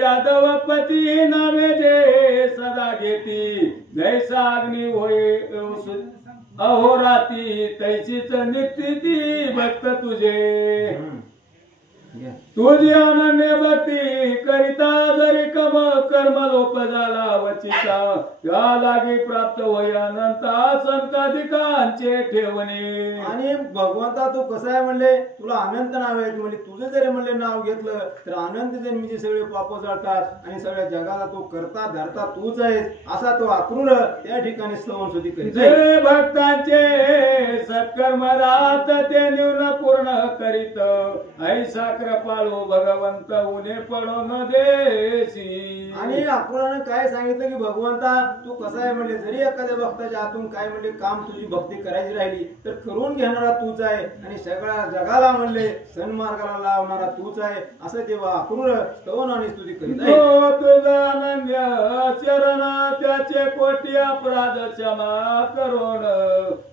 यादवपती नामे जे सदा घेती जैसा अग्नी होय अहोराती तैचीच नित्य भक्त तुझे. तुझी अनन्य भक्ती करिता जरी कर्म लोप झाला वचिता त्या लागी प्राप्त होय अनंता संताधिकांचे ठेवणे. आणि भगवंता तू कसा आहे म्हणले तुला अनंत नाव आहेत म्हणजे तुझं जरी म्हणले नाव घेतलं तर अनंत जन्मीचे सगळे पाप जळतात आणि सगळ्या जगाला तू करता धरता तूच आहेस असा तो अक्रूर त्या ठिकाणी स्तवन स्तुती करीत आहे. जे भक्तांचे सत्कर्म राहत ते न्यून पूर्ण करीत ऐसा कृपाळू भगवंत उन्हे पडो न देशी. आणि अक्रूरानं काय सांगितलं की भगवंता तू कसा आहे म्हणले जरी एखाद्या भक्ताच्या हातून काय म्हणले काम तुझी भक्ती करायची राहिली तर करून घेणारा तूच आहे आणि सगळ्या जगाला म्हणले सन्मार्गाला लावणारा तूच आहे असं तेव्हा अक्रूर स्तवन आणि स्तुती करीत आहे. तुझा अनन्य चरण त्याचे कोटी अपराध क्षमा करोन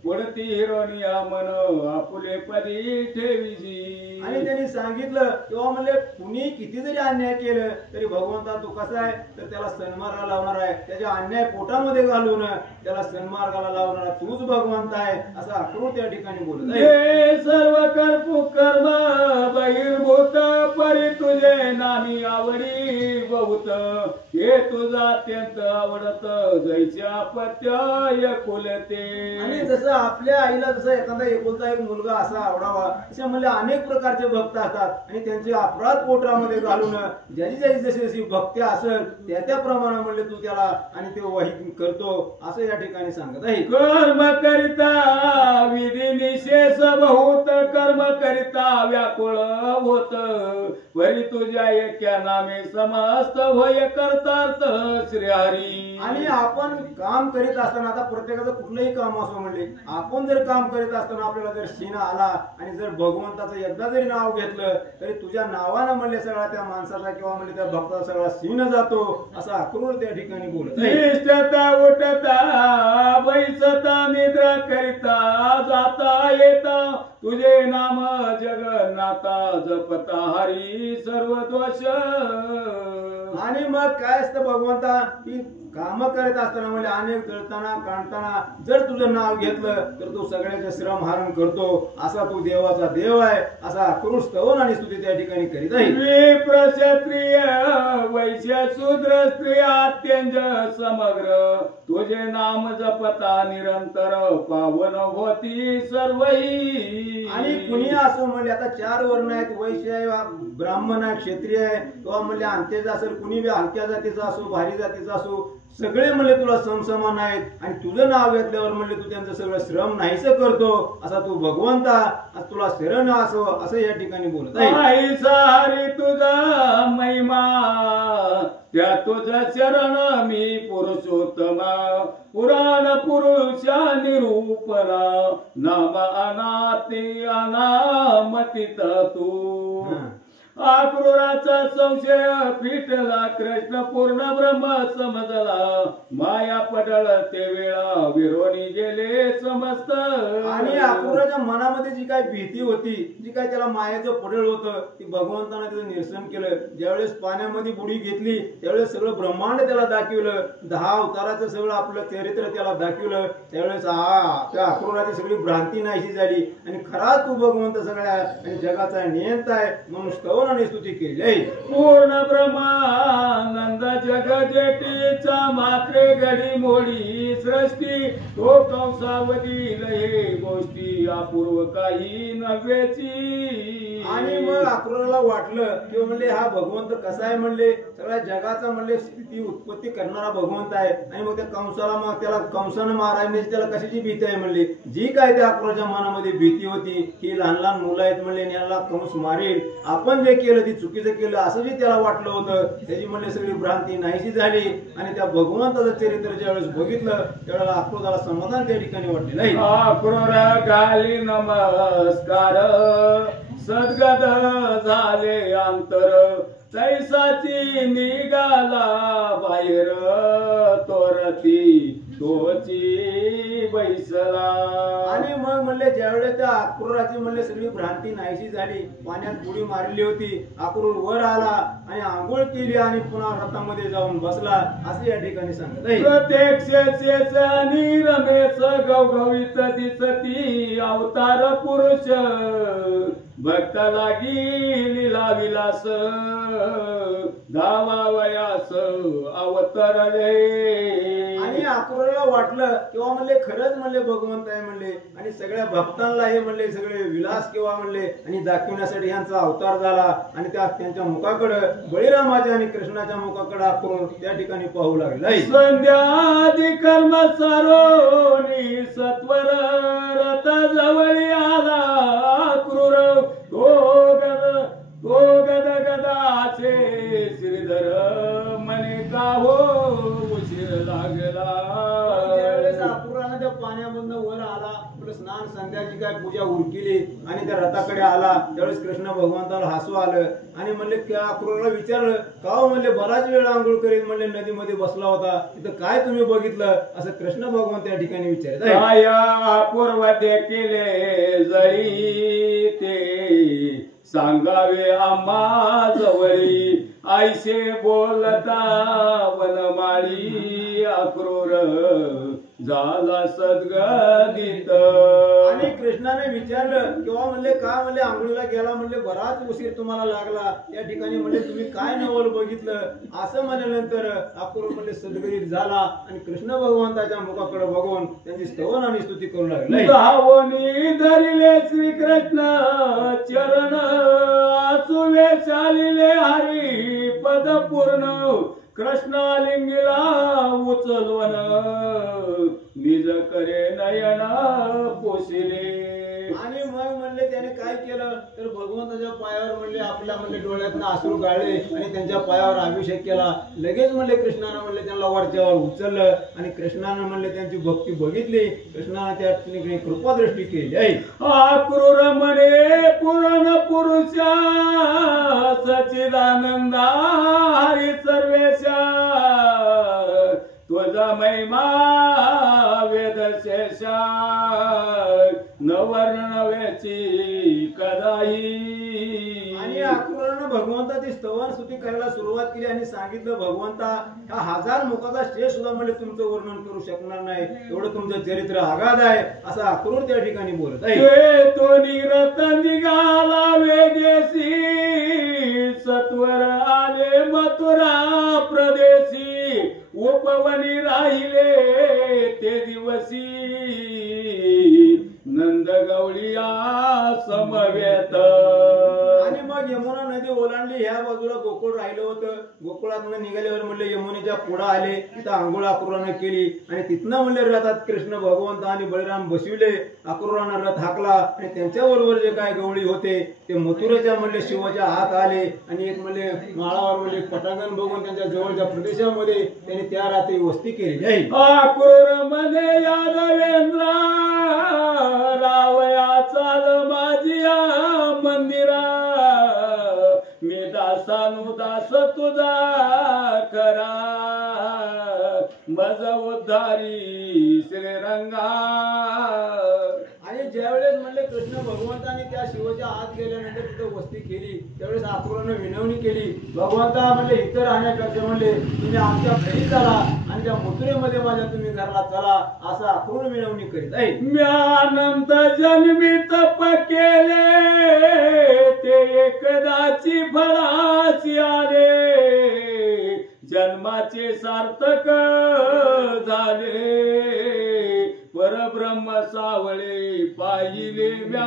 पुढती हिरोनिया मन आपुले पदी ठेवीजी. आणि त्यांनी सांगितलं किंवा म्हणले कुणी किती जरी अन्याय केलं तरी भगवंता तू कसा आहे तर त्याला सन्मार्गाला लावणार आहे त्याच्या अन्याय पोटामध्ये घालून त्याला सन्मार्गाला लावणारा तूच भगवंत आहे असं अक्रूर त्या ठिकाणी बोलत आहे. सर्व कर्म कर्म बहिर्भूत परी तुझे नामी आवडी बहुत हे तुझा अत्यंत आवडत जैसे अपत्य एकुलते. आणि जसं आपल्या आईला जसं एखादा एकुलता एक मुलगा असा आवडावा असे म्हणले अनेक प्रकारचे भक्त असतात आणि त्यांचे अपराध पोटामध्ये घालून ज्याची ज्याची जशी जशी भक्ती असेल त्या त्याप्रमाणे म्हणले तू त्याला आणि ते वही करतो असं या ठिकाणी सांगत आहे. कर्म करिता विधी निशेष बहुत कर्म करिता व्याकुळ होत वरी तुझ्या एका नामे समस्त होय करतार्थ श्रीहरी. आणि आपण काम करीत असताना आता प्रत्येकाचं कुठलंही काम असो म्हणले आपण जर काम करीत असताना आपल्याला जर शीन आला आणि जर भगवंताचं एकदा जरी नाव घेतलं तरी तुझ्या नावानं म्हणले सगळा त्या माणसाचा किंवा म्हणजे त्या भक्ताचा सगळा शीन जातो असं अक्रूर त्या ठिकाणी बोलत आहे. निष्ठता उठता बैसता निद्रा करिता जाता येता तुझे नाम जगन्नाथा जपता हरी सर्व दोष. आणि मग काय असतं भगवंता की काम करत असताना म्हणजे अनेक जळताना काढताना जर तुझं नाव घेतलं तर तू सगळ्याचे श्रम हरण करतो असा तू देवाचा देव आहे असा अक्रूर स्तवन आणि स्तुती त्या ठिकाणी करीत आहे. विप्र क्षत्रिय वैश्य शूद्र स्त्री अत्यंत समग्र तुझे नाम जपता निरंतर पावन होती सर्वही. आणि कुणी असो म्हणजे आता 4 वर्ण आहेत वैश्य आहे ब्राह्मण आहे क्षत्रिय आहे किंवा म्हणजे अंत्यज असेल कुणी बी हलक्या जातीचा असो भारी जातीचा असो सगळे म्हणले तुला समसमान आहेत आणि तुझं नाव घेतल्यावर म्हणले तू त्यांचं सगळं श्रम नाहीस करतो असा तू भगवंता तुला शरण असो असं या ठिकाणी बोलत आहे. हरी तुझा महिमा त्या तुझं शरण मी पुरुषोत्तमा पुराण पुरुषा निरूपणा नाम अनाती अनामतीत तू आक्रोराचा संशय फिटला कृष्ण पूर्ण ब्रह्म समजला माया पडळ ते वेळा विरोनी गेले समस्त. आणि अक्रूराच्या मनामध्ये जी काय भीती होती, जी काय त्याला मायाचं पडळ होतं, ती भगवंतानं त्याचं निरसन केलं. ज्यावेळेस पाण्यामध्ये बुडी घेतली त्यावेळेस सगळं ब्रह्मांड त्याला दाखवलं, 10 अवताराचं सगळं आपलं चरित्र त्याला दाखवलं. त्यावेळेस त्या अक्रूराची सगळी भ्रांती नाहीशी झाली आणि खरा तू भगवंत सगळ्या आणि जगाचा नियंता आहे म्हणून स्तवन आणि स्तुती केली. पूर्ण ब्रह्मानंद जग जेटीचा मात्रे घडी मोडी सृष्टी तो कंसावरील हे गोष्टी अपूर्व काही नव्हेची. आणि मग अक्रूराला वाटलं की म्हणले हा भगवंत कसा आहे, म्हणले सगळ्या जगाचा म्हणले स्थिती उत्पत्ती करणारा भगवंत आहे. आणि मग त्या कंसाला मग त्याला कंसानं मारायची त्याला कशाची भीती आहे, म्हणले जी काय त्या अक्रूराच्या मनामध्ये भीती होती की लहान लहान मुलं आहेत म्हणले याला कंस मारेल, आपण जे केलं ते चुकीचं केलं असं जे त्याला वाटलं होतं, त्याची म्हणले सगळी भ्रांती नाहीशी झाली. आणि त्या भगवंताचं चरित्र ज्यावेळेस बघितलं त्यावेळेला अक्रूराला समाधान त्या ठिकाणी वाटले नाही. अक्रूर घाली नमस्कार सद्गत झाले अंतर तैसाची निघाला बाहेर तोरती तोची बैसला. आणि मग म्हणले ज्यावेळेस त्या अक्रूराची म्हणले सगळी भ्रांती नाहीशी झाली, पाण्यात बुडी मारली होती, अक्रूर वर आला आणि आंघोळ केली आणि पुन्हा रथामध्ये जाऊन बसला असं या ठिकाणी सांगत आहे. प्रत्यक्षेच आणि रमेश गवगवीत दिसती अवतार पुरुष भक्त लागी लीला विलास धावावयास अवतरले. आणि अक्रूराला वाटलं किंवा म्हणले खरंच म्हणले भगवंत आहे म्हणले आणि सगळ्या भक्तांना हे म्हणले सगळे विलास किंवा म्हणले आणि दाखवण्यासाठी यांचा अवतार झाला. आणि त्यांच्या मुखाकडे बळीरामाच्या आणि कृष्णाच्या मुखाकडे अक्रूर त्या ठिकाणी पाहू लागले. संध्यादी कर्म सरोनी सत्वर रथ जवळी आला अक्रूर तो गद गदाचे श्रीधर म्हणे का हो उशीर लागला. त्यावेळेस अक्रूराने त्या पाण्यामधून वर आला, स्नान संध्याची काय पूजा उरकिली आणि त्या रथाकडे आला. त्यावेळेस कृष्ण भगवंताला हसू आलं आणि म्हणले त्या अक्रूराला विचारलं का हो, म्हणले बराच वेळ आंघोळ करीत म्हणले नदीमध्ये बसला होता, तिथं काय तुम्ही बघितलं असं कृष्ण भगवंत त्या ठिकाणी विचारत. काय अपूर्व ते केले जळी ते सांगावे आम्हा जवळी आईशे बोलता वनमाळी अक्रूर झाला सद्गदित. आणि कृष्णाने विचारलं किंवा म्हणले का म्हणले आंघोळीला गेला म्हणले बराच उशीर तुम्हाला लागला, त्या ठिकाणी म्हणले तुम्ही काय नवल बघितलं असं म्हणल्यानंतर अक्रूर म्हणले सद्गदित झाला आणि कृष्ण भगवंताच्या मुखाकडे बघून त्यांची स्तवन आणि स्तुती करू लागले. धावनी धरिले श्रीकृष्ण चरण आसुवे चालिले हरी पद पूर्ण कृष्णालिंगीला उचलवन निज करे नयन पोशिले. आणि मग म्हणले त्याने काय केलं तर भगवंताच्या पायावर म्हणले आपल्या म्हणले डोळ्यातनं अश्रू गाळले आणि त्यांच्या पायावर अभिषेक केला. लगेच म्हणले कृष्णानं म्हणले त्यांना वरच्यावर उचललं आणि कृष्णानं म्हणले त्यांची भक्ती बघितली, कृष्णानं त्या ठिकाणी कृपादृष्टी केली. अक्रूर म्हणे पुराण पुरुषा सच्चिदानंदा हरी सर्वेशा तुझा महिमा वेद शेषा नवर्णव्याची कदाही. आणि अक्रूरानं भगवंताची स्तवन स्तुती करायला सुरुवात केली आणि सांगितलं भगवंता हा 1000 मुखाचा शेष सुद्धा म्हणजे तुमचं वर्णन करू शकणार नाही, एवढं तुमचं चरित्र आगाध आहे असं अक्रूर त्या ठिकाणी बोलत आहे. तो निरत निघाला वेगेसी सत्वर आले मथुरा प्रदेशी उपवनी राहिले ते दिवसी नंद गवळिया समवेत. आणि मग यमुना नदी ओलांडली, ह्या बाजूला गोकुळ राहिलं होतं. गोकुळातून निघाल्यावर म्हणले यमुनेच्या पुढे आले, तिथं आंघोळ अक्रूरानं केली आणि तिथनं म्हणले रथात कृष्ण भगवंत आणि बळीराम बसविले. अक्रूरानं रथ हाकला आणि त्यांच्याबरोबर जे काय गवळी होते ते मथुरेच्या म्हणले शिवाच्या हात आले आणि एक म्हणले माळावर म्हणजे पटांगण बघून त्यांच्या जवळच्या प्रदेशामध्ये त्यांनी त्या रात्री वस्ती केली. अक्रूर मध्ये यादवेंद्र रावया चाल माझिया मंदिरा मी दासानुदास तुझा करा मज उद्धारी श्रीरंगा. आणि ज्यावेळेस म्हणले कृष्ण भगवंताने त्या शिवाच्या आत गेल्यानंतर तिथं वस्ती केली त्यावेळेस आक्रोशानं विनवणी केली. भगवंता म्हणले इतर राहण्यापेक्षा म्हणले तुम्ही आमच्या घरी चला आणि त्या मथुरेमध्ये माझ्या तुम्ही घरला चला असं आक्रोश विनवणी करीत आहे. म्यानंत जन्मी तप केले ते एकदाची फळाची आले जन्माचे सार्थक झाले परब्रह्म सावळे पाहिले म्या.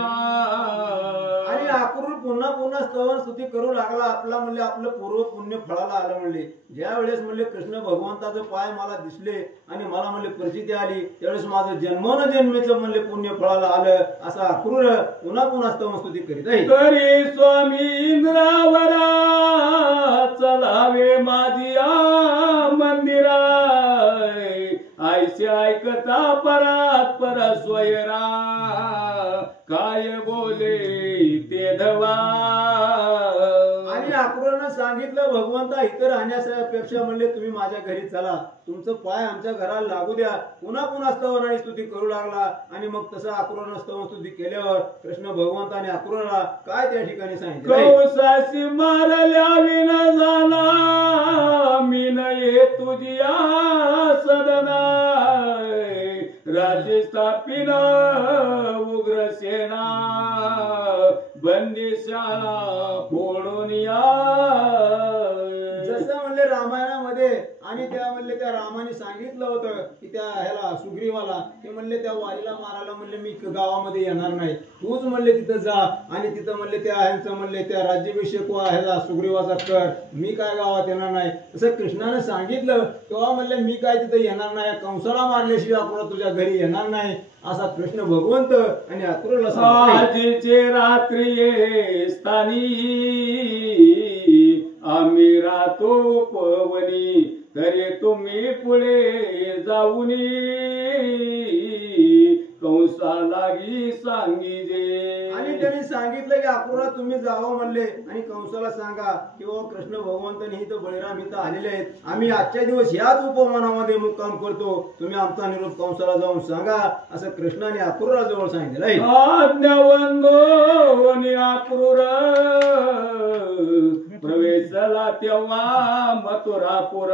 आणि आक्रोश पुन्हा पुन्हा स्तवन स्तुती करू लागला. आपला म्हणले आपलं पूर्व पुण्य फळाला आलं म्हणले. ज्या वेळेस म्हणले कृष्ण भगवंताचं पाय मला दिसले आणि मला म्हणले प्रचिती आली त्यावेळेस माझं जन्मोनजन्मेचं म्हणले पुण्य फळाला आलं असं आक्रोश पुन्हा पुन्हा स्तवन स्तुती करीत आहे. तरी स्वामी इंद्रावरा चलावे माझी मंदिरा ऐसे ऐकता परात पर स्वयरा काय बोले ते धवा. आणि आक्रोशानं सांगितलं भगवंता इथं राहण्यापेक्षा म्हणले तुम्ही माझ्या घरी चला तुमचं पाय आमच्या घराला लागू द्या. पुन्हा पुन्हा स्तवन आणि स्तुती करू लागला. आणि मग तसं आक्रोशानं स्तवन स्तुती केल्यावर कृष्ण भगवंताने आक्रोशाला काय त्या ठिकाणी सांगितलं. कौसासी मारल्या विन झाला मी नये तुझिया सदना राज्य स्थापिन उग्रसेना बंदिशाला फोडून या. जसं म्हणले रामायणामध्ये आणि त्या म्हणले त्या रामाने सांगितलं होतं की त्या ह्याला सुग्रीवाला ते म्हणले त्या वालीला मारायला म्हणले मी गावामध्ये येणार नाही तूच म्हणले तिथं जा आणि तिथं म्हणले त्या ह्यांचं म्हणले त्या राज्याभिषेक ह्याला सुग्रीवाचा कर मी काय गावात येणार नाही. तसं कृष्णाने सांगितलं तेव्हा म्हणले मी काय तिथं येणार नाही कंसाला मारल्याशिवाय आपण तुझ्या घरी येणार नाही असा कृष्ण भगवंत आणि आक्रोशाला आजीचे रात्री स्थानी आम्ही राहतो पवनी तरी तुम्ही पुढे जाऊन कंसा लागी सांगिजे. आणि त्यांनी सांगितलं की आक्रोशा तुम्ही जावं म्हणले आणि कंसाला सांगा की बाबा कृष्ण भगवंतनी इथं बळीराम इथं आलेले आहेत आम्ही आजच्या दिवस याच उपमानामध्ये मुक्काम करतो तुम्ही आमचा निरोप कंसाला जाऊन सांगा असं कृष्णाने आक्रोशा जवळ सांगितलं आहे. आज्ञावंदोनी आक्रूर प्रवेशला तेव्हा मथुरापुर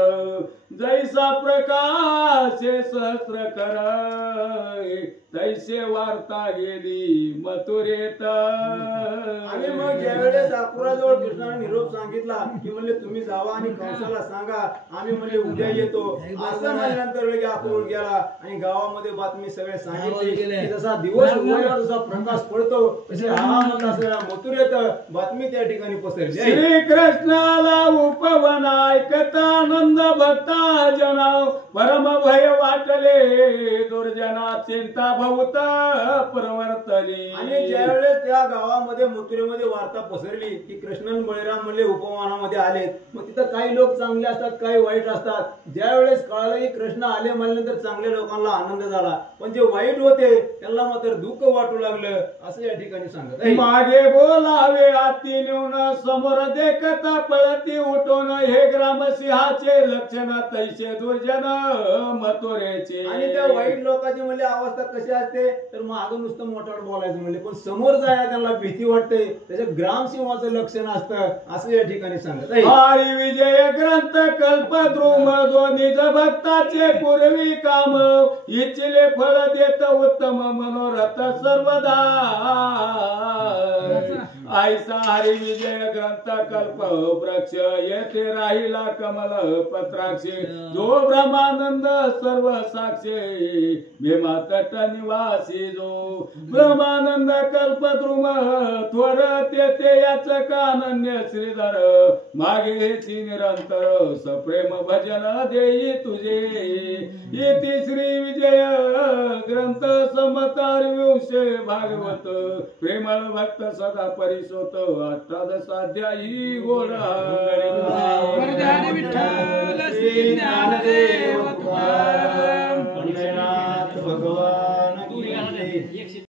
जैसा प्रकाश सहस्र कर तैसे वार्ता गेली मथुरेत. आणि मग ज्यावेळेस आक्रोशाजवळ कृष्णाने निरोप सांगितला की म्हणले तुम्ही जावा आणि कंसाला सांगा आम्ही म्हणले उद्या येतो असं म्हणल्यानंतर वेळी आक्रोश गेला आणि गावामध्ये बातमी सगळे सांगितली की जसा दिवस उगवला जसा प्रकाश पडतो तसे हा म्हणला सगळ्या मथुरेत बातमी त्या ठिकाणी पसरली. श्रीकृष्णाला उपवन ऐकता आनंद भक्ता जना परम भय वाटले दुर्जना चिंता भवत प्रवर्तली. आणि ज्यावेळेस त्या गावामध्ये मथुरेमध्ये वार्ता पसरली की कृष्ण आणि बळीराम म्हणले उपमानामध्ये आलेत मग तिथं काही लोक चांगले असतात काही वाईट असतात. ज्यावेळेस कळलं की कृष्ण आले म्हणल्यानंतर चांगल्या लोकांना आनंद झाला पण जे वाईट होते त्यांना मात्र दुःख वाटू लागलं असं या ठिकाणी सांगत आहे. मागे बोलावे आती नेऊन समोर देखता पळती उठून हे ग्रामसिंहाचे लक्षण तैसे दुर्जन मथुरेचे. आणि त्या वाईट लोकांची म्हणले अवस्था कशी असते तर मागं नुसतं मोठं बोलायचं म्हणले पण समोर जायला त्यांना भीती वाटते त्याच्या ग्रामसिंहाचं लक्षण असतं असं या ठिकाणी सांगत आहे. हरी विजय ग्रंथ कल्पद्रुम जो निज भक्ताचे पूर्वी काम इच्छिले फळ देत उत्तम मनोरथ सर्वदा ऐसा हरी विजय ग्रंथ कल्प वृक्ष येथे राहिला कमल पत्राक्षे जो ब्रह्मानंद सर्व साक्षे भीमा तट निवासी जो ब्रह्मानंद कल्पद्रुम थोर तेथे याच कानन्य श्रीधर मागे निरंतर सप्रेम भजन देई तुझे. इति श्री विजय ग्रंथ समतार विंशे भागवत प्रेमळ भक्त सदा परिसोत अष्टादशाध्यायी गोड विठ्ठल श्री ज्ञानदेव भगवान